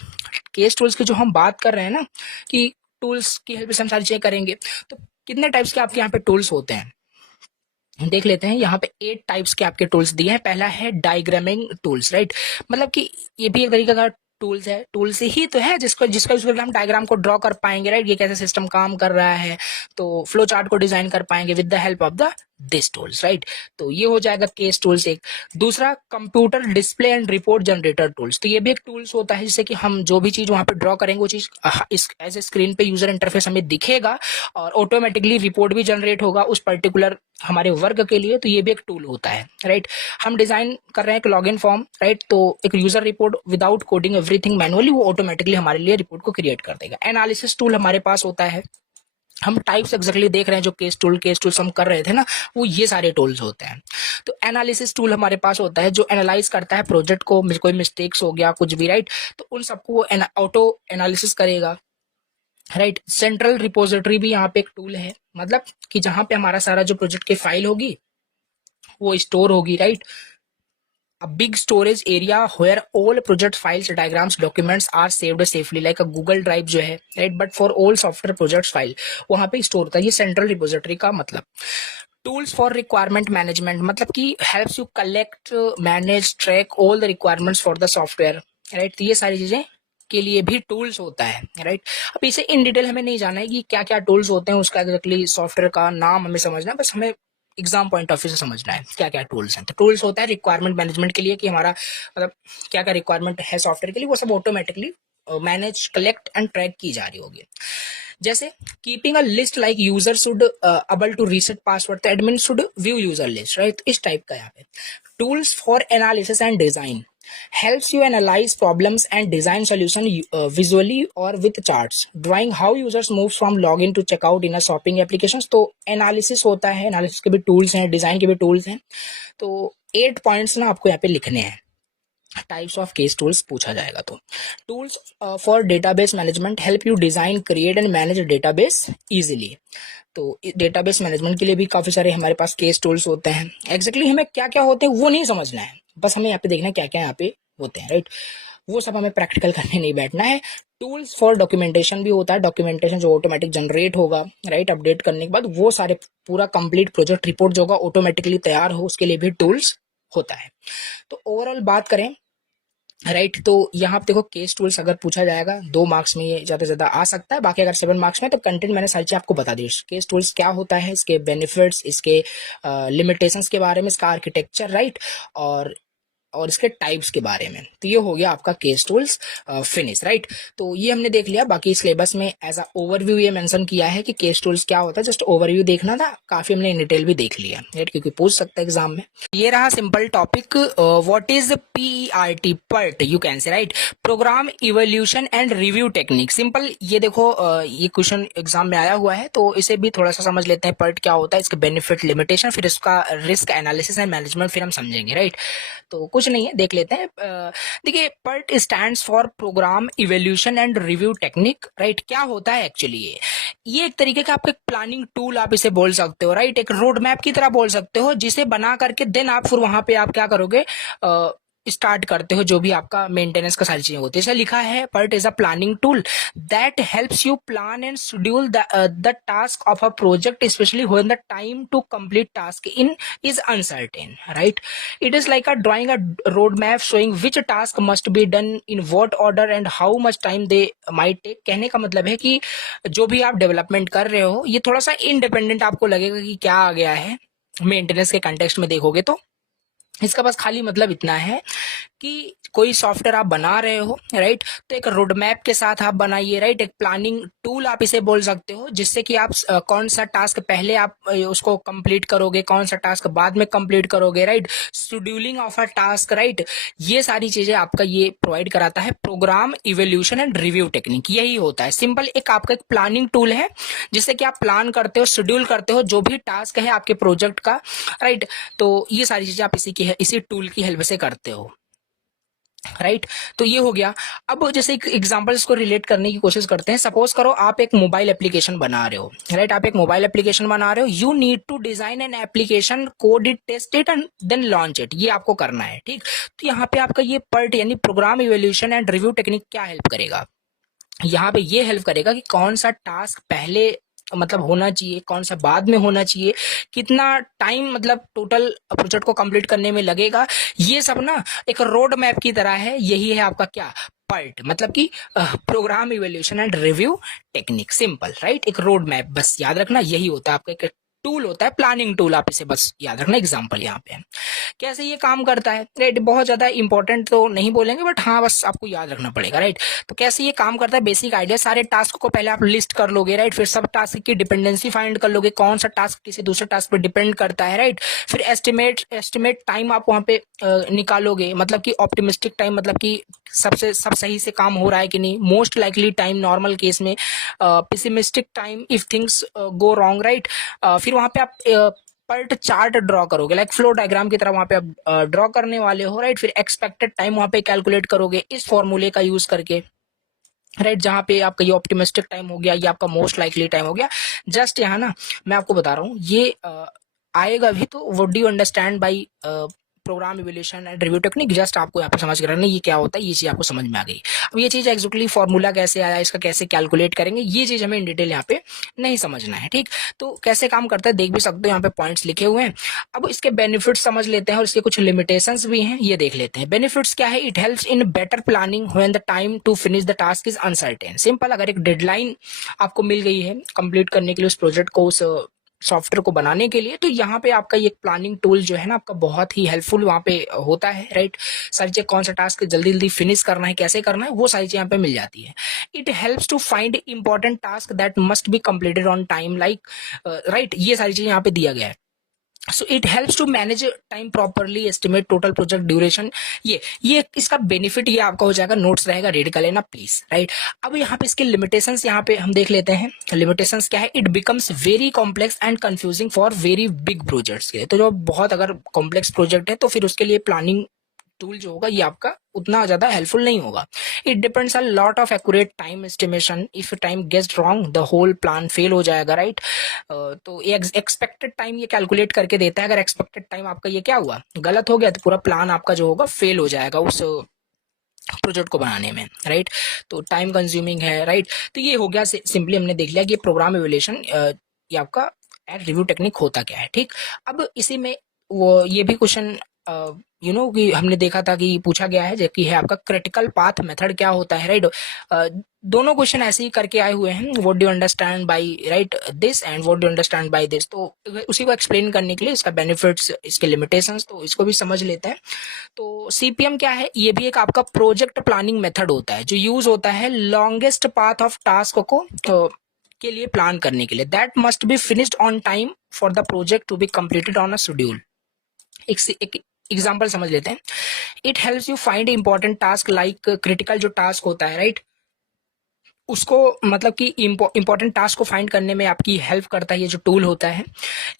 Case tools की जो हम बात कर रहे हैं ना, कि टूल्स की हेल्प से हम सारी चीजें करेंगे, तो कितने टाइप्स के आपके यहाँ पे टूल्स होते हैं देख लेते हैं। यहाँ पे 8 टाइप्स के आपके टूल्स दिए हैं। पहला है डायग्रामिंग टूल्स, राइट। मतलब कि ये भी एक तरीके का टूल्स है, टूल्स ही तो है जिसका यूज करके हम डायग्राम को ड्रॉ कर पाएंगे, राइट। ये कैसे सिस्टम काम कर रहा है, तो फ्लो चार्ट को डिजाइन कर पाएंगे with the help of the this tools, right. तो ये हो जाएगा केस टूल्स एक। दूसरा computer display and report generator tools. तो ये भी एक टूल्स होता है, जिससे कि हम जो भी चीज वहां पे ड्रॉ करेंगे वो चीज एज ए स्क्रीन पे यूजर इंटरफेस हमें दिखेगा, और ऑटोमेटिकली रिपोर्ट भी जनरेट होगा उस पर्टिकुलर हमारे वर्क के लिए। तो ये भी एक टूल होता है, राइट। हम डिजाइन कर रहे हैं एक लॉगिन फॉर्म, राइट, तो एक user report without coding everything manually, वो ऑटोमेटिकली हमारे लिए रिपोर्ट को क्रिएट कर देगा। एनालिसिस टूल हमारे पास होता है। हम टाइप्स एक्जेक्टली देख रहे हैं, जो केस टूल्स हम कर रहे थे ना, वो ये सारे टूल्स होते हैं। तो एनालिसिस टूल हमारे पास होता है, जो एनालाइज करता है प्रोजेक्ट को, कोई मिस्टेक्स हो गया कुछ भी, राइट, तो उन सबको वो ऑटो एनालिसिस करेगा, राइट। सेंट्रल रिपोजिटरी भी यहाँ पे एक टूल है, मतलब कि जहां पे हमारा सारा जो प्रोजेक्ट की फाइल होगी वो स्टोर होगी, right. A big storage area where all project files, diagrams, documents are saved safely, like a Google Drive जो है, right, but for all software projects file वहां पे स्टोर होता है। ये सेंट्रल रिपोजिटरी का मतलब। टूल्स फॉर रिक्वायरमेंट मैनेजमेंट, मतलब कि helps you collect, manage, track all the requirements for the software, right. तो ये सारी चीजें के लिए भी टूल्स होता है, राइट। अब इसे इन डिटेल हमें नहीं जाना है कि क्या क्या टूल्स होते हैं, उसका एक्जेक्टली सॉफ्टवेयर का नाम हमें समझना है, बस हमें एग्जाम पॉइंट ऑफ व्यू से समझना है क्या क्या टूल्स हैं। तो टूल्स होता है रिक्वायरमेंट मैनेजमेंट के लिए, कि हमारा मतलब क्या क्या रिक्वायरमेंट है सॉफ्टवेयर के लिए, वो सब automatically manage, collect and track की जा रही होगी। जैसे keeping a list like user should able to reset password, तो admin should view user list, right? इस टाइप का यहाँ पे tools for analysis and design helps you analyze problems and design solution visually or with charts, drawing how users move from login to checkout in a shopping applications। तो एनालिसिस होता है, एनालिसिस के भी टूल्स हैं, डिजाइन के भी टूल्स हैं। तो 8 पॉइंट्स ना आपको यहाँ पे लिखने हैं। टाइप्स ऑफ केस टूल्स पूछा जाएगा तो tools for database management help you design, create and manage database easily. तो डेटाबेस मैनेजमेंट के लिए भी काफी सारे हमारे पास केस टूल्स होते हैं। एग्जैक्टली हमें क्या क्या होते हैं वो नहीं समझना है, बस हमें यहाँ पे देखना है क्या क्या यहाँ पे होते हैं, राइट? वो सब हमें प्रैक्टिकल करने नहीं बैठना है। टूल्स फॉर डॉक्यूमेंटेशन भी होता है, डॉक्यूमेंटेशन जो ऑटोमेटिक जनरेट होगा, राइट? अपडेट करने के बाद वो सारे पूरा कंप्लीट प्रोजेक्ट रिपोर्ट जो होगा ऑटोमेटिकली तैयार हो, उसके लिए भी टूल्स होता है। तो ओवरऑल बात करें, राइट, तो यहाँ पे देखो केस टूल्स अगर पूछा जाएगा 2 मार्क्स में ये ज्यादा से ज्यादा आ सकता है, बाकी अगर 7 मार्क्स में तो कंटेंट मैंने सारी चीज आपको बता दी। केस टूल्स क्या होता है, इसके बेनिफिट्स, इसके लिमिटेशंस के बारे में, इसका आर्किटेक्चर, राइट, और इसके टाइप्स के बारे में। तो ये हो गया आपका केस टूल्स फिनिश, राइट? तो ये हमने देख लिया। बाकी सिलेबस में एज अ ओवरव्यू ये मेंशन किया है कि केस टूल्स क्या होता है, जस्ट ओवरव्यू देखना था, काफी हमने इन डिटेल भी देख लिया, राइट? क्योंकि पूछ सकता है एग्जाम में। ये रहा simple topic, what is PERT, PERT you can say, right? Program evolution and review technique. Simple ये देखो, ये क्वेश्चन एग्जाम में आया हुआ है, तो इसे भी थोड़ा सा समझ लेते हैं। पर्ट क्या होता है, इसके बेनिफिट, लिमिटेशन, फिर इसका रिस्क एनालिसिस एंड मैनेजमेंट फिर हम समझेंगे, राइट? तो कुछ नहीं है, देख लेते हैं। देखिए, PERT stands for program evolution and review technique, right? क्या होता है एक्चुअली ये एक तरीके का आपका प्लानिंग टूल आप इसे बोल सकते हो, राइट? एक रोड मैप की तरह बोल सकते हो, जिसे बना करके देन आप फिर वहां पे आप क्या करोगे, स्टार्ट करते हो जो भी आपका मेंटेनेंस का सारी चीजें होती है। जैसे लिखा है, PERT is a planning tool that helps you plan and schedule the task of a project, specially when the time to complete task in is uncertain, right? It is like a drawing a road map showing which task must be done in what order and how much time they might take. कहने का मतलब है कि जो भी आप डेवलपमेंट कर रहे हो, ये थोड़ा सा इंडिपेंडेंट आपको लगेगा कि क्या आ गया है, मेंटेनेंस के कंटेक्स्ट में देखोगे तो इसका बस खाली मतलब इतना है कि कोई सॉफ्टवेयर आप बना रहे हो, राइट? तो एक रोड मैप के साथ आप बनाइए, राइट? एक प्लानिंग टूल आप इसे बोल सकते हो, जिससे कि आप कौन सा टास्क पहले आप उसको कंप्लीट करोगे, कौन सा टास्क बाद में कंप्लीट करोगे, right? Scheduling of a task, right? ये सारी चीजें आपका ये प्रोवाइड कराता है program evolution and review technique. यही होता है सिंपल, एक आपका एक प्लानिंग टूल है जिससे कि आप प्लान करते हो, शेड्यूल करते हो जो भी टास्क है आपके प्रोजेक्ट का, राइट? तो ये सारी चीजें आप इसी टूल की हेल्प से करते हो, राइट? तो ये हो गया। अब जैसे एक एग्जांपल्स को रिलेट करने की कोशिश करते हैं। सपोज करो आप एक मोबाइल एप्लीकेशन बना रहे हो, राइट? आप एक मोबाइल एप्लीकेशन बना रहे हो, you need to design an application, code it, test it and then launch it. ये आपको करना है, ठीक? तो यहाँ पे आपका ये PERT यानी program evolution and review technique क्या हेल्प करेगा, यहाँ पे ये हेल्प करेगा कि कौन सा टास्क पहले मतलब होना चाहिए, कौन सा बाद में होना चाहिए, कितना टाइम मतलब टोटल प्रोजेक्ट को कंप्लीट करने में लगेगा। ये सब ना एक रोड मैप की तरह है। यही है आपका क्या, PERT, मतलब कि program evolution and review technique. Simple, right? एक रोड मैप, बस याद रखना यही होता है आपका एक टूल होता है, प्लानिंग टूल, आप इसे बस याद रखना। एग्जांपल यहाँ पे कैसे ये काम करता है, राइट? बहुत ज्यादा इंपॉर्टेंट तो नहीं बोलेंगे, बट हाँ बस आपको याद रखना पड़ेगा, राइट? तो कैसे ये काम करता है, बेसिक आइडिया, सारे टास्क को पहले आप लिस्ट कर लोगे, राइट? फिर सब टास्क की डिपेंडेंसी फाइंड कर लोगे, कौन सा टास्क किसी दूसरे टास्क पर डिपेंड करता है, राइट? फिर एस्टिमेट टाइम आप वहां पे निकालोगे, मतलब कि ऑप्टिमिस्टिक टाइम, मतलब कि सब सही से काम हो रहा है कि नहीं, most likely time normal case में, pessimistic time if things go wrong, right? फिर वहां पे आप PERT चार्ट ड्रॉ करोगे, लाइक फ्लो डायग्राम की तरह वहां पे आप ड्रॉ करने वाले हो, राइट? फिर एक्सपेक्टेड टाइम वहां पे कैलकुलेट करोगे इस फॉर्मूले का यूज करके, राइट? जहां पे आपका ये ऑप्टिमिस्टिक टाइम हो गया, ये आपका मोस्ट लाइकली टाइम हो गया। जस्ट यहाँ ना मैं आपको बता रहा हूँ, ये आएगा भी तो what do you understand by program evolution and review technique, just आपको यहाँ पे समझ कर रखना ये क्या होता है, ये चीज आपको समझ में आ गई। अब ये चीज एक्चुअली फॉर्मूला कैसे आया, इसका कैसे कैलकुलेट करेंगे, ये चीज हमें इन डिटेल यहाँ पे नहीं समझना है, ठीक? तो कैसे काम करता है देख भी सकते हो, यहाँ पे पॉइंट्स लिखे हुए हैं। अब इसके बेनिफिट्स समझ लेते हैं और इसके कुछ लिमिटेशंस भी हैं, ये देख लेते हैं। बेनिफिट्स क्या है, it helps in better planning when the time to finish the task is uncertain. Simple, अगर एक डेडलाइन आपको मिल गई है कंप्लीट करने के लिए उस प्रोजेक्ट को, उस सॉफ्टवेयर को बनाने के लिए, तो यहाँ पे आपका ये प्लानिंग टूल जो है ना आपका बहुत ही हेल्पफुल वहाँ पे होता है, राइट। सारी चीज़, कौन सा टास्क जल्दी जल्दी फिनिश करना है, कैसे करना है, वो सारी चीज़ यहाँ पे मिल जाती है। It helps to find important task that must be completed on time, like right, ये सारी चीज़ यहाँ पे दिया गया है। So it helps to manage time properly, estimate total project duration. ये इसका बेनिफिट ये आपका हो जाएगा, नोट्स रहेगा, रीड कर लेना प्लीज, राइट। अब यहाँ पे इसके लिमिटेशंस यहाँ पे हम देख लेते हैं। लिमिटेशंस क्या है? It becomes very complex and confusing for very big projects के लिए। तो जो बहुत अगर कॉम्प्लेक्स प्रोजेक्ट है तो फिर उसके लिए प्लानिंग टूल जो होगा ये आपका उतना ज्यादा हेल्पफुल नहीं होगा। It depends a lot of accurate time estimation. If time gets wrong the whole plan fail हो जाएगा, राइट। तो एक्सपेक्टेड टाइम ये कैलकुलेट करके देता है। अगर एक्सपेक्टेड टाइम आपका ये क्या हुआ, गलत हो गया, तो पूरा प्लान आपका जो होगा फेल हो जाएगा उस प्रोजेक्ट को बनाने में, राइट। तो टाइम कंज्यूमिंग है, राइट। तो ये हो गया, सिंपली हमने देख लिया कि प्रोग्राम इवैल्यूएशन ये आपका एड रिव्यू टेक्निक होता क्या है, ठीक। अब इसी में वो ये भी क्वेश्चन कि हमने देखा था कि पूछा गया है, जबकि है आपका क्रिटिकल पाथ मेथड क्या होता है, राइट। दोनों क्वेश्चन ऐसे ही करके आए हुए हैं, what do you understand by right this and what do you understand by this. तो उसी को एक्सप्लेन करने के लिए इसका बेनिफिट्स, इसके लिमिटेशंस, तो इसको भी समझ लेते हैं। तो सीपीएम क्या है? ये भी एक आपका प्रोजेक्ट प्लानिंग मेथड होता है जो यूज होता है लॉन्गेस्ट पाथ ऑफ टास्क को के लिए प्लान करने के लिए, that must be finished on time for the project to be completed on a schedule. एक एग्जाम्पल समझ लेते हैं। It helps you find important task, like critical जो टास्क होता है, राइट, उसको मतलब कि इंपॉर्टेंट टास्क को फाइंड करने में आपकी हेल्प करता है ये जो टूल होता है।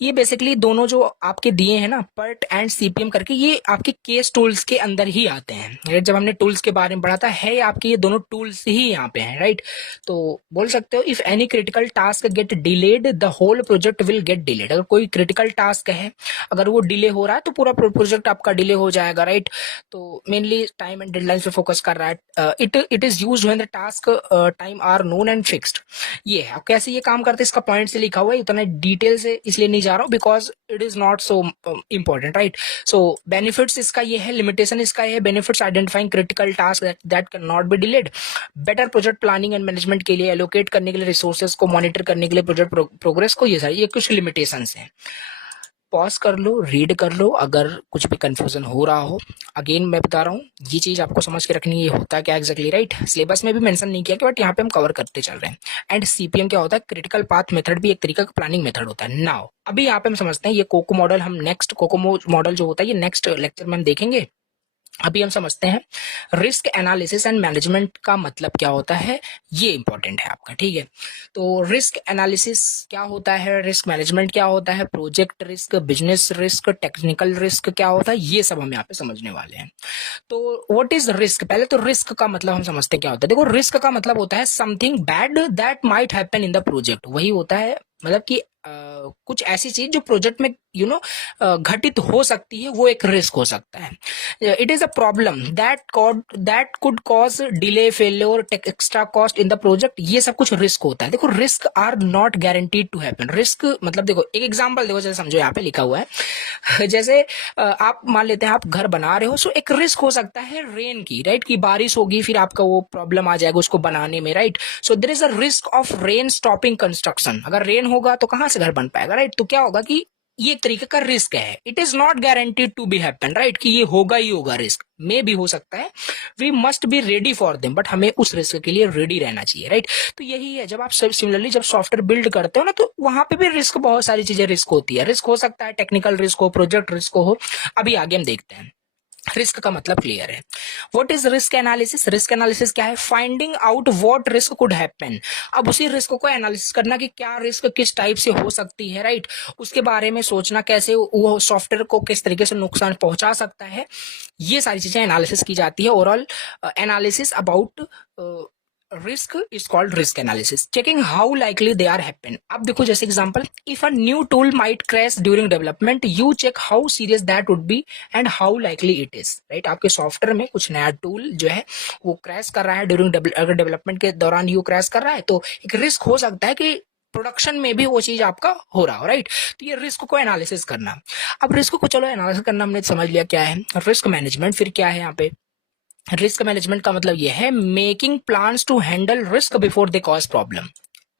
ये बेसिकली दोनों जो आपके दिए हैं ना, पर्ट एंड सीपीएम करके, ये आपके केस टूल्स के अंदर ही आते हैं, राइट। जब हमने टूल्स के बारे में पढ़ा था, है आपके ये दोनों टूल्स ही यहाँ पे हैं, राइट। तो बोल सकते हो, if any critical task get delayed the whole project will get delayed. अगर कोई क्रिटिकल टास्क है, अगर वो डिले हो रहा है तो पूरा प्रोजेक्ट आपका डिले हो जाएगा, राइट। तो मेनली टाइम एंड डेडलाइन पे फोकस कर रहा है। It is used when the task time are known and fixed. ये है कैसे ये काम करते हैं, इसका पॉइंट से लिखा हुआ है, उतना डिटेल से इसलिए नहीं जा रहा हूँ because it is not so important, right. So benefits इसका ये है, लिमिटेशन इसका ये है। Benefits identifying critical task that can not be delayed, better project planning and management के लिए, एलोकेट करने के लिए रिसोर्सेज को, मॉनिटर करने के लिए प्रोजेक्ट प्रोग्रेस को, ये सारी ये कुछ लिमिटेशंस हैं। पॉज कर लो, रीड कर लो, अगर कुछ भी कंफ्यूजन हो रहा हो। अगेन मैं बता रहा हूँ, ये चीज आपको समझ के रखनी है, ये होता क्या एग्जैक्टली, राइट। सिलेबस में भी मेंशन नहीं किया, बट यहाँ पे हम कवर करते चल रहे हैं। एंड सीपीएम क्या होता है? क्रिटिकल पाथ मेथड भी एक तरीका का प्लानिंग मेथड होता है। नाउ अभी यहाँ पे हम समझते हैं ये कोको मॉडल, हम नेक्स्ट कोको मॉडल जो होता है ये नेक्स्ट लेक्चर में हम देखेंगे। अभी हम समझते हैं रिस्क एनालिसिस एंड मैनेजमेंट का मतलब क्या होता है, ये इंपॉर्टेंट है आपका, ठीक है। तो रिस्क एनालिसिस क्या होता है, रिस्क मैनेजमेंट क्या होता है, project risk, business risk, technical risk क्या होता है, ये सब हम यहाँ पे समझने वाले हैं। तो व्हाट इज रिस्क? पहले तो रिस्क का मतलब हम समझते हैं क्या होता है। देखो, रिस्क का मतलब होता है something bad that might happen in the project. वही होता है, मतलब कि कुछ ऐसी चीज जो प्रोजेक्ट में घटित हो सकती है, वो एक रिस्क हो सकता है। It is a problem that could cause delay, failure, extra cost in the project, ये सब कुछ रिस्क होता है। देखो, risk are not guaranteed to happen. Risk मतलब देखो, एक एग्जांपल देखो, जैसे समझो यहाँ पे लिखा हुआ है जैसे आप मान लेते हैं आप घर बना रहे हो, सो एक रिस्क हो सकता है रेन की, राइट, कि बारिश होगी, फिर आपका वो प्रॉब्लम आ जाएगा उसको बनाने में, right. So there is a risk of rain stopping construction. अगर रेन होगा तो कहां से घर बन पाएगा, राइट। तो क्या होगा कि ये एक तरीके का रिस्क है। It is not guaranteed to be happen, right, कि ये होगा ही होगा, रिस्क में भी हो सकता है। We must be ready for them, but हमें उस रिस्क के लिए रेडी रहना चाहिए, राइट। तो यही है, जब आप सिमिलरली जब सॉफ्टवेयर बिल्ड करते हो ना, तो वहां पे भी रिस्क, बहुत सारी चीजें रिस्क होती है। रिस्क हो सकता है टेक्निकल रिस्क हो, प्रोजेक्ट रिस्क हो। अभी आगे हम देखते हैं। रिस्क का मतलब क्लियर है। What is risk analysis? Risk analysis क्या है? Finding out what risk could happen. अब उसी रिस्क को एनालिसिस करना कि क्या रिस्क किस टाइप से हो सकती है, राइट। उसके बारे में सोचना, कैसे वो सॉफ्टवेयर को किस तरीके से नुकसान पहुंचा सकता है, ये सारी चीजें एनालिसिस की जाती है। Overall analysis about risk is called risk analysis, checking how likely they are happen. अब देखो, जैसे example, if a new tool might crash during development, you check how serious that would be and how likely it is, right. आपके सॉफ्टवेयर में कुछ नया टूल जो है वो क्रैश कर रहा है ड्यूरिंग, अगर डेवलपमेंट के दौरान यू क्रैश कर रहा है, तो एक रिस्क हो सकता है कि प्रोडक्शन में भी वो चीज आपका हो रहा हो, राइट। तो ये रिस्क को एनालिसिस करना। अब रिस्क को चलो एनालिसिस करना हमने समझ लिया क्या है। रिस्क मैनेजमेंट फिर क्या है यहाँ पे? रिस्क मैनेजमेंट का मतलब यह है making plans to handle risk before they cause problem.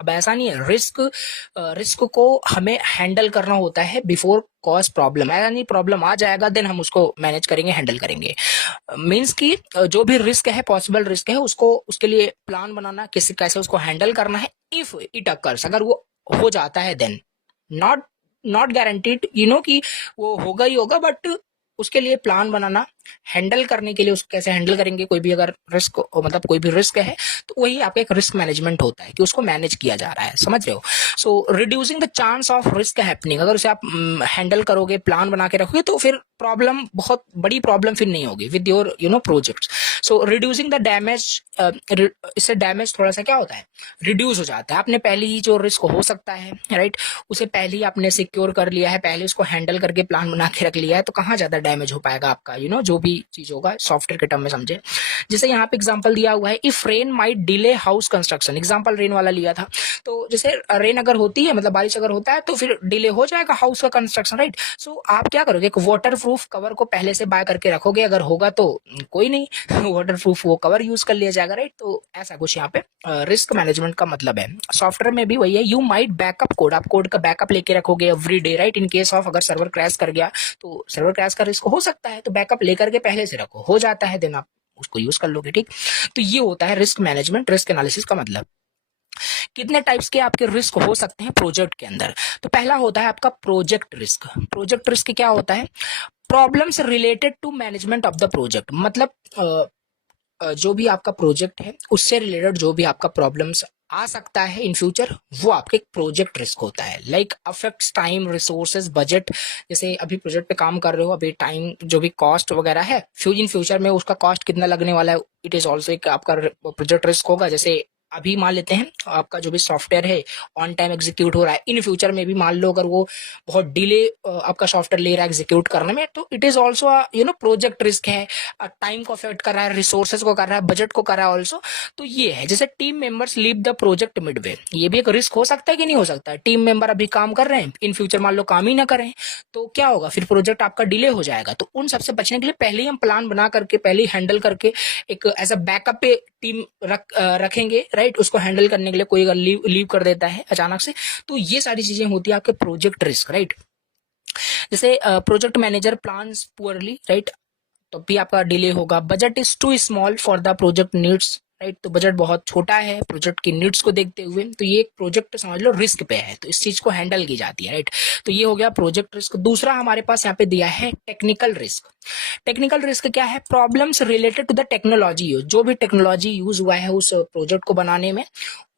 अब ऐसा नहीं है, रिस्क को हमें हैंडल करना होता है बिफोर कॉज प्रॉब्लम। ऐसा नहीं प्रॉब्लम आ जाएगा देन हम उसको मैनेज करेंगे, हैंडल करेंगे। मीन्स कि जो भी रिस्क है, पॉसिबल रिस्क है, उसको उसके लिए प्लान बनाना, किसी कैसे उसको हैंडल करना है। इफ इट अकर्स, अगर वो हो जाता है देन, नॉट नॉट गारंटीड कि वो होगा ही होगा, बट उसके लिए प्लान बनाना, हैंडल करने के लिए उसको कैसे हैंडल करेंगे, कोई भी अगर रिस्क मतलब कोई भी रिस्क है तो वही आपका एक रिस्क मैनेजमेंट होता है कि उसको मैनेज किया जा रहा है, समझ रहे हो। So reducing the chance of risk happening, अगर उसे आप हैंडल करोगे, प्लान बना के रखोगे, तो फिर प्रॉब्लम, बहुत बड़ी प्रॉब्लम फिर नहीं होगी with your projects. So reducing the damage, इससे डैमेज थोड़ा सा क्या होता है, रिड्यूस हो जाता है। आपने पहले ही जो रिस्क हो सकता है, राइट, उसे पहले ही आपने सिक्योर कर लिया है, पहले उसको हैंडल करके प्लान बना के रख लिया है, तो कहाँ ज्यादा डैमेज हो पाएगा आपका, जो भी चीज होगा सॉफ्टवेयर के टर्म में समझे। जैसे यहाँ पे एग्जांपल दिया हुआ है, if rain might delay house construction, example rain वाला लिया था। तो जैसे रेन अगर होती है, मतलब बारिश अगर होता है, तो फिर डिले हो जाएगा हाउस का कंस्ट्रक्शन, राइट। सो आप क्या करोगे, एक वाटर प्रूफ कवर को पहले से बाय करके रखोगे, अगर होगा तो कोई नहीं, वाटर प्रूफ वो कवर यूज कर लिया जाएगा, राइट। तो ऐसा कुछ यहाँ पे रिस्क मैनेजमेंट का मतलब है। सॉफ्टवेयर में भी वही है, यू माइट बैकअप कोड, आप कोड का बैकअप लेके रखोगे every day, right, in case of अगर सर्वर क्रैश कर गया तो सर्वर क्रैश का रिस्क हो सकता है, तो बैकअप लेकर के पहले से रखो, हो जाता है देन आप उसको यूज कर लोगे, ठीक। तो ये होता है रिस्क मैनेजमेंट, रिस्क एनालिसिस का मतलब। कितने टाइप्स के आपके रिस्क हो सकते हैं प्रोजेक्ट के अंदर, तो पहला होता है आपका प्रोजेक्ट रिस्क। प्रोजेक्ट रिस्क क्या होता है, problems related to management of the project, मतलब जो भी आपका प्रोजेक्ट है उससे रिलेटेड जो भी आपका प्रॉब्लम्स आ सकता है इन फ्यूचर, वो आपके प्रोजेक्ट रिस्क होता है। Like affects time, resources, budget. जैसे अभी प्रोजेक्ट पे काम कर रहे हो, अभी टाइम जो भी कॉस्ट वगैरह है, इन फ्यूचर में उसका कॉस्ट कितना लगने वाला है, इट इज ऑल्सो एक आपका प्रोजेक्ट रिस्क होगा। जैसे अभी मान लेते हैं आपका जो भी सॉफ्टवेयर है ऑन टाइम एग्जीक्यूट हो रहा है, इन फ्यूचर में भी मान लो अगर वो बहुत डिले आपका सॉफ्टवेयर ले रहा है एग्जीक्यूट करने में, तो it is also project risk है। टाइम को अफेक्ट कर रहा है, रिसोर्सेज को कर रहा है, बजट को कर रहा है ऑल्सो। तो ये है, जैसे team members leave the project Midway, ये भी एक रिस्क हो सकता है कि नहीं हो सकता है। टीम मेंबर अभी काम कर रहे हैं, इन फ्यूचर मान लो काम ही ना करें, तो क्या होगा, फिर प्रोजेक्ट आपका डिले हो जाएगा। तो उन सबसे बचने के लिए पहले ही हम प्लान बना करके, पहले ही हैंडल करके एक एज अ बैकअप पे टीम रखेंगे, राइट। उसको हैंडल करने के लिए कोई अगर लीव कर देता है अचानक से, तो ये सारी चीजें होती है आपके प्रोजेक्ट रिस्क, राइट। जैसे project manager plans poorly, right, तो भी आपका डिले होगा। Budget is too small for the project needs, right, तो बजट बहुत छोटा है प्रोजेक्ट की नीड्स को देखते हुए, तो ये एक प्रोजेक्ट समझ लो रिस्क पे है, तो इस चीज को हैंडल की जाती है, राइट। तो ये हो गया प्रोजेक्ट रिस्क। दूसरा हमारे पास यहाँ पे दिया है टेक्निकल रिस्क। टेक्निकल रिस्क क्या है, problems related to the technology use, जो भी टेक्नोलॉजी यूज हुआ है उस प्रोजेक्ट को बनाने में,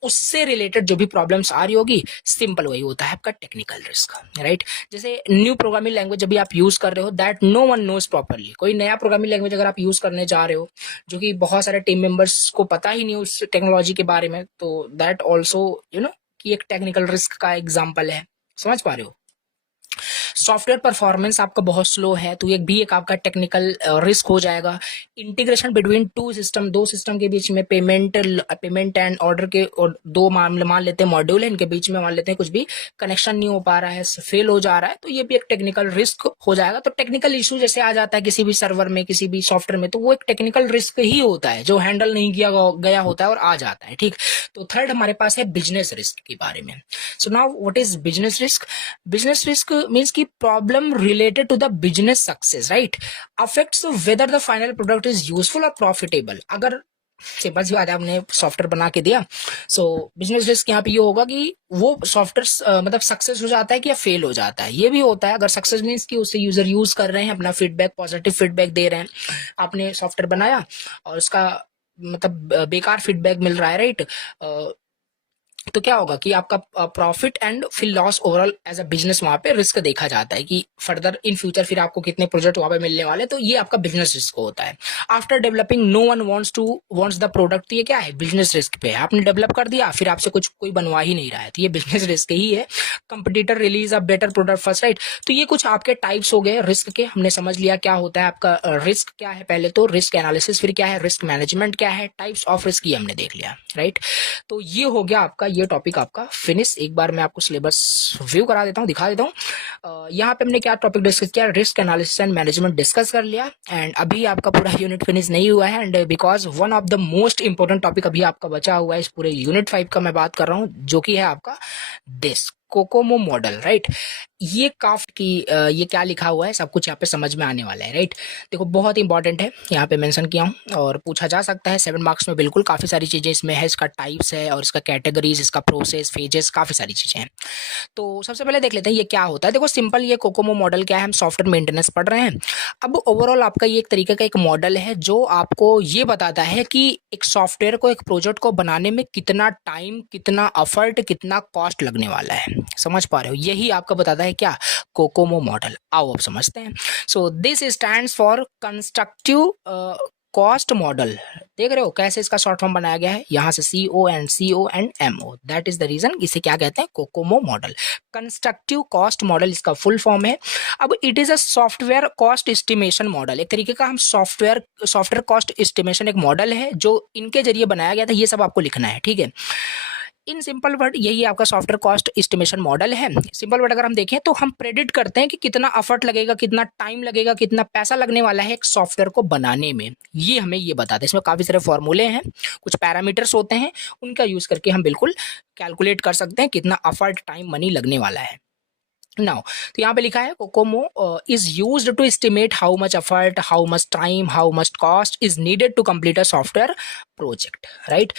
उससे रिलेटेड जो भी प्रॉब्लम्स आ रही होगी, सिंपल वही होता है आपका टेक्निकल रिस्क, राइट। जैसे न्यू प्रोग्रामिंग लैंग्वेज जब भी आप यूज कर रहे हो, that no one knows properly, कोई नया प्रोग्रामिंग लैंग्वेज अगर आप यूज करने जा रहे हो जो कि बहुत सारे टीम मेंबर्स को पता ही नहीं उस टेक्नोलॉजी के बारे में, तो दैट ऑल्सो कि एक टेक्निकल रिस्क का एग्जाम्पल है, समझ पा रहे हो। सॉफ्टवेयर परफॉर्मेंस आपका बहुत स्लो है, तो ये भी एक आपका टेक्निकल रिस्क हो जाएगा। इंटीग्रेशन बिटवीन टू सिस्टम, दो सिस्टम के बीच में पेमेंट एंड ऑर्डर के और दो मामले मान लेते हैं, मॉड्यूल है, इनके बीच में मान लेते हैं कुछ भी कनेक्शन नहीं हो पा रहा है, फेल हो जा रहा है, तो ये भी एक टेक्निकल रिस्क हो जाएगा। तो टेक्निकल इशू जैसे आ जाता है किसी भी सर्वर में, किसी भी सॉफ्टवेयर में, तो वो एक टेक्निकल रिस्क ही होता है जो हैंडल नहीं किया गया होता है और आ जाता है, ठीक। तो थर्ड हमारे पास है बिजनेस रिस्क के बारे में। So now what is business risk. Business risk means की problem related to the business success, right, affects whether the final product is useful और प्रॉफिटेबल। अगर सिंपल सी बात है, आपने सॉफ्टवेयर बना के दिया, सो बिजनेस रिस्क यहाँ पे ये होगा कि वो सॉफ्टवेयर मतलब सक्सेस हो जाता है कि या फेल हो जाता है। ये भी होता है अगर सक्सेस मीन्स कि उससे यूजर यूज कर रहे हैं, अपना फीडबैक, पॉजिटिव फीडबैक दे रहे हैं, आपने सॉफ्टवेयर बनाया और उसका मतलब बेकार फीडबैक मिल रहा है, राइट, तो क्या होगा कि आपका प्रॉफिट एंड फिर loss overall as a business वहां पे रिस्क देखा जाता है कि फर्दर इन फ्यूचर फिर आपको कितने प्रोजेक्ट वहां पे मिलने वाले, तो ये आपका बिजनेस रिस्क होता है। After developing no one wants the product, तो ये क्या है, बिजनेस रिस्क पे है। आपने डेवलप कर दिया, फिर आपसे कुछ कोई बनवा ही नहीं रहा है, तो ये बिजनेस रिस्क ही है। Competitor release a better product first, right. तो ये कुछ आपके टाइप्स हो गए रिस्क के, हमने समझ लिया क्या होता है आपका रिस्क क्या है, पहले तो रिस्क एनालिसिस, फिर क्या है रिस्क मैनेजमेंट क्या है, टाइप्स ऑफ रिस्क ये हमने देख लिया, राइट। तो ये हो गया आपका ये टॉपिक आपका फिनिश। एक बार मैं आपको सिलेबस व्यू करा देता हूँ, दिखा देता हूँ। यहाँ पे हमने क्या टॉपिक डिस्कस किया, risk analysis and management discuss कर लिया। एंड अभी आपका पूरा यूनिट फिनिश नहीं हुआ है, and because one of the most important topic अभी आपका बचा हुआ है इस पूरे यूनिट 5 का मैं बात कर रहा हूँ, जो कि है आपका दिस कोकोमो मॉडल, राइट। ये काफी की ये क्या लिखा हुआ है सब कुछ यहाँ पे समझ में आने वाला है, राइट। देखो बहुत इंपॉर्टेंट है, यहाँ पे मेंशन किया हूँ और पूछा जा सकता है 7 मार्क्स में। बिल्कुल काफी सारी चीजें इसमें है, इसका टाइप्स है और इसका कैटेगरीज, इसका प्रोसेस, फेजेस, काफी सारी चीजें हैं। तो सबसे पहले देख लेते हैं ये क्या होता है। देखो सिंपल, ये कोकोमो मॉडल क्या है, हम सॉफ्टवेयर मेंटेनेंस पढ़ रहे हैं। अब ओवरऑल आपका ये एक तरीके का एक मॉडल है जो आपको ये बताता है कि एक सॉफ्टवेयर को, एक प्रोजेक्ट को बनाने में कितना टाइम, कितना एफर्ट, कितना कॉस्ट लगने वाला है। समझ पा रहे हो, यही आपका बताता है क्या, कोकोमो मॉडल। आओ अब समझते हैं। So this stands for constructive cost model. देख रहे हो कैसे इसका शॉर्ट फॉर्म बनाया गया है, यहाँ से CO and MO, that is the reason इसे क्या कहते हैं, COCOMO model. Constructive cost model इसका फुल फॉर्म है। अब it is a software cost estimation model, एक तरीके का हम सॉफ्टवेयर कॉस्ट एस्टिमेशन एक मॉडल है जो इनके जरिए बनाया गया था। ये सब आपको लिखना है, ठीक है। इन सिंपल वर्ड यही आपका सॉफ्टवेयर कॉस्ट एस्टिमेशन मॉडल है। सिंपल वर्ड अगर हम देखें तो हम प्रेडिक्ट करते हैं कि कितना एफर्ट लगेगा, कितना टाइम लगेगा, कितना पैसा लगने वाला है एक सॉफ्टवेयर को बनाने में। ये हमें ये बताता है। इसमें काफी सारे फॉर्मूले हैं, कुछ पैरामीटर्स होते हैं, उनका यूज करके हम बिल्कुल कैलकुलेट कर सकते हैं कितना एफर्ट, टाइम, मनी लगने वाला है। नाउ तो यहाँ पे लिखा है COCOMO is used to estimate how much effort, how much time, how much cost is needed to complete a software project, right.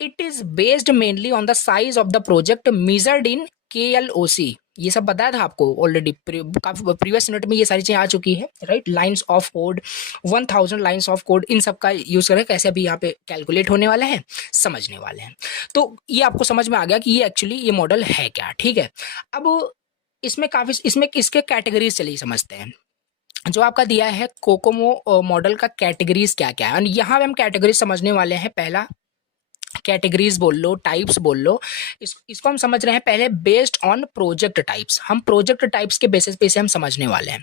It is based mainly on the size of the project measured in KLOC। ये सब बताया था आपको ऑलरेडी, काफी प्रीवियस यूनिट में ये सारी चीजें आ चुकी है, राइट। Lines of code, 1000 lines of code, इन सब का यूज करके कैसे अभी यहाँ पे कैलकुलेट होने वाला है, समझने वाले हैं। तो ये आपको समझ में आ गया कि ये एक्चुअली ये मॉडल है क्या, ठीक है। अब इसमें इसके कैटेगरीज चलिए समझते हैं। जो आपका दिया है कोकोमो मॉडल का कैटेगरीज क्या क्या है, यहाँ पे हम कैटेगरीज समझने वाले हैं। पहला कैटेगरीज बोल लो, टाइप्स बोल लो, इसको हम समझ रहे हैं पहले बेस्ड ऑन प्रोजेक्ट टाइप्स। हम प्रोजेक्ट टाइप्स के बेसिस पे इसे हम समझने वाले हैं।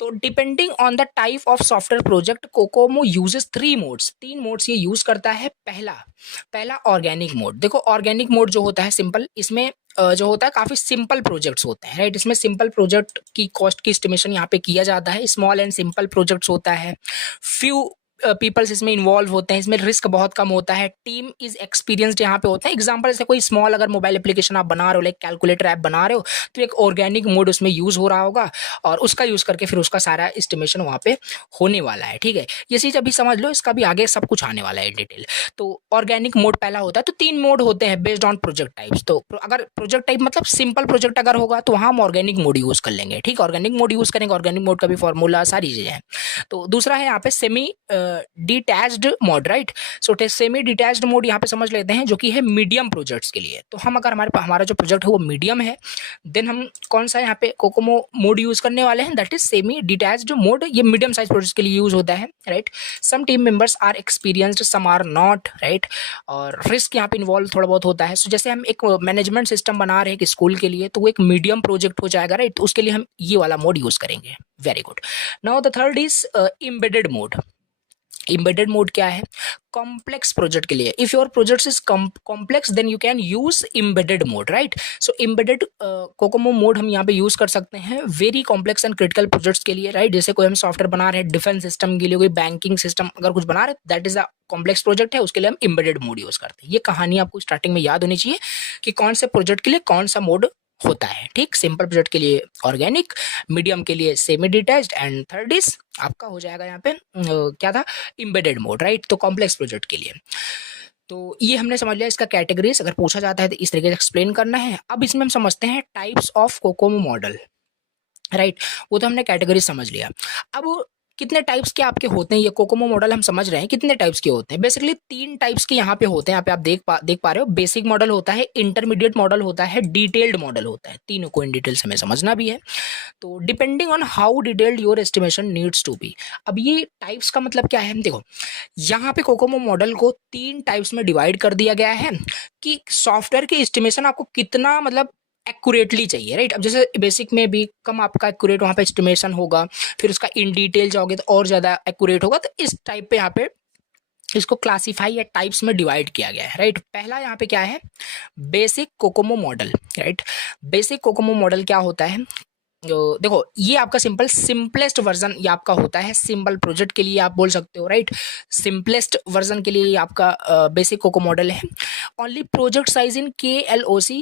तो depending on the type of software project, Kokomo uses 3 modes, 3 modes ये यूज करता है। पहला ऑर्गेनिक मोड। देखो ऑर्गेनिक मोड जो होता है सिंपल, इसमें जो होता है काफी सिंपल प्रोजेक्ट्स होते हैं, राइट। इसमें सिंपल प्रोजेक्ट की कॉस्ट की एस्टिमेशन यहाँ पे किया जाता है। स्मॉल एंड सिंपल प्रोजेक्ट्स होता है, फ्यू पीपल्स इसमें इन्वॉल्व होते हैं, इसमें रिस्क बहुत कम होता है, टीम इज एक्सपीरियंस्ड यहाँ पे होता है। एग्जांपल जैसे कोई स्मॉल अगर मोबाइल एप्लीकेशन आप बना रहे हो, लाइक कैलकुलेटर ऐप बना रहे हो, तो एक ऑर्गेनिक मोड उसमें यूज हो रहा होगा और उसका यूज करके फिर उसका सारा एस्टिमेशन वहाँ पे होने वाला है, ठीक है। ये चीज अभी समझ लो, इसका भी आगे सब कुछ आने वाला है डिटेल। तो ऑर्गेनिक मोड पहला होता है। तो 3 मोड होते हैं बेस्ड ऑन प्रोजेक्ट टाइप्स। तो अगर प्रोजेक्ट टाइप मतलब सिंपल प्रोजेक्ट अगर होगा तो वहाँ हम ऑर्गेनिक मोड यूज कर लेंगे, ठीक है। ऑर्गेनिक मोड यूज करेंगे, ऑर्गेनिक मोड का भी फॉर्मूला, सारी चीजें हैं। तो दूसरा है यहाँ पे सेमी डिटैच्ड मोड, राइट। सो सेमी डिटैच्ड मोड यहाँ पे समझ लेते हैं, जो कि है मीडियम प्रोजेक्ट्स के लिए। तो हम अगर हमारा जो प्रोजेक्ट है वो मीडियम है, देन हम कौन सा यहाँ पे कोकोमो मोड यूज करने वाले हैं, that is semi detached mode. ये मीडियम साइज प्रोजेक्ट्स के लिए यूज होता है, right. Some team members are experienced, some are not, right. और रिस्क यहाँ पे इन्वॉल्व थोड़ा बहुत होता है। सो जैसे हम एक मैनेजमेंट सिस्टम बना रहे हैं एक स्कूल के लिए, तो वो एक मीडियम प्रोजेक्ट हो जाएगा, राइट। तो उसके लिए हम ये वाला मोड यूज करेंगे। Very good. Now the third is embedded mode. Embedded mode क्या है, कॉम्प्लेक्स प्रोजेक्ट के लिए। If your project is complex then you can use embedded mode, right. So embedded COCOMO mode हम यहाँ पे यूज कर सकते हैं very complex and critical projects के लिए, राइट। जैसे कोई हम सॉफ्टवेयर बना रहे हैं डिफेंस सिस्टम के लिए, कोई बैंकिंग सिस्टम अगर कुछ बना रहे हैं, that is a complex project है, उसके लिए हम एम्बेडेड मोड यूज करते हैं। ये कहानी आपको स्टार्टिंग में याद होनी चाहिए कि कौन से प्रोजेक्ट के लिए कौन सा मोड होता है, ठीक। सिंपल प्रोजेक्ट के लिए ऑर्गेनिक, मीडियम के लिए semi detached, and third is आपका हो जाएगा यहाँ पे क्या था, एम्बेडेड मोड, राइट। तो कॉम्प्लेक्स प्रोजेक्ट के लिए। तो ये हमने समझ लिया इसका कैटेगरीज, अगर पूछा जाता है तो इस तरीके से एक्सप्लेन करना है। अब इसमें हम समझते हैं types of Kokomo model, right. वो तो हमने कैटेगरी समझ लिया। अब कितने टाइप्स के आपके होते हैं, ये कोकोमो मॉडल हम समझ रहे हैं कितने टाइप्स के होते हैं। बेसिकली 3 टाइप्स के यहाँ पे होते हैं। यहाँ पे आप देख पा रहे हो, बेसिक मॉडल होता है, इंटरमीडिएट मॉडल होता है, डिटेल्ड मॉडल होता है। तीनों को इन डिटेल से हमें समझना भी है। तो depending on how detailed your estimation needs to be. अब ये टाइप्स का मतलब क्या है, देखो यहाँ पे कोकोमो मॉडल को 3 टाइप्स में डिवाइड कर दिया गया है कि सॉफ्टवेयर की एस्टिमेशन आपको कितना मतलब एक्यूरेटली चाहिए, राइट। अब जैसे बेसिक में भी कम आपका एक्यूरेट वहाँ पे एस्टिमेशन होगा, फिर उसका इन डिटेल जाओगे तो और ज़्यादा एक्यूरेट होगा। तो इस टाइप पे यहाँ पे इसको क्लासीफाई या टाइप्स में डिवाइड किया गया है, राइट। पहला यहाँ पे क्या है, basic COCOMO model, right. Basic COCOMO model क्या होता है, देखो ये आपका सिंपलेस्ट वर्जन ये आपका होता है, सिंपल प्रोजेक्ट के लिए आप बोल सकते हो, राइट। सिंपलेस्ट वर्जन के लिए ये आपका बेसिक कोको मॉडल है। Only project size in KLOC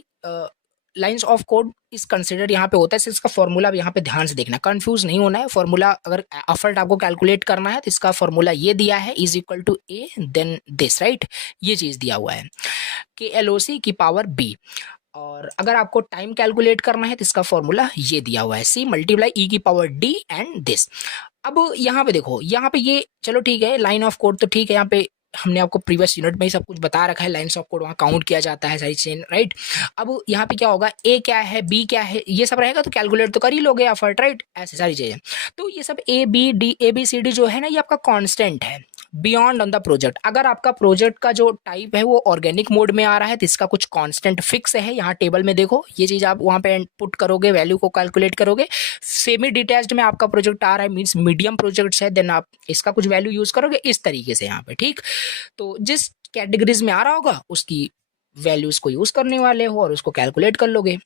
lines of code is considered यहाँ पे होता है। इसका फॉर्मूला यहाँ पे ध्यान से देखना, कंफ्यूज नहीं होना है। फॉर्मूला अगर एफर्ट आपको कैलकुलेट करना है तो इसका फॉर्मूला ये दिया है, is equal to A then this, right. ये चीज दिया हुआ है, KLOC की पावर B। और अगर आपको टाइम कैलकुलेट करना है तो इसका फॉर्मूला ये दिया हुआ है, C मल्टीप्लाई E की पावर D एंड दिस। अब यहाँ पे देखो, यहाँ पे ये चलो ठीक है, लाइन ऑफ कोड तो ठीक है, यहाँ पे हमने आपको प्रीवियस यूनिट में ही सब कुछ बता रखा है, लाइन्स ऑफ कोड वहाँ काउंट किया जाता है सारी चेन, राइट। अब यहाँ पे क्या होगा, A क्या है, B क्या है, ये सब रहेगा तो कैलकुलेट तो कर ही लोगे एफर्ट, राइट। ऐसे सारी चीजें, तो ये सब A B C D जो है ना, ये आपका कांस्टेंट है बियॉन्ड ऑन द प्रोजेक्ट। अगर आपका प्रोजेक्ट का जो टाइप है वो ऑर्गेनिक मोड में आ रहा है तो इसका कुछ कांस्टेंट फिक्स है, यहाँ टेबल में देखो ये चीज आप वहाँ पे पुट करोगे, वैल्यू को कैलकुलेट करोगे। सेमी डिटैच्ड में आपका प्रोजेक्ट आ रहा है, मीन्स मीडियम प्रोजेक्ट्स है, देन आप इसका कुछ वैल्यू यूज करोगे इस तरीके से यहाँ पे, ठीक। तो जिस कैटेगरीज में आ रहा होगा उसकी वैल्यूज को यूज करने वाले हो और उसको कैलकुलेट कर लोगे।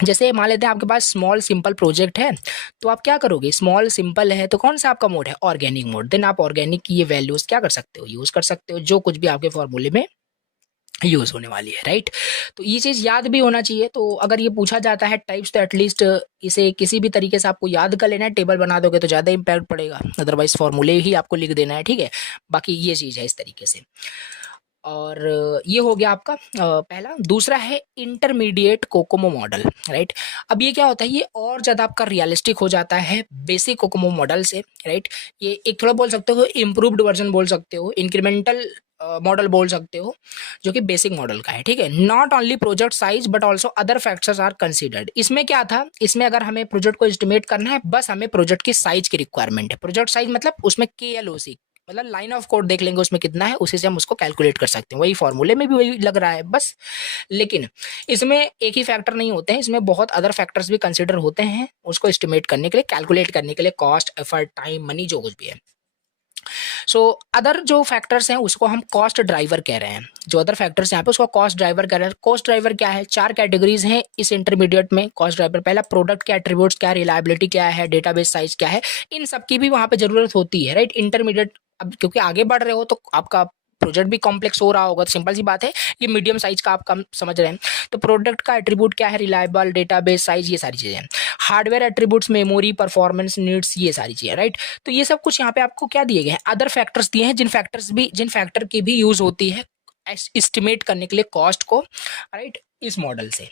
जैसे मान लेते हैं आपके पास स्मॉल सिंपल प्रोजेक्ट है, तो आप क्या करोगे, स्मॉल सिंपल है तो कौन सा आपका मोड है, ऑर्गेनिक मोड। देन आप ऑर्गेनिक की ये वैल्यूज क्या कर सकते हो, यूज कर सकते हो, जो कुछ भी आपके फॉर्मूले में यूज होने वाली है, राइट। तो ये चीज याद भी होना चाहिए। तो अगर ये पूछा जाता है टाइप्स तो एटलीस्ट इसे किसी भी तरीके से आपको याद कर लेना है, टेबल बना दोगे तो ज्यादा इंपैक्ट पड़ेगा, अदरवाइज फॉर्मूले ही आपको लिख देना है, ठीक है। बाकी ये चीज है इस तरीके से। और ये हो गया आपका पहला। दूसरा है इंटरमीडिएट कोकोमो मॉडल, राइट। अब ये क्या होता है, ये और ज़्यादा आपका रियलिस्टिक हो जाता है बेसिक कोकोमो मॉडल से, राइट। ये एक थोड़ा बोल सकते हो इम्प्रूव्ड वर्जन बोल सकते हो, इंक्रीमेंटल मॉडल बोल सकते हो, जो कि बेसिक मॉडल का है, ठीक है। Not only project size but also other factors are considered. इसमें क्या था, इसमें अगर हमें प्रोजेक्ट को एस्टिमेट करना है, बस हमें प्रोजेक्ट की साइज की रिक्वायरमेंट है। प्रोजेक्ट साइज मतलब उसमें KLOC मतलब लाइन ऑफ कोड देख लेंगे उसमें कितना है, उसी से हम उसको कैलकुलेट कर सकते हैं। वही फॉर्मूले में भी वही लग रहा है बस। लेकिन इसमें एक ही फैक्टर नहीं होते हैं, इसमें बहुत अदर फैक्टर्स भी कंसिडर होते हैं उसको एस्टिमेट करने के लिए, कैलकुलेट करने के लिए, कॉस्ट, एफर्ट, टाइम, मनी, जो कुछ भी है। सो अदर जो फैक्टर्स हैं उसको हम कॉस्ट ड्राइवर कह रहे हैं। जो अदर फैक्टर्स यहाँ पे उसको कॉस्ट ड्राइवर कह रहे हैं। कॉस्ट ड्राइवर क्या है, 4 कैटेगरीज हैं इस इंटरमीडिएट में कॉस्ट ड्राइवर। पहला प्रोडक्ट के एट्रीब्यूट्स क्या है, रिलायबिलिटी क्या है, डेटाबेस साइज क्या है, इन सब की भी वहां पे जरूरत होती है, राइट। इंटरमीडिएट अब क्योंकि आगे बढ़ रहे हो तो आपका प्रोजेक्ट भी कॉम्प्लेक्स हो रहा होगा, तो सिंपल सी बात है ये मीडियम साइज का आप कम समझ रहे हैं। तो प्रोडक्ट का एट्रीब्यूट क्या है, रिलायबल, डेटाबेस साइज, ये सारी चीजें हैं। Hardware attributes, memory, performance needs, ये सारी चीजें, राइट। तो ये सब कुछ यहाँ पे आपको क्या दिए गए हैं, अदर फैक्टर्स दिए हैं, जिन फैक्टर की भी यूज होती है एस्टिमेट करने के लिए कॉस्ट को, राइट, इस मॉडल से।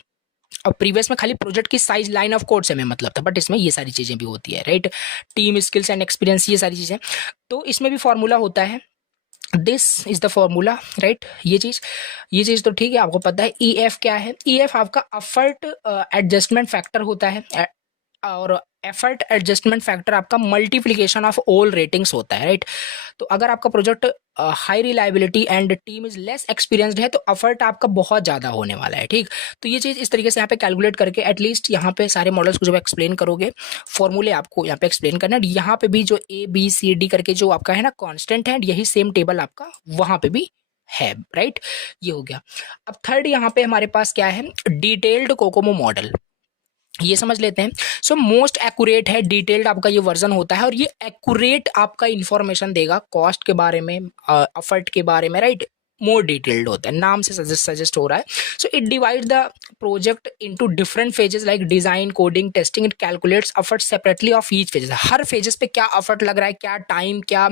और प्रीवियस में खाली प्रोजेक्ट की साइज लाइन ऑफ कोड से में मतलब था, बट इसमें ये सारी चीजें भी होती है, right. Team skills and experience, ये सारी चीजें। तो इसमें भी फॉर्मूला होता है, this is the formula, right. ये चीज तो ठीक है, आपको पता है। EF क्या है, EF आपका एफर्ट एडजस्टमेंट फैक्टर होता है, और एफर्ट एडजस्टमेंट फैक्टर आपका मल्टीप्लीकेशन ऑफ ऑल रेटिंग्स होता है, राइट। तो अगर आपका project high reliability and team is less experienced है तो एफर्ट आपका बहुत ज़्यादा होने वाला है, ठीक। तो ये चीज़ इस तरीके से यहाँ पे कैलकुलेट करके एटलीस्ट यहाँ पे सारे मॉडल्स को जब एक्सप्लेन करोगे, फॉर्मूले आपको यहाँ पे एक्सप्लेन करना है। यहाँ पे भी जो ABCD करके जो आपका है ना कांस्टेंट है, यही सेम टेबल आपका वहाँ पे भी है, राइट। ये हो गया। अब थर्ड यहाँ पे हमारे पास क्या है, डिटेल्ड कोकोमो मॉडल। ये समझ लेते हैं। सो मोस्ट एक्यूरेट है, डिटेल्ड आपका ये वर्जन होता है, और ये एक्यूरेट आपका इंफॉर्मेशन देगा कॉस्ट के बारे में, एफर्ट के बारे में, राइट। मोर डिटेल्ड होता है, नाम से सजेस्ट हो रहा है। So it divide the project into different phases like design, coding, testing. It calculates effort separately of each phases. Her phases पे क्या एफर्ट लग रहा है, क्या टाइम, क्या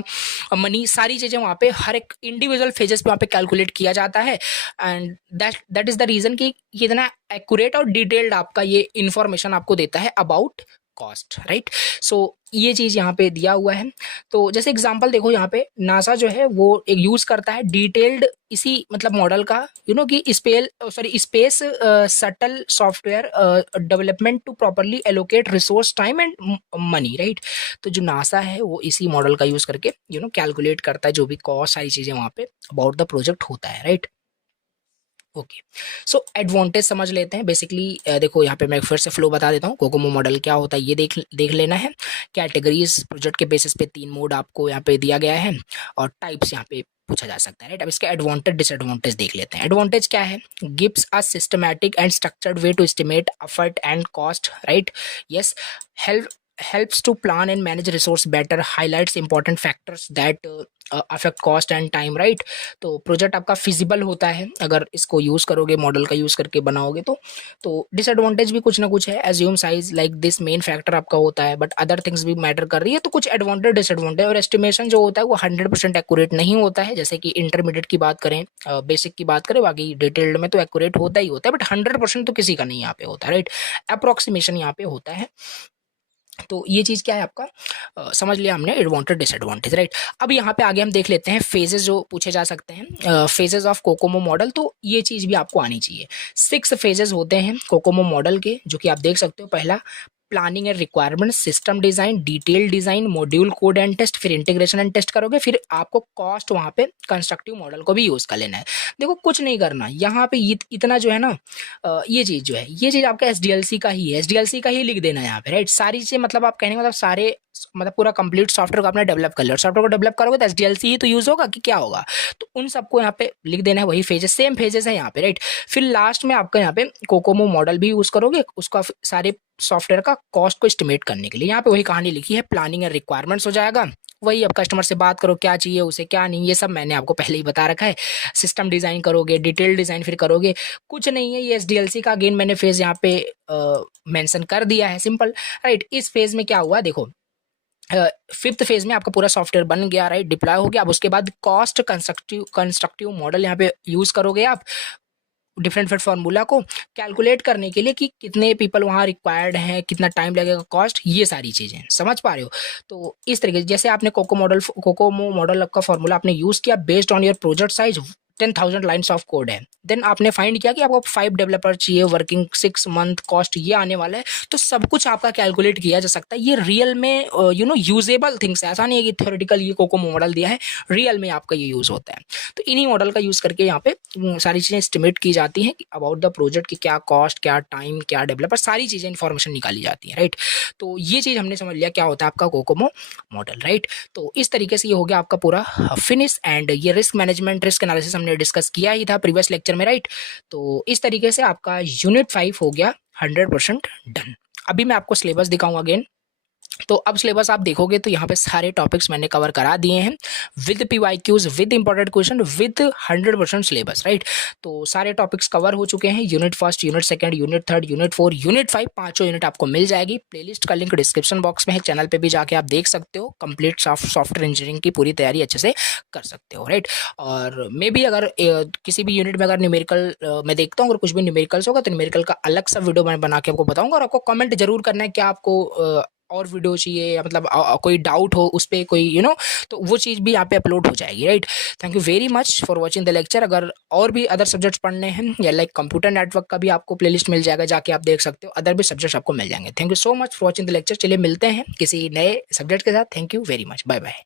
मनी, सारी चीजें वहाँ पे हर एक इंडिविजुअल फेजेस पे वहाँ पे कैलकुलेट किया जाता है। And that is the reason कि ये इतना एक्यूरेट और डिटेल्ड आपका ये इंफॉर्मेशन आपको देता है अबाउट कॉस्ट, राइट। सो ये चीज यहाँ पे दिया हुआ है। तो जैसे एग्जांपल देखो, यहाँ पे नासा जो है वो एक यूज करता है डिटेल्ड इसी मतलब मॉडल का, कि space shuttle software development to properly allocate resource, time and money, right. तो जो नासा है वो इसी मॉडल का यूज करके कैलकुलेट करता है जो भी कॉस्ट, सारी चीजें वहाँ पे अबाउट द प्रोजेक्ट होता है, राइट। ओके, सो एडवांटेज समझ लेते हैं बेसिकली। देखो यहाँ पे मैं फिर से फ्लो बता देता हूँ। कोकोमो मॉडल क्या होता है ये देख देख लेना है। कैटेगरीज प्रोजेक्ट के बेसिस पे 3 मोड आपको यहाँ पे दिया गया है और टाइप्स यहाँ पे पूछा जा सकता है, राइट। अब इसके एडवांटेज डिसएडवांटेज देख लेते हैं। एडवांटेज क्या है? Gives a systematic and structured way to estimate effort and cost, right. Yes, help helps to plan and manage resource better, highlights important factors that affect cost and time, right। तो प्रोजेक्ट आपका फिजिबल होता है अगर इसको यूज़ करोगे, मॉडल का यूज़ करके बनाओगे तो डिसएडवांटेज भी कुछ ना कुछ है। Assume size like this main factor आपका होता है, बट अदर थिंग्स भी मैटर कर रही है, तो कुछ एडवांटेज डिसएडवांटेज। और एस्टिमेशन जो होता है वो 100% एक्यूरेट नहीं होता है। जैसे कि इंटरमीडिएट की बात करें, बेसिक की बात करें, बाकी डिटेल्ड में तो एक्यूरेट होता ही होता है, बट 100% तो किसी का नहीं यहाँ पे होता है, राइट। अप्रोक्सीमेशन यहाँ पे होता है। तो ये चीज़ क्या है आपका, समझ लिया हमने एडवांटेज डिसएडवांटेज, राइट। अब यहाँ पे आगे हम देख लेते हैं फेजेस जो पूछे जा सकते हैं, फेजेस ऑफ कोकोमो मॉडल। तो ये चीज़ भी आपको आनी चाहिए। 6 फेजेस होते हैं कोकोमो मॉडल के, जो कि आप देख सकते हो। पहला planning and requirement, system design, detail design, module code and test, फिर इंटीग्रेशन एंड टेस्ट करोगे, फिर आपको कॉस्ट वहाँ पे कंस्ट्रक्टिव मॉडल को भी यूज़ कर लेना है। देखो कुछ नहीं करना यहाँ पे, इतना जो है ना, ये चीज़ जो है, ये चीज़ आपका एसडीएलसी का ही है, एसडीएलसी का ही लिख देना है यहाँ पे, राइट। सारी चीज़ें मतलब आप कहने का मतलब सारे मतलब पूरा कंप्लीट सॉफ्टवेयर को आपने डेवलप कर लिया, सॉफ्टवेयर को डेवलप करोगे तो एसडीएलसी ही तो यूज़ होगा कि क्या होगा। तो उन सबको यहाँ पे लिख देना है, वही फेजेस, सेम फेजेस है यहाँ पे, राइट। फिर लास्ट में आपका यहाँ पे कोकोमो मॉडल भी यूज़ करोगे, उसका सारे सॉफ्टवेयर का कॉस्ट को एस्टिमेट करने के लिए। यहाँ पे वही कहानी लिखी है, प्लानिंग एंड रिक्वायरमेंट्स हो जाएगा। वही अब कस्टमर से बात करो, क्या चाहिए उसे क्या नहीं, ये सब मैंने आपको पहले ही बता रखा है। सिस्टम डिज़ाइन करोगे, डिटेल डिज़ाइन फिर करोगे। कुछ नहीं है, ये एसडीएलसी का अगेन मैंने फेज यहाँ पे मेंशन कर दिया है, सिंपल, राइट। इस फेज में क्या हुआ देखो, 5th फेज में आपका पूरा सॉफ्टवेयर बन गया, राइट, डिप्लॉय हो गया। अब उसके बाद कॉस्ट कंस्ट्रक्टिव मॉडल यहाँ पे यूज़ करोगे आप, डिफरेंट फार्मूला को कैलकुलेट करने के लिए कि कितने पीपल वहाँ रिक्वायर्ड हैं, कितना टाइम लगेगा, कॉस्ट, ये सारी चीज़ें समझ पा रहे हो। तो इस तरीके से जैसे आपने कोकोमो मॉडल का फार्मूला आपने यूज़ किया based on your project size, 10,000 lines of code है। देन आपने फाइंड किया कि आपको 5 डेवलपर चाहिए, वर्किंग 6 मंथ, कॉस्ट ये आने वाला है। तो सब कुछ आपका कैलकुलेट किया जा सकता है। ये रियल में यूजेबल थिंग्स है, ऐसा नहीं है कि थ्योरेटिकल ये कोकोमो मॉडल दिया है, रियल में आपका ये यूज़ होता है। तो इन्हीं मॉडल का यूज़ करके यहाँ पे सारी चीज़ें एस्टिमेट की जाती हैं अबाउट द प्रोजेक्ट की, क्या कॉस्ट, क्या टाइम, क्या डेवलपर, सारी चीज़ें इन्फॉर्मेशन निकाली जाती है, राइट। तो ये चीज़ हमने समझ लिया क्या होता है आपका कोकोमो मॉडल, राइट। तो इस तरीके से ये हो गया आपका पूरा फिनिश। एंड ये रिस्क मैनेजमेंट, रिस्क एनालिसिस हमने डिस्कस किया ही था प्रीवियस लेक्चर में, राइट। तो इस तरीके से आपका यूनिट 5 हो गया 100% डन। अभी मैं आपको सिलेबस दिखाऊंगा अगेन। तो अब सिलेबस आप देखोगे तो यहाँ पे सारे टॉपिक्स मैंने कवर करा दिए हैं with PYQs, with important question, with 100% syllabus, right. तो सारे टॉपिक्स कवर हो चुके हैं। Unit 1, unit 2, unit 3, unit 4, unit 5, पांचों यूनिट आपको मिल जाएगी। प्लेलिस्ट का लिंक डिस्क्रिप्शन बॉक्स में है, चैनल पे भी जाके आप देख सकते हो। कंप्लीट सॉफ्टवेयर इंजीनियरिंग की पूरी तैयारी अच्छे से कर सकते हो, राइट। और मे भी अगर किसी भी यूनिट में अगर न्यूमेरिकल मैं देखता हूँ, अगर कुछ भी न्यूमेरिकल्स होगा तो न्यूमेरिकल का अलग सा वीडियो मैं बना के आपको बताऊंगा। और आपको कमेंट जरूर करना है क्या आपको और वीडियो चाहिए, या मतलब कोई डाउट हो उस पर कोई तो वो चीज़ भी यहाँ पे अपलोड हो जाएगी, right. Thank you very much for watching the lecture. अगर और भी अदर सब्जेक्ट्स पढ़ने हैं या लाइक कंप्यूटर नेटवर्क का भी आपको प्लेलिस्ट मिल जाएगा, जाके आप देख सकते हो। अदर भी सब्जेक्ट्स आपको मिल जाएंगे। Thank you so much for watching the lecture. चलिए मिलते हैं किसी नए सब्जेक्ट के साथ। Thank you very much, bye bye.